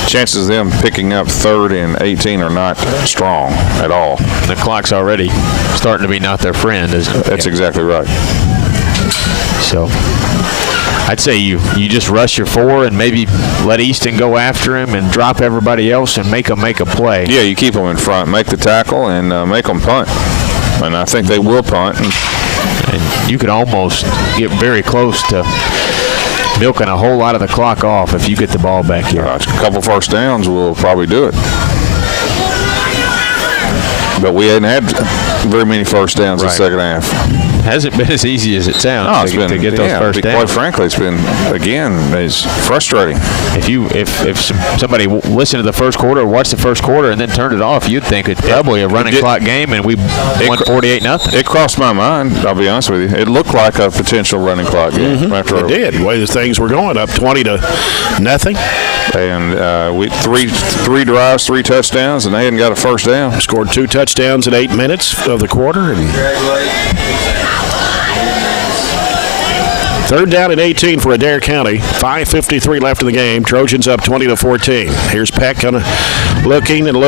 chances of them picking up 3rd and 18 are not strong at all. The clock's already starting to be not their friend. That's exactly right. So I'd say you just rush your 4 and maybe let Easton go after him and drop everybody else and make them make a play. Yeah, you keep them in front, make the tackle, and make them punt. And I think they will punt. And you could almost get very close to milking a whole lot of the clock off if you get the ball back here. A couple first downs will probably do it. But we hadn't had very many first downs in the second half. Hasn't been as easy as it sounds to get those first downs. Quite frankly, it's been, again, it's frustrating. If somebody listened to the first quarter, watched the first quarter, and then turned it off, you'd think it's probably a running clock game, and we won 48-0. It crossed my mind, I'll be honest with you. It looked like a potential running clock game. It did. The way the things were going, up 20-0. And we three drives, 3 touchdowns, and they hadn't got a first down. Scored 2 touchdowns in 8 minutes of the quarter. And third down and 18 for Adair County. 5:53 left in the game. Trojans up 20-14. Here's Peck kind of looking and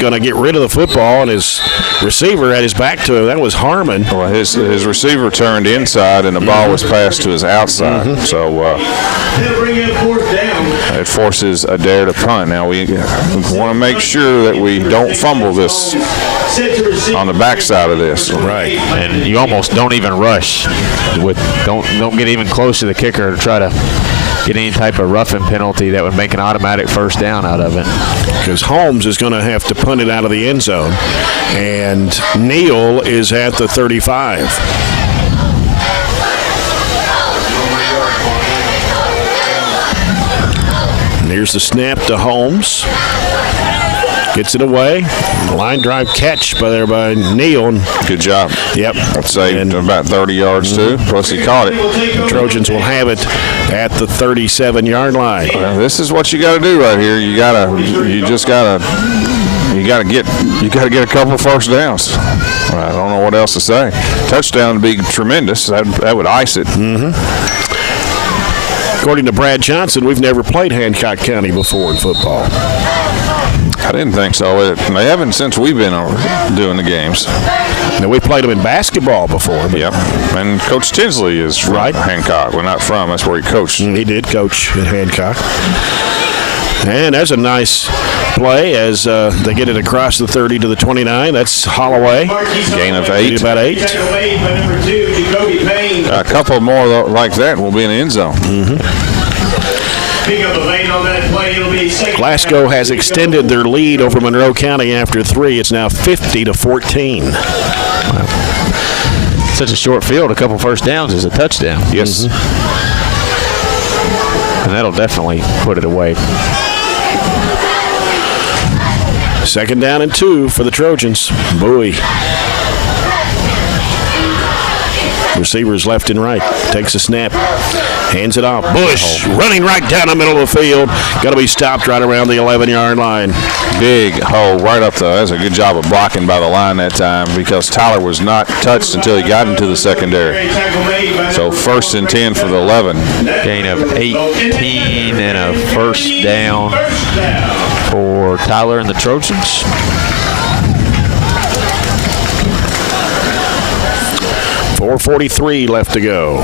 going to get rid of the football, and his receiver had his back to him. That was Harmon. Well, his receiver turned inside, and the ball was passed to his outside. So it forces Adair to punt. Now we want to make sure that we don't fumble this on the backside of this. Right. And you almost don't even rush. Don't get even close to the kicker to try to get any type of roughing penalty that would make an automatic first down out of it. Because Holmes is going to have to punt it out of the end zone. And Neal is at the 35. And here's the snap to Holmes. Gets it away. Line drive catch by Neal. Good job. Yep. I'd say about 30 yards too. Plus he caught it. The Trojans will have it at the 37-yard line. Well, this is what you got to do right here. You got to get a couple of first downs. I don't know what else to say. Touchdown would be tremendous. That would ice it. According to Brad Johnson, we've never played Hancock County before in football. I didn't think so. They haven't since we've been doing the games. Now, we played them in basketball before. Yep. And Coach Tinsley is from Hancock. Well, not from. That's where he coached. He did coach at Hancock. And that's a nice play as they get it across the 30 to the 29. That's Holloway. Gain of 8. About 8. A couple more like that will be in the end zone. Glasgow has extended their lead over Monroe County after 3. It's now 50-14. Wow. Such a short field, a couple first downs is a touchdown. Yes. And that'll definitely put it away. Second down and 2 for the Trojans. Bowie Receivers left and right. Takes a snap. Hands it off. Bush running right down the middle of the field. Got to be stopped right around the 11-yard line. Big hole right up there. That's a good job of blocking by the line that time because Tyler was not touched until he got into the secondary. So 1st and 10 for the 11. Gain of 18 and a first down for Tyler and the Trojans. .443 left to go.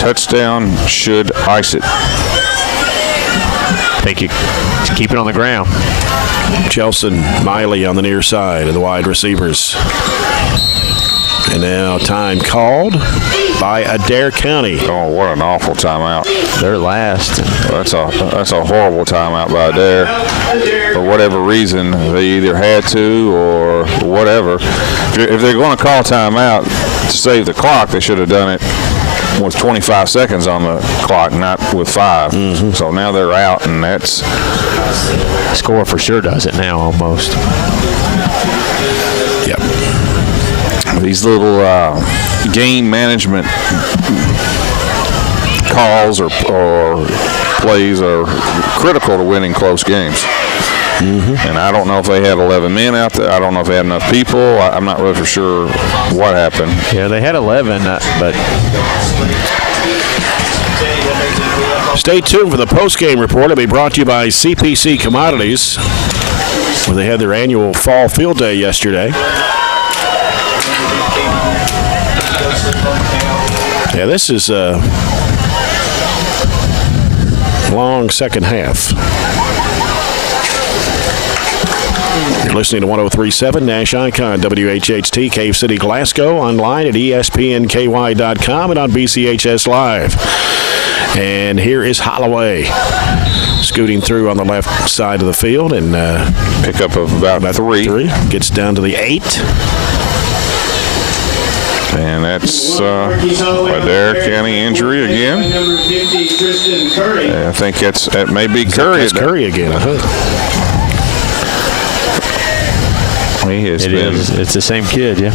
Touchdown should ice it. I think you keep it on the ground. Chelson Miley on the near side of the wide receivers. And now time called by Adair County. Oh, what an awful timeout. They're last. That's a horrible timeout by Adair. For whatever reason, they either had to or whatever. If they're going to call timeout to save the clock, they should have done it with 25 seconds on the clock, not with 5. Mm-hmm. So now they're out, and that's... Score for sure does it now almost. Yep. These little game management calls or plays are critical to winning close games. Mm-hmm. And I don't know if they had 11 men out there. I don't know if they had enough people. I'm not really for sure what happened. Yeah, they had 11, but... Stay tuned for the post-game report. It'll be brought to you by CPC Commodities, where they had their annual fall field day yesterday. Yeah, this is a long second half. You're listening to 103.7 Nash Icon, WHHT, Cave City, Glasgow, online at espnky.com and on BCHS Live. And here is Holloway scooting through on the left side of the field and pickup of about 3. Gets down to the 8. And that's Adair County injury again. I think that may be Curry. That's Curry again, I think. It's the same kid, yeah.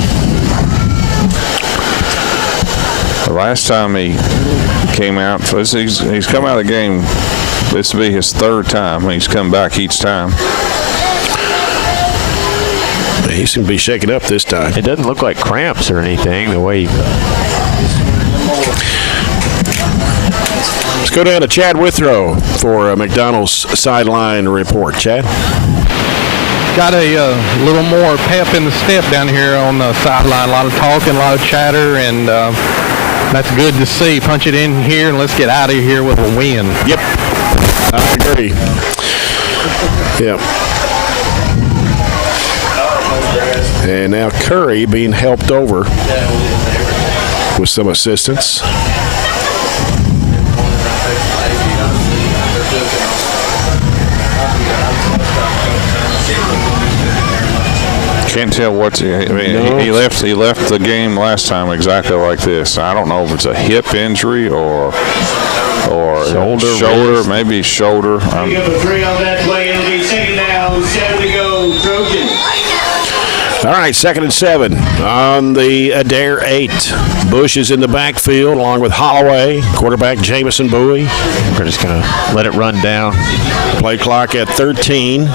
The last time he came out, he's come out of the game. This will be his 3rd time. He's come back each time. He seemed to be shaken up this time. It doesn't look like cramps or anything, the way Let's go down to Chad Withrow for McDonald's sideline report. Chad? Got a little more pep in the step down here on the sideline. A lot of talking, a lot of chatter, and that's good to see. Punch it in here, and let's get out of here with a win. Yep, I agree. Yep. And now Curry being helped over with some assistance. Can't tell what's. He left the game last time exactly like this. I don't know if it's a hip injury or shoulder, maybe shoulder. Pick up a 3 on that play. It'll be 2nd down, 7 to go, Trojans. All right, 2nd and 7 on the Adair 8. Bush is in the backfield along with Holloway, quarterback Jamison Bowie. we're just going to let it run down. Play clock at 13.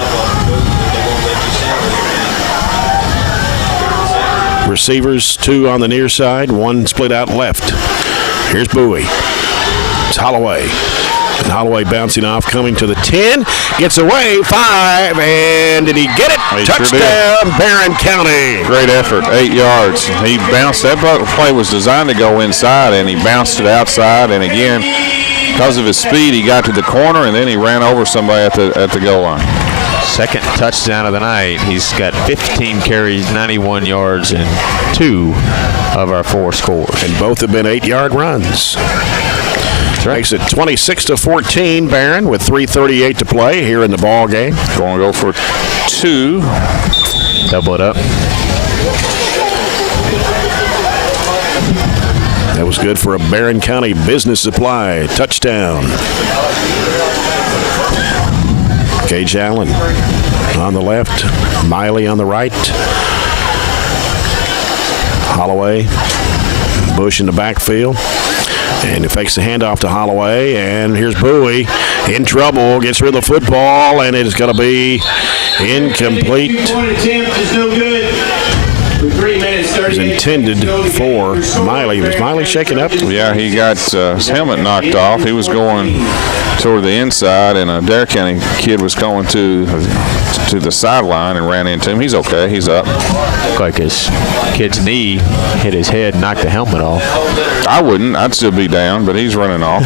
Receivers 2 on the near side, 1 split out left. Here's Bowie. It's Holloway. And Holloway bouncing off, coming to the 10. Gets away, 5, and did he get it? He Touchdown, sure Barron County. Great effort, 8 yards. He bounced. That play was designed to go inside, and he bounced it outside. And again, because of his speed, he got to the corner, and then he ran over somebody at the goal line. 2nd touchdown of the night. He's got 15 carries, 91 yards, and 2 of our 4 scores. And both have been 8-yard runs. Makes it 26-14, Barron, with 3:38 to play here in the ball game. Going to go for 2. Double it up. That was good for a Barron County business supply touchdown. Gage Allen on the left, Miley on the right. Holloway. Bush in the backfield. And he fakes the handoff to Holloway. And here's Bowie in trouble. Gets rid of the football. And it is going to be incomplete. Attempt is no good. With 3 minutes, 30 It was intended for Miley. Was Miley shaking up? Yeah, he got his helmet knocked off. He was going toward the inside, and a Adair County kid was going to the sideline and ran into him. He's okay. He's up. Looked like his kid's knee hit his head and knocked the helmet off. I wouldn't. I'd still be down, but he's running off.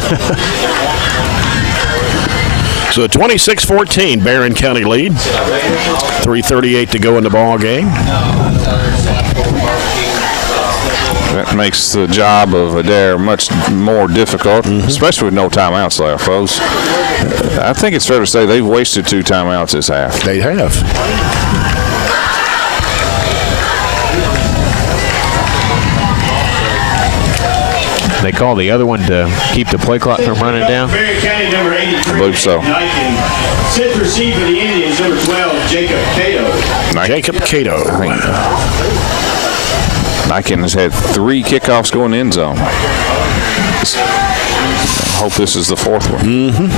So 26-14, Barron County lead. 3:38 to go in the ball game. That makes the job of Adair much more difficult, especially with no timeouts left, folks. I think it's fair to say they've wasted 2 timeouts this half. They have. They call the other one to keep the play clock from running down. Barron County number 83. I believe so. Set receive for the Indians, number 12, Jacob Cato. Jacob Cato. Niken has had 3 kickoffs going in end zone. I hope this is the 4th one.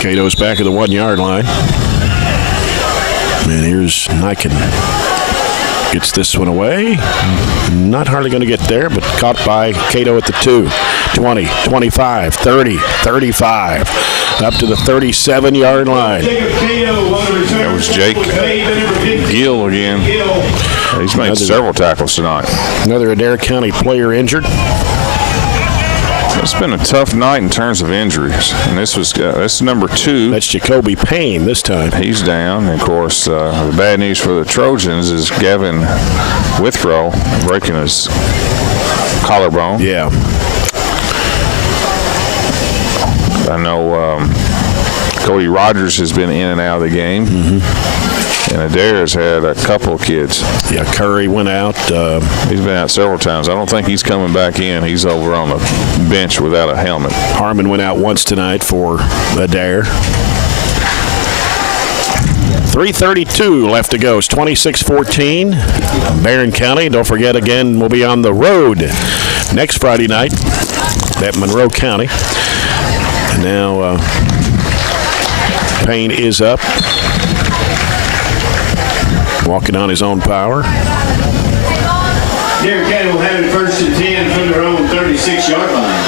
Cato's back at the 1-yard line. And here's Niken. Gets this one away. Not hardly going to get there, but caught by Cato at the 2. 20, 25, 30, 35. Up to the 37-yard line. That was Jake Gill again. He's made several tackles tonight. Another Adair County player injured. It's been a tough night in terms of injuries, and this is number 2. That's Jacoby Payne this time. He's down. And of course, the bad news for the Trojans is Gavin Withrow breaking his collarbone. Yeah. I know Cody Rogers has been in and out of the game. And Adair has had a couple of kids. Yeah, Curry went out. He's been out several times. I don't think he's coming back in. He's over on the bench without a helmet. Harmon went out once tonight for Adair. 3:32 left to go. It's 26-14. Barron County, don't forget again, we'll be on the road next Friday night at Monroe County. And now Payne is up. Walking on his own power. Adair County will have it 1st and 10 from their own 36-yard line.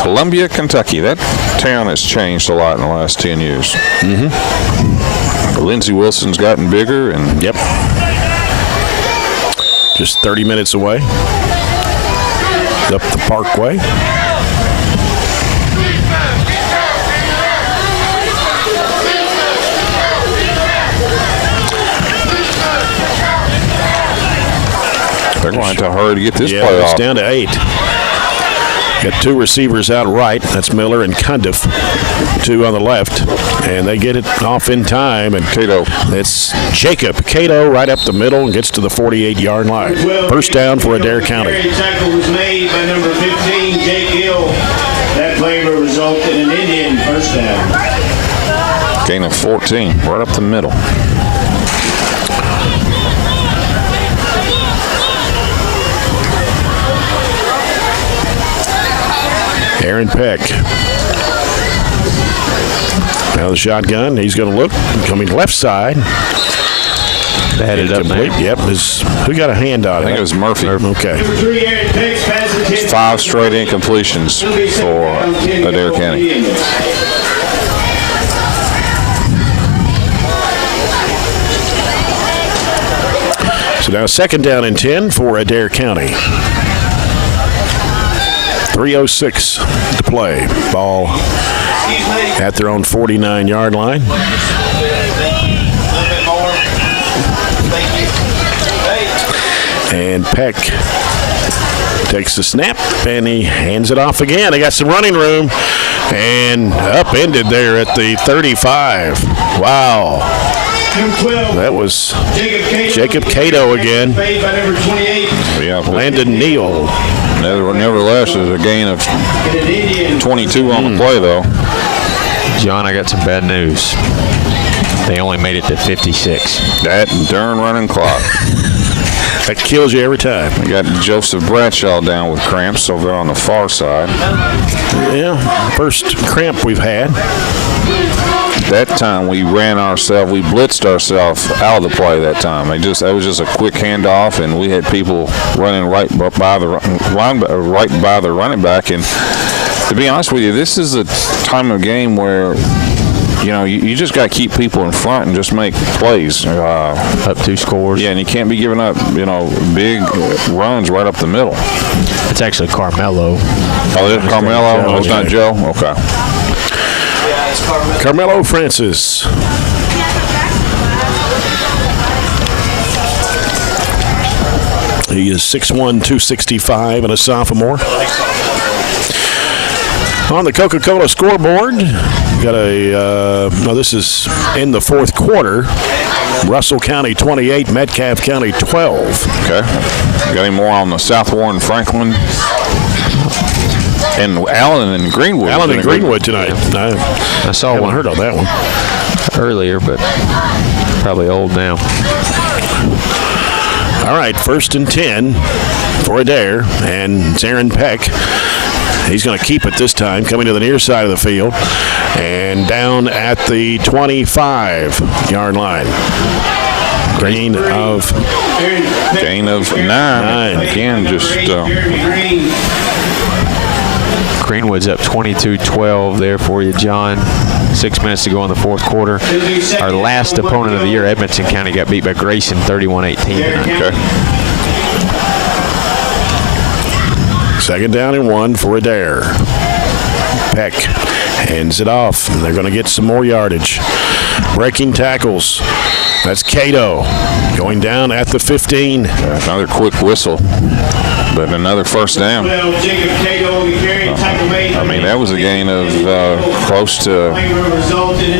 Columbia, Kentucky. That town has changed a lot in the last 10 years. Lindsey Wilson's gotten bigger, and Yep. Just 30 minutes away. Up the Parkway. they're going to hurry to get this Yeah, play it's off. down to 8. Got 2 receivers out right. That's Miller and Cundiff. 2 on the left. And they get it off in time. And Cato. it's Jacob Cato right up the middle and gets to the 48-yard line. First down for Adair County. Tackle was made by number 15, Jake Gill. That play will result in an Indian first down. Gain of 14, right up the middle. Aaron Peck. Now the shotgun. He's going to look. Coming left side. They had it up there. Incomplete. Yep. Who got a hand on it? I think it was Murphy. Okay. Number 3, Aaron Peck's pass attempt. 5 straight incompletions for Adair County. So now 2nd down and 10 for Adair County. 3:06 to play. Ball at their own 49-yard line. And Peck takes the snap, and he hands it off again. They got some running room, and upended there at the 35. Wow. That was Jacob Cato again. Yeah, Landon Neal. nevertheless, there's a gain of 22 on the play, though. John, I got some bad news. They only made it to 56. That darn running clock. That kills you every time. We got Joseph Bradshaw down with cramps over there on the far side. Yeah, first cramp we've had. That time we blitzed ourselves out of the play that time. That was just a quick handoff, and we had people running right by the running back. And to be honest with you, this is a time of game where you just got to keep people in front and just make plays. Up 2 scores. Yeah, and you can't be giving up, big runs right up the middle. It's actually Carmelo. Oh, it's Carmelo? Oh, it's not Joe? Okay. Carmelo Francis. He is 6'1", 265, and a sophomore. On the Coca-Cola scoreboard, got this is in the fourth quarter. Russell County 28, Metcalfe County 12. Okay. Got any more on the South Warren Franklin? And Allen and Greenwood. Allen and Greenwood tonight. I saw one. Heard of that one earlier, but probably old now. All right, 1st and 10 for Adair, and it's Aaron Peck. He's going to keep it this time, coming to the near side of the field, and down at the 25-yard line. Gain of 9. Again, just Greenwood's up 22-12 there for you, John. 6 minutes to go in the fourth quarter. Our last opponent of the year, Edmonton County, got beat by Grayson 31-18. Okay. 2nd down and 1 for Adair. Peck hands it off, and they're going to get some more yardage. Breaking tackles. That's Cato going down at the 15. Another quick whistle, but another first down. I mean, that was a gain of close to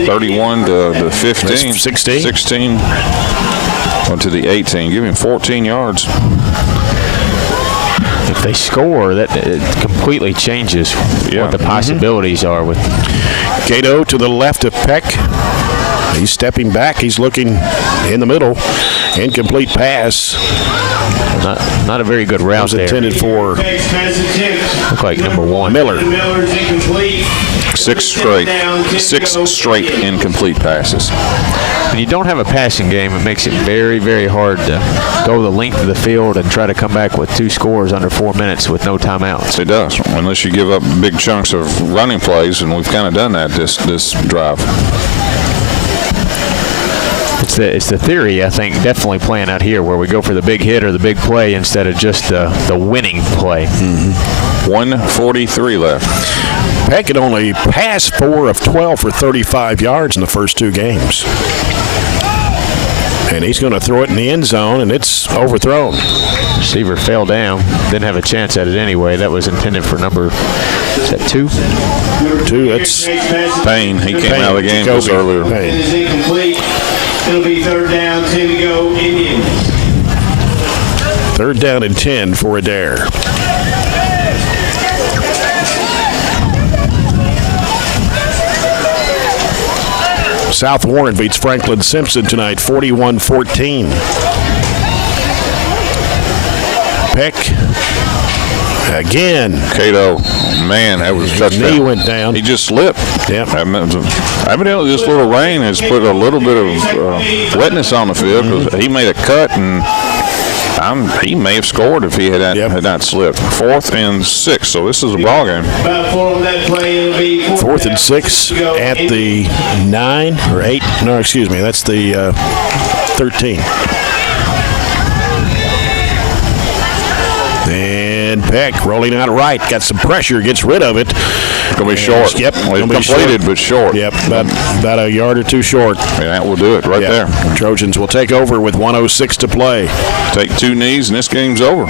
31 to 15. That's 16. On to the 18. Give him 14 yards. If they score, that it completely changes what the possibilities are with Cato to the left of Peck. He's stepping back. He's looking in the middle. Incomplete pass. Not a very good route there. Intended for look like number 1. Miller. 6 straight incomplete passes. When you don't have a passing game, it makes it very, very hard to go the length of the field and try to come back with 2 scores under 4 minutes with no timeouts. It does, unless you give up big chunks of running plays, and we've kind of done that this drive. It's the theory, I think, definitely playing out here, where we go for the big hit or the big play instead of just the winning play. 1:43 left. Peck had only passed 4 of 12 for 35 yards in the first 2 games. And he's going to throw it in the end zone, and it's overthrown. Receiver fell down. Didn't have a chance at it anyway. That was intended for number, is that 2? 2, that's Payne. He came out of the game just earlier. It is incomplete. It'll be 3rd down, 10 to go, Indians. 3rd down and 10 for Adair. South Warren beats Franklin Simpson tonight, 41-14. Peck again. Cato, man, that was a touchdown. Knee went down. He just slipped. Yep. Evidently, this little rain has put a little bit of wetness on the field, because he made a cut, and he may have scored if he had not slipped. 4th and 6, so this is a ball game. 4th and 6 at the 9 or 8. No, excuse me. That's the 13. And Peck rolling out right. Got some pressure. Gets rid of it. Going to be short. Yep. Completed, but short. Yep. About a yard or 2 short. And that will do it right there. Trojans will take over with 1:06 to play. Take 2 knees, and this game's over.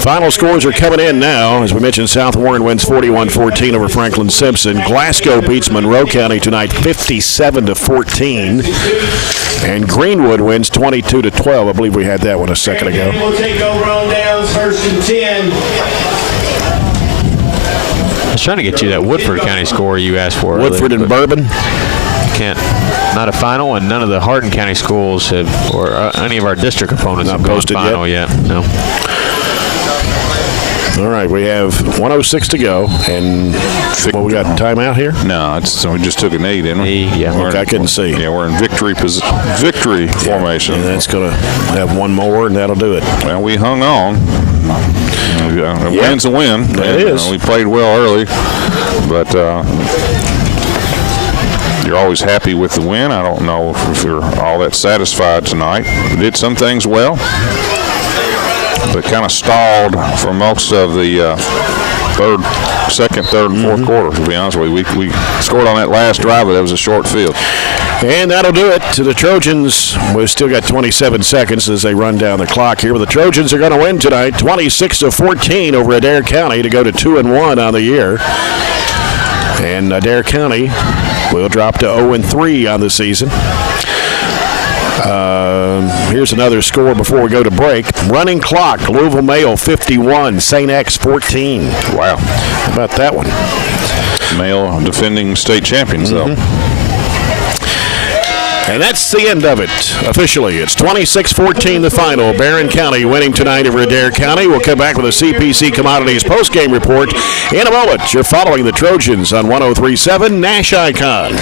Final scores are coming in now. As we mentioned, South Warren wins 41-14 over Franklin Simpson. Glasgow beats Monroe County tonight 57-14. And Greenwood wins 22-12. I believe we had that one a second ago. We'll take over on downs, 1st and 10. trying to get you that Woodford County score you asked for. Woodford earlier, and Bourbon. Can't. Not a final, and none of the Hardin County schools have, or any of our district opponents Not have gone posted final yet. No. All right, we have 1:06 to go, and we got timeout here? No, we just took a knee, didn't we? Yeah. Okay, I couldn't see. Yeah, we're in victory formation. And that's going to have one more, and that'll do it. Well, we hung on. A win's a win. It is. We played well early, but you're always happy with the win. I don't know if you're all that satisfied tonight. We did some things well, but kind of stalled for most of the second, third, and fourth quarter, to be honest with you. We scored on that last drive, but that was a short field. And that'll do it to the Trojans. We've still got 27 seconds as they run down the clock here. But the Trojans are going to win tonight, 26-14 over Adair County to go to 2-1 on the year. And Adair County will drop to 0-3 on the season. Here's another score before we go to break. Running clock, Louisville Male 51, St. X 14. Wow. How about that one? Male defending state champions, though. And that's the end of it. Officially, it's 26-14 the final. Barron County winning tonight over Adair County. We'll come back with a CPC Commodities postgame report in a moment. You're following the Trojans on 103.7 Nash Icon.